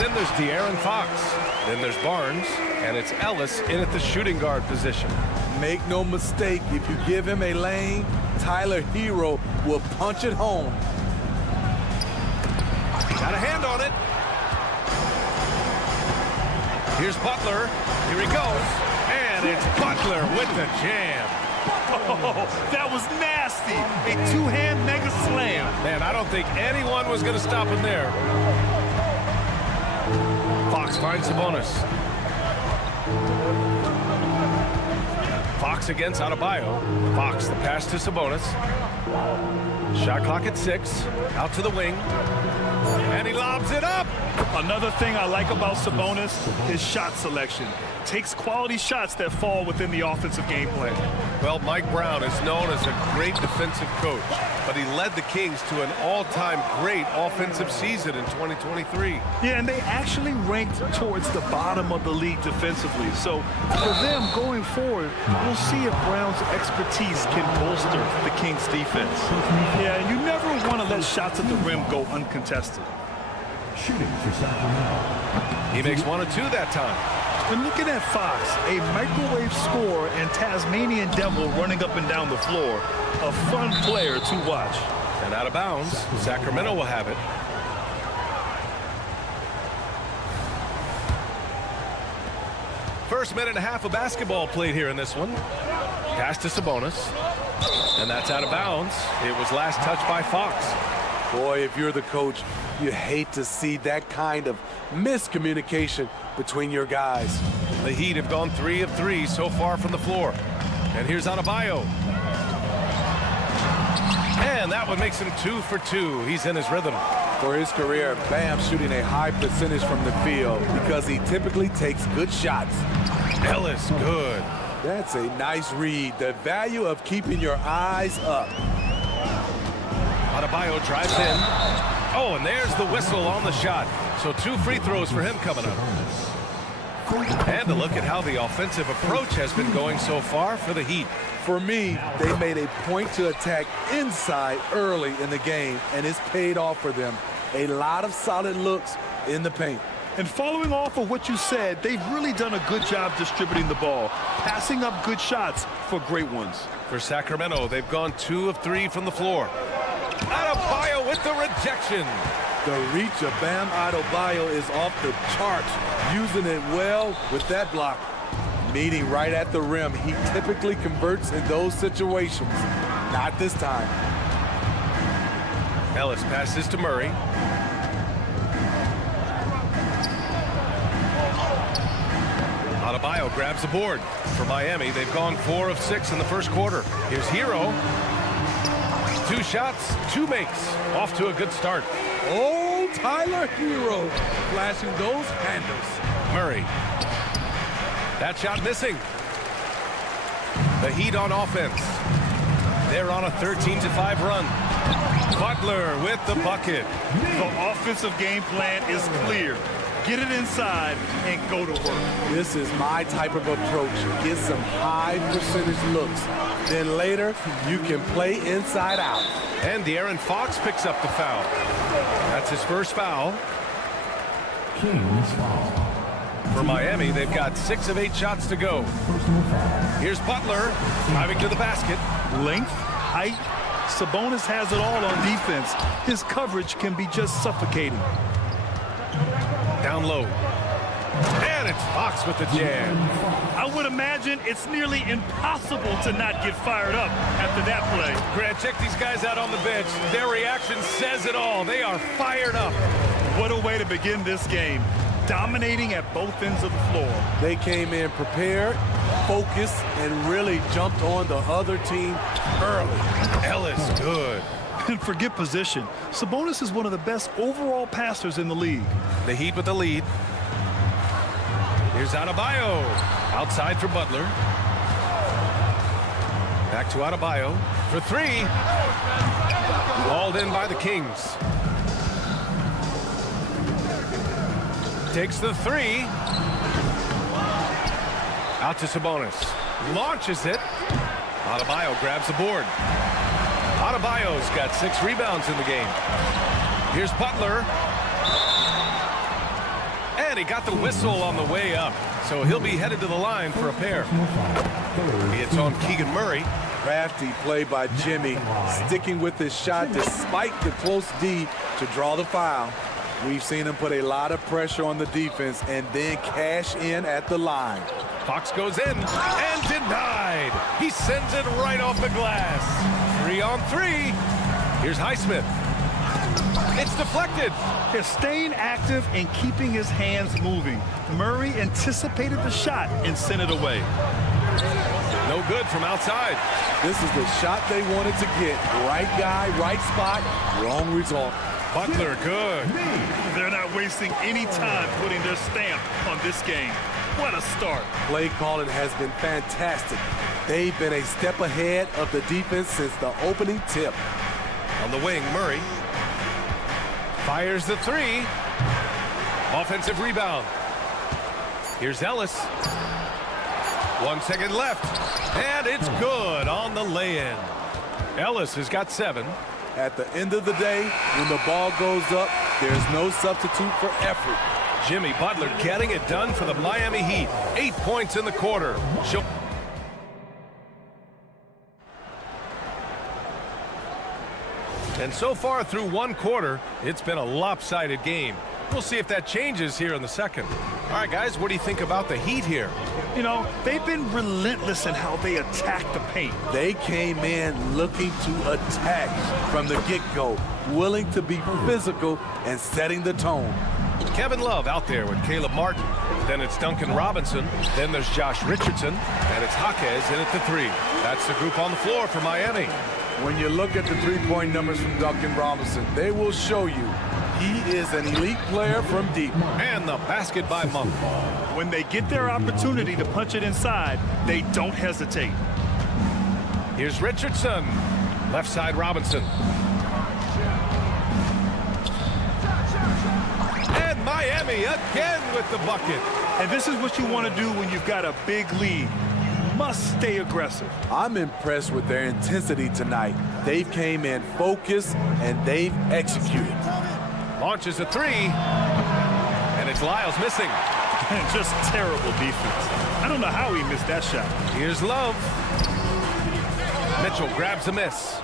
Then there's De'Aaron Fox. Then there's Barnes. And it's Ellis in at the shooting guard position. Make no mistake, if you give him a lane, Tyler Hero will punch it home. Got a hand on it. Here's Butler. Here he goes. And it's Butler with the jam. Oh, that was nasty. A two-hand mega slam. Man, I don't think anyone was going to stop him there. Fox finds Sabonis. Fox against Adebayo. Fox, the pass to Sabonis. Shot clock at 6. Out to the wing. And he lobs it up. Another thing I like about Sabonis is shot selection. Takes quality shots that fall within the offensive game plan. Well, Mike Brown is known as a great defensive coach, but he led the Kings to an all-time great offensive season in 2023. Yeah, and they actually ranked towards the bottom of the league defensively. So for them going forward, we'll see if Brown's expertise can bolster the Kings defense. Yeah, you never want to let shots at the rim go uncontested. Shooting for Sacramento. He makes 1 or 2 that time. And looking at Fox, a microwave scorer and Tasmanian Devil running up and down the floor. A fun player to watch. And out of bounds, Sacramento will have it. First minute and a half of basketball played here in this one. Pass to Sabonis. And that's out of bounds. It was last touched by Fox. Boy, if you're the coach, you hate to see that kind of miscommunication between your guys. The Heat have gone 3 of 3 so far from the floor. And here's Adebayo. And that one makes him 2 for 2. He's in his rhythm. For his career, Bam shooting a high percentage from the field because he typically takes good shots. Ellis, good. That's a nice read. The value of keeping your eyes up. Adebayo drives in. Oh, and there's the whistle on the shot. So 2 free throws for him coming up. And a look at how the offensive approach has been going so far for the Heat. For me, they made a point to attack inside early in the game, and it's paid off for them. A lot of solid looks in the paint. And following off of what you said, they've really done a good job distributing the ball, passing up good shots for great ones. For Sacramento, they've gone 2 of 3 from the floor. Adebayo with the rejection. The reach of Bam Adebayo is off the charts, using it well with that block. Meeting right at the rim, he typically converts in those situations. Not this time. Ellis passes to Murray. Adebayo grabs the board. For Miami, they've gone 4 of 6 in the first quarter. Here's Hero. 2 shots, 2 makes. Off to a good start. Oh, Tyler Hero flashing those handles. Murray. That shot missing. The Heat on offense. They're on a 13-5 run. Butler with the bucket. The offensive game plan is clear. Get it inside and go to work. This is my type of approach. Get some high percentage looks. Then later, you can play inside out. And De'Aaron Fox picks up the foul. That's his first foul. Kings foul. For Miami, they've got 6 of 8 shots to go. Here's Butler driving to the basket. Length, height, Sabonis has it all on defense. His coverage can be just suffocating. Down low. And it's Fox with the jam. I would imagine it's nearly impossible to not get fired up after that play. Grant, check these guys out on the bench. Their reaction says it all. They are fired up. What a way to begin this game. Dominating at both ends of the floor. They came in prepared, focused, and really jumped on the other team early. Ellis, good. And forget position. Sabonis is one of the best overall passers in the league. The Heat with the lead. Here's Adebayo. Outside for Butler. Back to Adebayo for 3. Walled in by the Kings. Takes the three. Out to Sabonis. Launches it. Adebayo grabs the board. Adebayo's got 6 rebounds in the game. Here's Butler. And he got the whistle on the way up. So he'll be headed to the line for a pair. It's on Keegan Murray. Crafty play by Jimmy, sticking with his shot despite the close D to draw the foul. We've seen him put a lot of pressure on the defense and then cash in at the line. Fox goes in and denied. He sends it right off the glass. 3-on-3. Here's Highsmith. It's deflected. They're staying active and keeping his hands moving. Murray anticipated the shot and sent it away. No good from outside. This is the shot they wanted to get. Right guy, right spot, wrong result. Butler, good. They're not wasting any time putting their stamp on this game. What a start. Play calling has been fantastic. They've been a step ahead of the defense since the opening tip. On the wing, Murray fires the three. Offensive rebound. Here's Ellis. 1 second left. And it's good on the lay-in. Ellis has got 7. At the end of the day, when the ball goes up, there's no substitute for effort. Jimmy Butler getting it done for the Miami Heat. 8 points in the quarter. And so far through 1 quarter, it's been a lopsided game. We'll see if that changes here in the second. All right, guys, what do you think about the Heat here? You know, they've been relentless in how they attack the paint. They came in looking to attack from the get-go, willing to be physical and setting the tone. Kevin Love out there with Caleb Martin. Then it's Duncan Robinson. Then there's Josh Richardson. And it's Jaquez in at the 3. That's the group on the floor for Miami. When you look at the three-point numbers from Duncan Robinson, they will show you he is an elite player from deep. And the basket by Monk. When they get their opportunity to punch it inside, they don't hesitate. Here's Richardson. Left side Robinson. And Miami again with the bucket. And this is what you want to do when you've got a big lead. You must stay aggressive. I'm impressed with their intensity tonight. They've came in focused and they've executed. Launches a 3. And it's Lyles missing. Just terrible defense. I don't know how he missed that shot. Here's Love. Mitchell grabs a miss.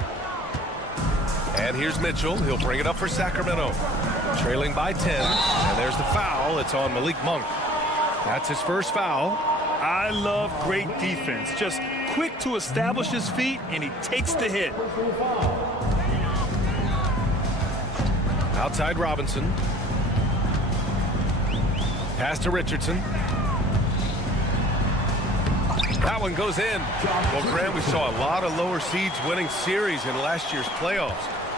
And here's Mitchell. He'll bring it up for Sacramento. Trailing by 10. And there's the foul. It's on Malik Monk. That's his first foul. I love great defense. Just quick to establish his feet, and he takes the hit. Outside Robinson. Pass to Richardson. That one goes in. Well, Grant, we saw a lot of lower seeds winning series in last year's playoffs.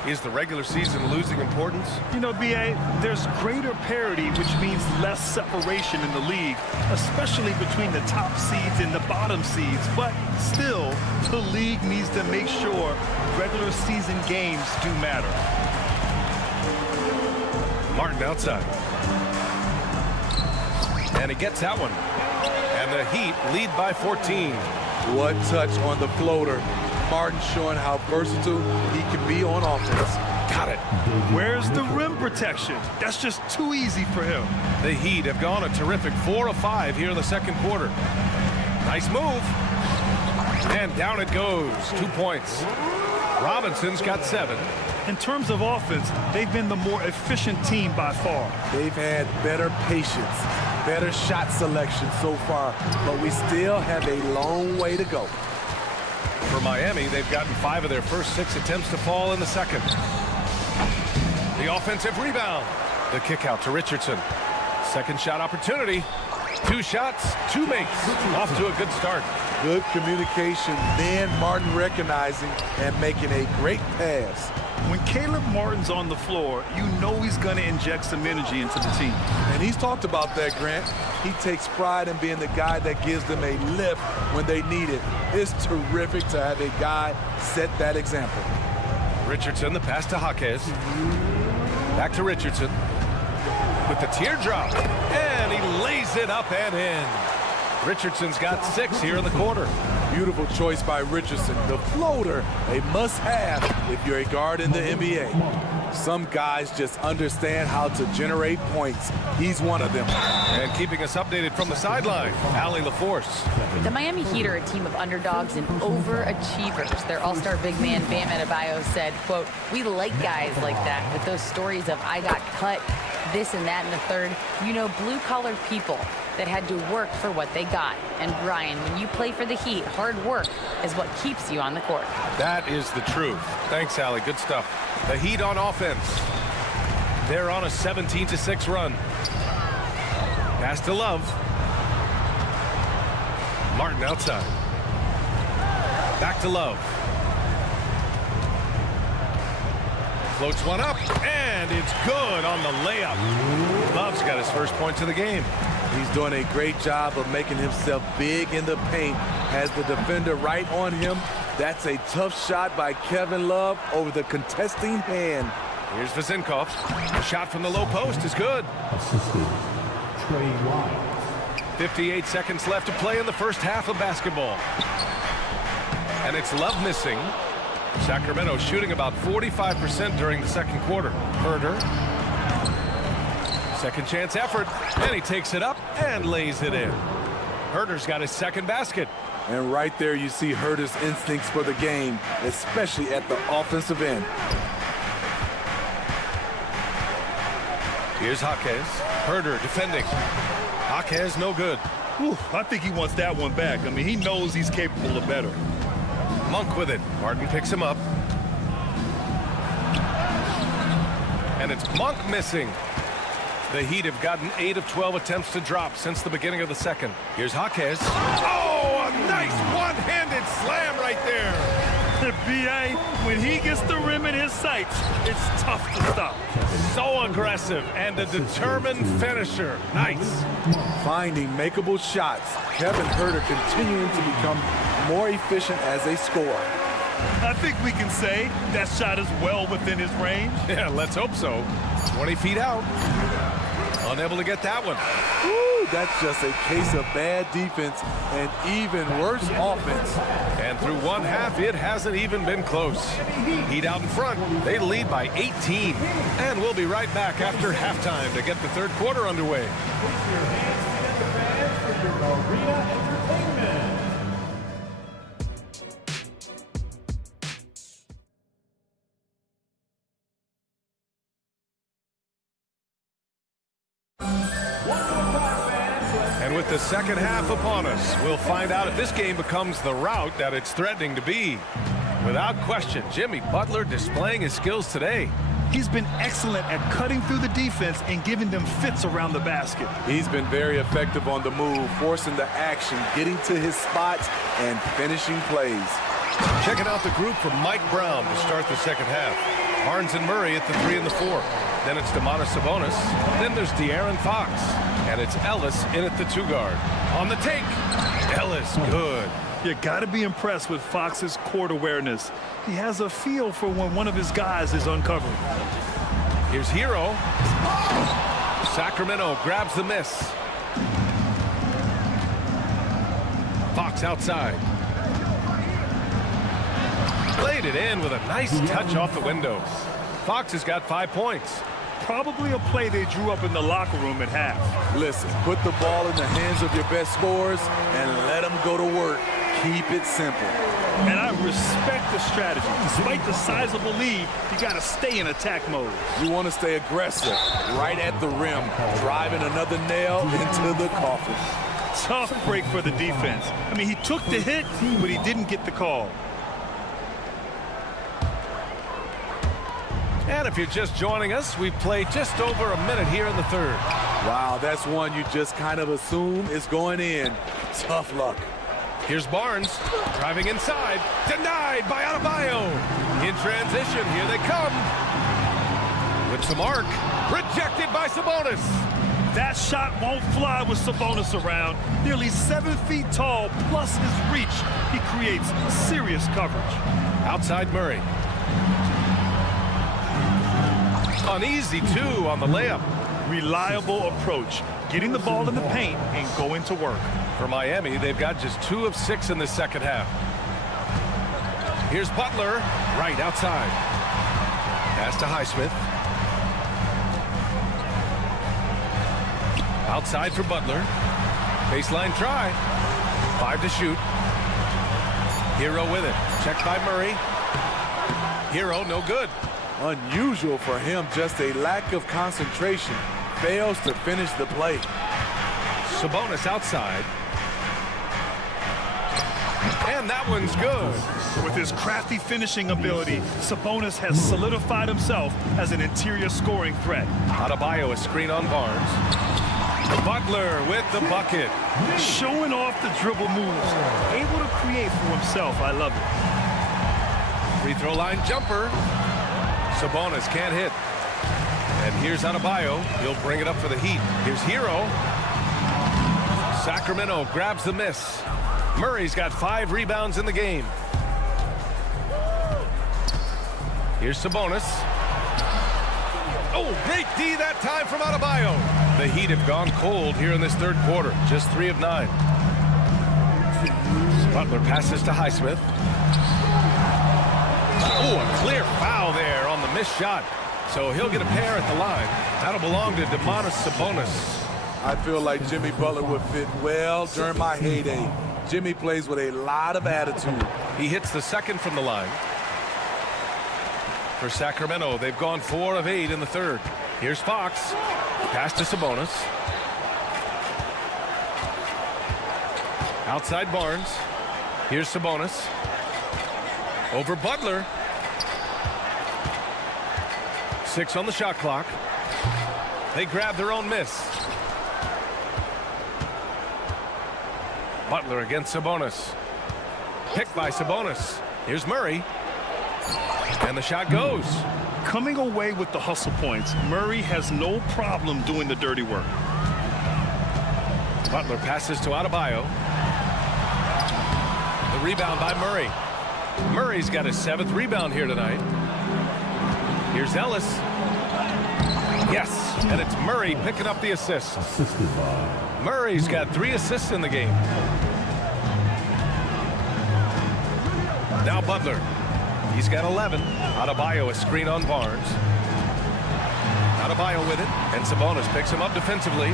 Is the regular season losing importance? You know, B.A., there's greater parity, which means less separation in the league, especially between the top seeds and the bottom seeds. But still, the league needs to make sure regular season games do matter. Martin outside. And he gets that one. And the Heat lead by 14. What touch on the floater. Martin showing how versatile he can be on offense. Got it. Where's the rim protection? That's just too easy for him. The Heat have gone a terrific 4 of 5 here in the second quarter. Nice move. And down it goes. 2 points. Robinson's got 7. In terms of offense, they've been the more efficient team by far. They've had better patience, better shot selection so far, but we still have a long way to go. For Miami, they've gotten 5 of their first 6 attempts to fall in the second. The offensive rebound. The kick out to Richardson. Second shot opportunity. 2 shots, 2 makes. Off to a good start. Good communication, then Martin recognizing and making a great pass. When Caleb Martin's on the floor, you know he's going to inject some energy into the team. And he's talked about that, Grant. He takes pride in being the guy that gives them a lift when they need it. It's terrific to have a guy set that example. Richardson, the pass to Jaquez. Back to Richardson. With the teardrop. Lays it up and in. Richardson's got 6 here in the quarter. Beautiful choice by Richardson. The floater, a must-have if you're a guard in the NBA. Some guys just understand how to generate points. He's one of them. And keeping us updated from the sideline, Allie LaForce. The Miami Heat are a team of underdogs and overachievers. Their all-star big man, Bam Adebayo, said, quote, "We like guys like that with those stories of I got cut, this and that in the third. You know, blue-collar people that had to work for what they got. And Ryan, when you play for the Heat, hard work is what keeps you on the court." That is the truth. Thanks, Allie. Good stuff. The Heat on offense. They're on a 17-6 run. Pass to Love. Martin outside. Back to Love. Floats one up, and it's good on the layup. Love's got his first points of the game. He's doing a great job of making himself big in the paint. Has the defender right on him. That's a tough shot by Kevin Love over the contesting hand. Here's Vezinkov. The shot from the low post is good. Assisted Trey Lyles. 58 seconds left to play in the first half of basketball. And it's Love missing. Sacramento shooting about 45% during the second quarter. Herder. Second chance effort, and he takes it up and lays it in. Herder's got his second basket. And right there you see Herder's instincts for the game, especially at the offensive end. Here's Jaquez. Herder defending. Jaquez no good. Whew, I think he wants that one back. I mean, he knows he's capable of better. Monk with it. Martin picks him up. And it's Monk missing. The Heat have gotten 8 of 12 attempts to drop since the beginning of the second. Here's Jaquez. Oh, a nice one-handed slam right there. The B.A., when he gets the rim in his sights, it's tough to stop. So aggressive and a determined finisher. Nice. Finding makeable shots. Kevin Herder continuing to become more efficient as a scorer. I think we can say that shot is well within his range. Yeah, let's hope so. 20 feet out. Unable to get that one. Woo, that's just a case of bad defense and even worse offense. And through one half, it hasn't even been close. Heat out in front. They lead by 18. And we'll be right back after halftime to get the third quarter underway. And with the second half upon us, we'll find out if this game becomes the rout that it's threatening to be. Without question, Jimmy Butler displaying his skills today. He's been excellent at cutting through the defense and giving them fits around the basket. He's been very effective on the move, forcing the action, getting to his spots, and finishing plays. Checking out the group from Mike Brown to start the second half. Barnes and Murray at the 3 and the 4. Then it's Domantas Sabonis. Then there's De'Aaron Fox. And it's Ellis in at the 2 guard. On the take. Ellis, good. You got to be impressed with Fox's court awareness. He has a feel for when one of his guys is uncovered. Here's Hero. Sacramento grabs the miss. Fox outside. Played it in with a nice touch off the window. Fox has got 5 points. Probably a play they drew up in the locker room at half. Listen, put the ball in the hands of your best scorers and let them go to work. Keep it simple. And I respect the strategy. Despite the sizable lead, you got to stay in attack mode. You want to stay aggressive, right at the rim, driving another nail into the coffin. Tough break for the defense. I mean, he took the hit, but he didn't get the call. And if you're just joining us, we've played just over a minute here in the third. Wow, that's one you just kind of assume is going in. Tough luck. Here's Barnes driving inside. Denied by Adebayo. In transition, here they come. With some arc. Rejected by Sabonis. That shot won't fly with Sabonis around. Nearly 7 feet tall, plus his reach. He creates serious coverage. Outside Murray. Uneasy, too, on the layup. Reliable approach. getting the ball in the paint and going to work. For Miami, they've got just 2 of 6 in the second half. Here's Butler, right outside. Pass to Highsmith. Outside for Butler. Baseline try. 5 to shoot. Hero with it. Checked by Murray. Hero, no good. Unusual for him, just a lack of concentration. Fails to finish the play. Sabonis outside. And that one's good. With his crafty finishing ability, Sabonis has solidified himself as an interior scoring threat. Adebayo, a screen on Barnes. Butler with the bucket. Showing off the dribble moves. Able to create for himself. I love it. Free throw line jumper. Sabonis can't hit. And here's Adebayo. He'll bring it up for the Heat. Here's Hero. Sacramento grabs the miss. Murray's got 5 rebounds in the game. Here's Sabonis. Oh, great D that time from Adebayo. The Heat have gone cold here in this third quarter. Just 3 of 9. Butler passes to Highsmith. Oh, a clear foul there on the missed shot. So he'll get a pair at the line. That'll belong to Domantas Sabonis. I feel like Jimmy Butler would fit well during my heyday. Jimmy plays with a lot of attitude. He hits the second from the line. For Sacramento, they've gone 4 of 8 in the third. Here's Fox. Pass to Sabonis. Outside Barnes. Here's Sabonis. Over Butler. 6 on the shot clock. They grab their own miss. Butler against Sabonis. Picked by Sabonis. Here's Murray. And the shot goes. Coming away with the hustle points, Murray has no problem doing the dirty work. Butler passes to Adebayo. The rebound by Murray. Murray's got his 7th rebound here tonight. Here's Ellis. Yes, and it's Murray picking up the assist. Murray's got 3 assists in the game. Now Butler. He's got 11. Adebayo a screen on Barnes. Adebayo with it, and Sabonis picks him up defensively.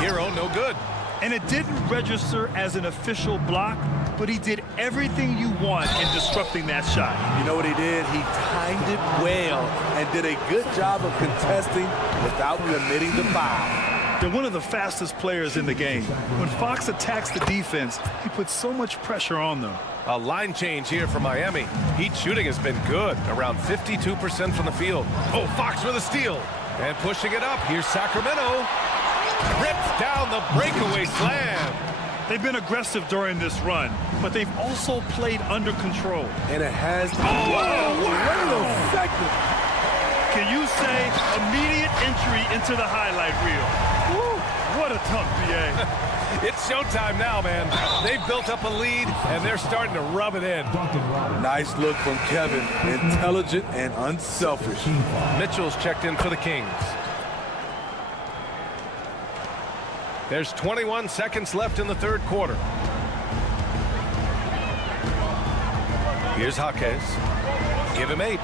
Hero, no good. And it didn't register as an official block, but he did everything you want in disrupting that shot. You know what he did? He timed it well and did a good job of contesting without committing the foul. They're one of the fastest players in the game. When Fox attacks the defense, he puts so much pressure on them. A line change here for Miami. Heat shooting has been good, around 52% from the field. Oh, Fox with a steal. And pushing it up, here's Sacramento. Ripped down the breakaway slam. They've been aggressive during this run, but they've also played under control. And it has... Whoa, wait a second. Can you say immediate entry into the highlight reel? Woo, what a dunk, BA. It's showtime now, man. They've built up a lead, and they're starting to rub it in. Nice look from Kevin. Intelligent and unselfish. Mitchell's checked in for the Kings. There's 21 seconds left in the third quarter. Here's Jaquez. Give him 8.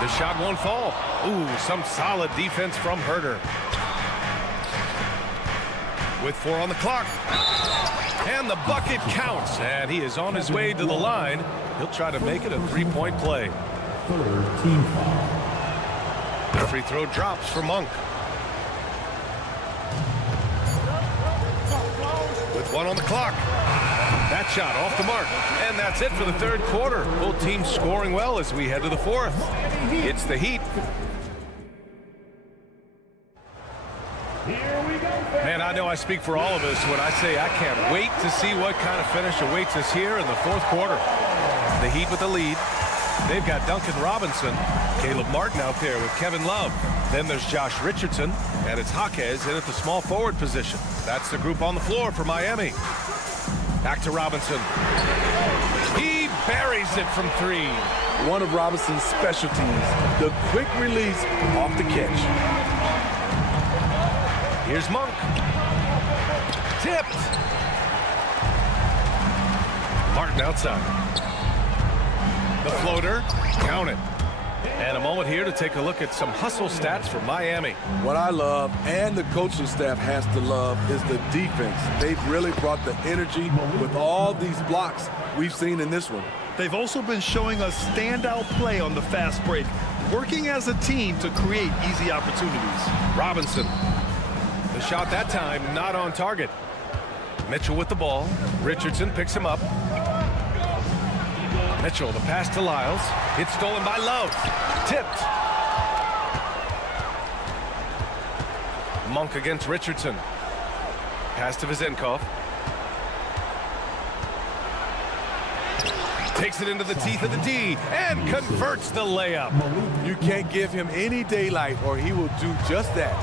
The shot won't fall. Ooh, some solid defense from Herter. With 4 on the clock. And the bucket counts. And he is on his way to the line. He'll try to make it a 3-point play. Third team foul. The free throw drops for Monk. With 1 on the clock. That shot off the mark. And that's it for the third quarter. Both teams scoring well as we head to the fourth. It's the Heat. Man, I know I speak for all of us when I say I can't wait to see what kind of finish awaits us here in the fourth quarter. The Heat with the lead. They've got Duncan Robinson, Caleb Martin out there with Kevin Love. Then there's Josh Richardson, and it's Jaquez in at the small forward position. That's the group on the floor for Miami. Back to Robinson. He buries it from 3. One of Robinson's specialties, the quick release off the catch. Here's Monk. Tipped. Martin outside. The floater. Count it. And a moment here to take a look at some hustle stats for Miami. What I love, and the coaching staff has to love, is the defense. They've really brought the energy with all these blocks we've seen in this one. They've also been showing us standout play on the fast break, working as a team to create easy opportunities. Robinson. The shot that time not on target. Mitchell with the ball. Richardson picks him up. Mitchell, the pass to Lyles. It's stolen by Love. Tipped. Monk against Richardson. Pass to Vizenkov. Takes it into the teeth of the D and converts the layup. You can't give him any daylight or he will do just that.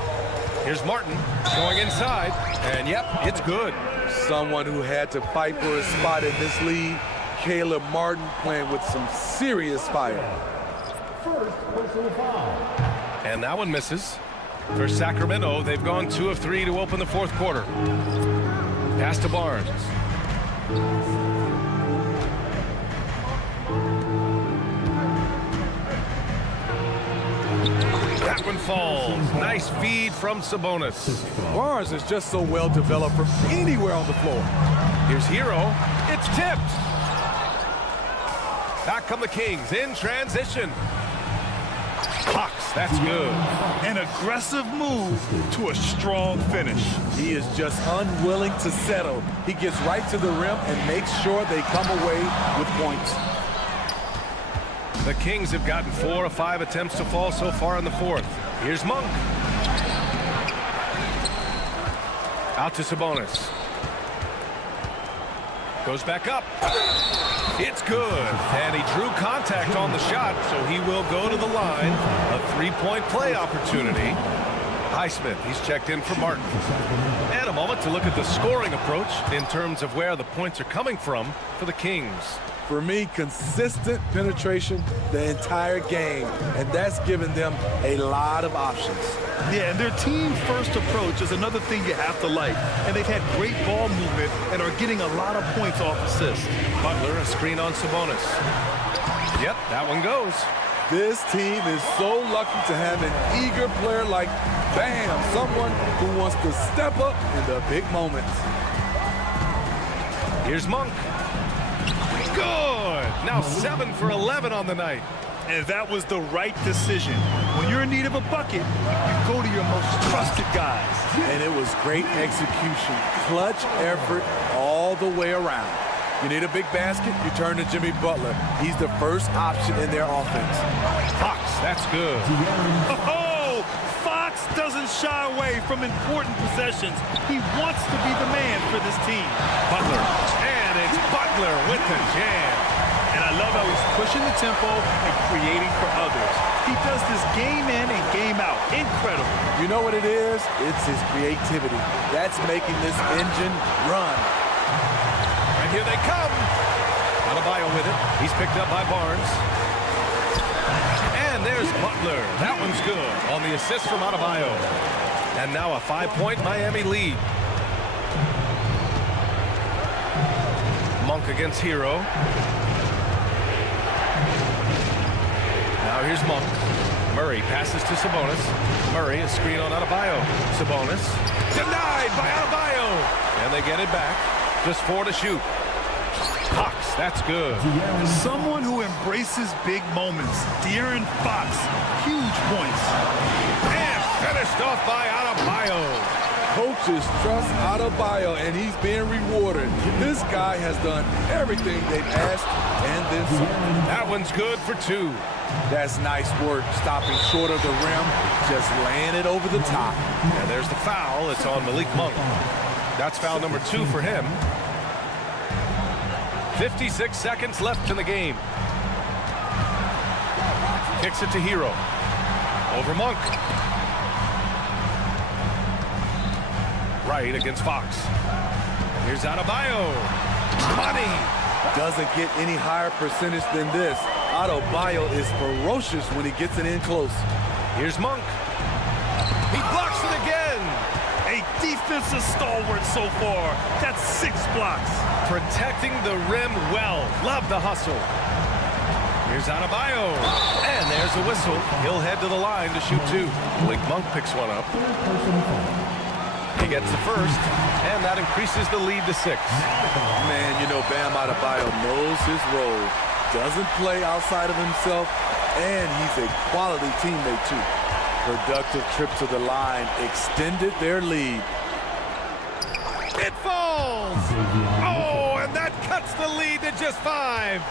Here's Martin going inside, and yep, it's good. Someone who had to fight for a spot in this league, Caleb Martin, playing with some serious fire. And that one misses. For Sacramento, they've gone 2 of 3 to open the fourth quarter. Pass to Barnes. That one falls. Nice feed from Sabonis. Barnes is just so well developed from anywhere on the floor. Here's Hero. It's tipped. Back come the Kings in transition. Fox, that's good. An aggressive move to a strong finish. He is just unwilling to settle. He gets right to the rim and makes sure they come away with points. The Kings have gotten 4 of 5 attempts to fall so far in the fourth. Here's Monk. Out to Sabonis. Goes back up. It's good. And he drew contact on the shot, so he will go to the line. A 3-point play opportunity. Highsmith, he's checked in for Martin. And a moment to look at the scoring approach in terms of where the points are coming from for the Kings. For me, consistent penetration the entire game, and that's given them a lot of options. Yeah, and their team-first approach is another thing you have to like. And they've had great ball movement and are getting a lot of points off assists. Butler, a screen on Sabonis. Yep, that one goes. This team is so lucky to have an eager player like Bam, someone who wants to step up in the big moments. Here's Monk. Good. Now 7 for 11 on the night. And that was the right decision. When you're in need of a bucket, you go to your most trusted guys. And it was great execution. Clutch effort all the way around. You need a big basket, you turn to Jimmy Butler. He's the first option in their offense. Fox, that's good. Oh, Fox doesn't shy away from important possessions. He wants to be the man for this team. Butler, and it's Butler with the jam. And I love how he's pushing the tempo and creating for others. He does this game in and game out. Incredible. You know what it is? It's his creativity. That's making this engine run. And here they come. Adebayo with it. He's picked up by Barnes. And there's Butler. That one's good on the assist from Adebayo. And now a 5-point Miami lead. Monk against Hero. Now here's Monk. Murray passes to Sabonis. Murray, a screen on Adebayo. Sabonis. Denied by Adebayo. And they get it back. Just 4 to shoot. Fox, that's good. Someone who embraces big moments. De'Aaron Fox, huge points. And finished off by Adebayo. Coaches trust Adebayo, and he's being rewarded. This guy has done everything they've asked and then some. That one's good for 2. That's nice work, stopping short of the rim, just laying it over the top. And there's the foul. It's on Malik Monk. That's foul number 2 for him. 56 seconds left in the game. Kicks it to Hero. Over Monk. Right against Fox. Here's Adebayo. Money. Doesn't get any higher percentage than this. Adebayo is ferocious when he gets it in close. Here's Monk. He blocks it again. A defensive stalwart so far. That's 6 blocks. Protecting the rim well. Love the hustle. Here's Adebayo. And there's a whistle. He'll head to the line to shoot 2. Blake Monk picks one up. He gets the first, and that increases the lead to 6. Man, you know, Bam Adebayo knows his role. Doesn't play outside of himself, and he's a quality teammate, too. Productive trip to the line extended their lead. It falls! Oh, and that cuts the lead to just 5.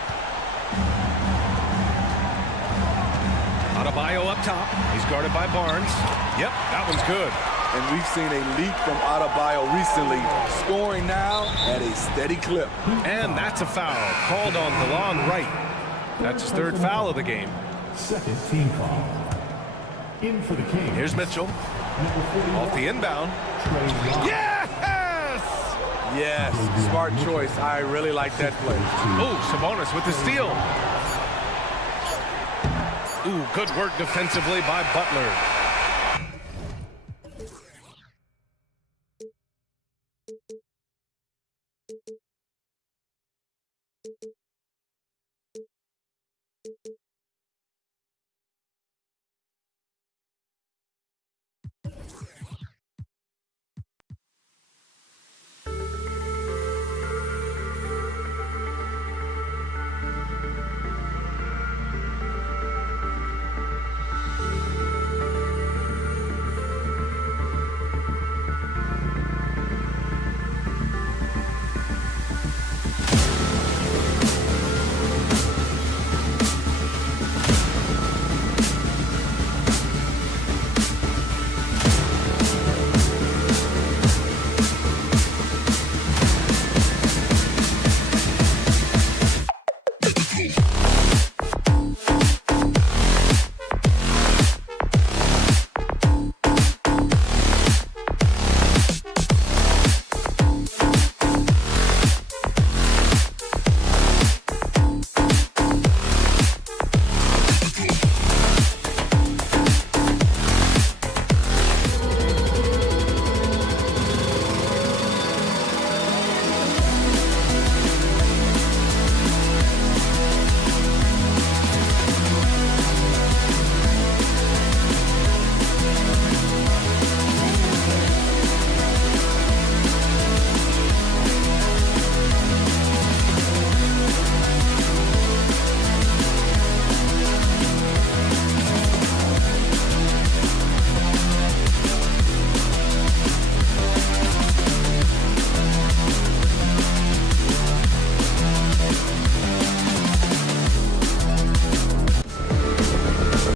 Adebayo up top. He's guarded by Barnes. Yep, that one's good. And we've seen a leap from Adebayo recently, scoring now at a steady clip. And that's a foul called on DeLon Wright. That's his 3rd foul of the game. Second team foul. In for the Kings. Here's Mitchell. Off the inbound. Yes! Yes, smart choice. I really like that play. Oh, Sabonis with the steal. Ooh, good work defensively by Butler.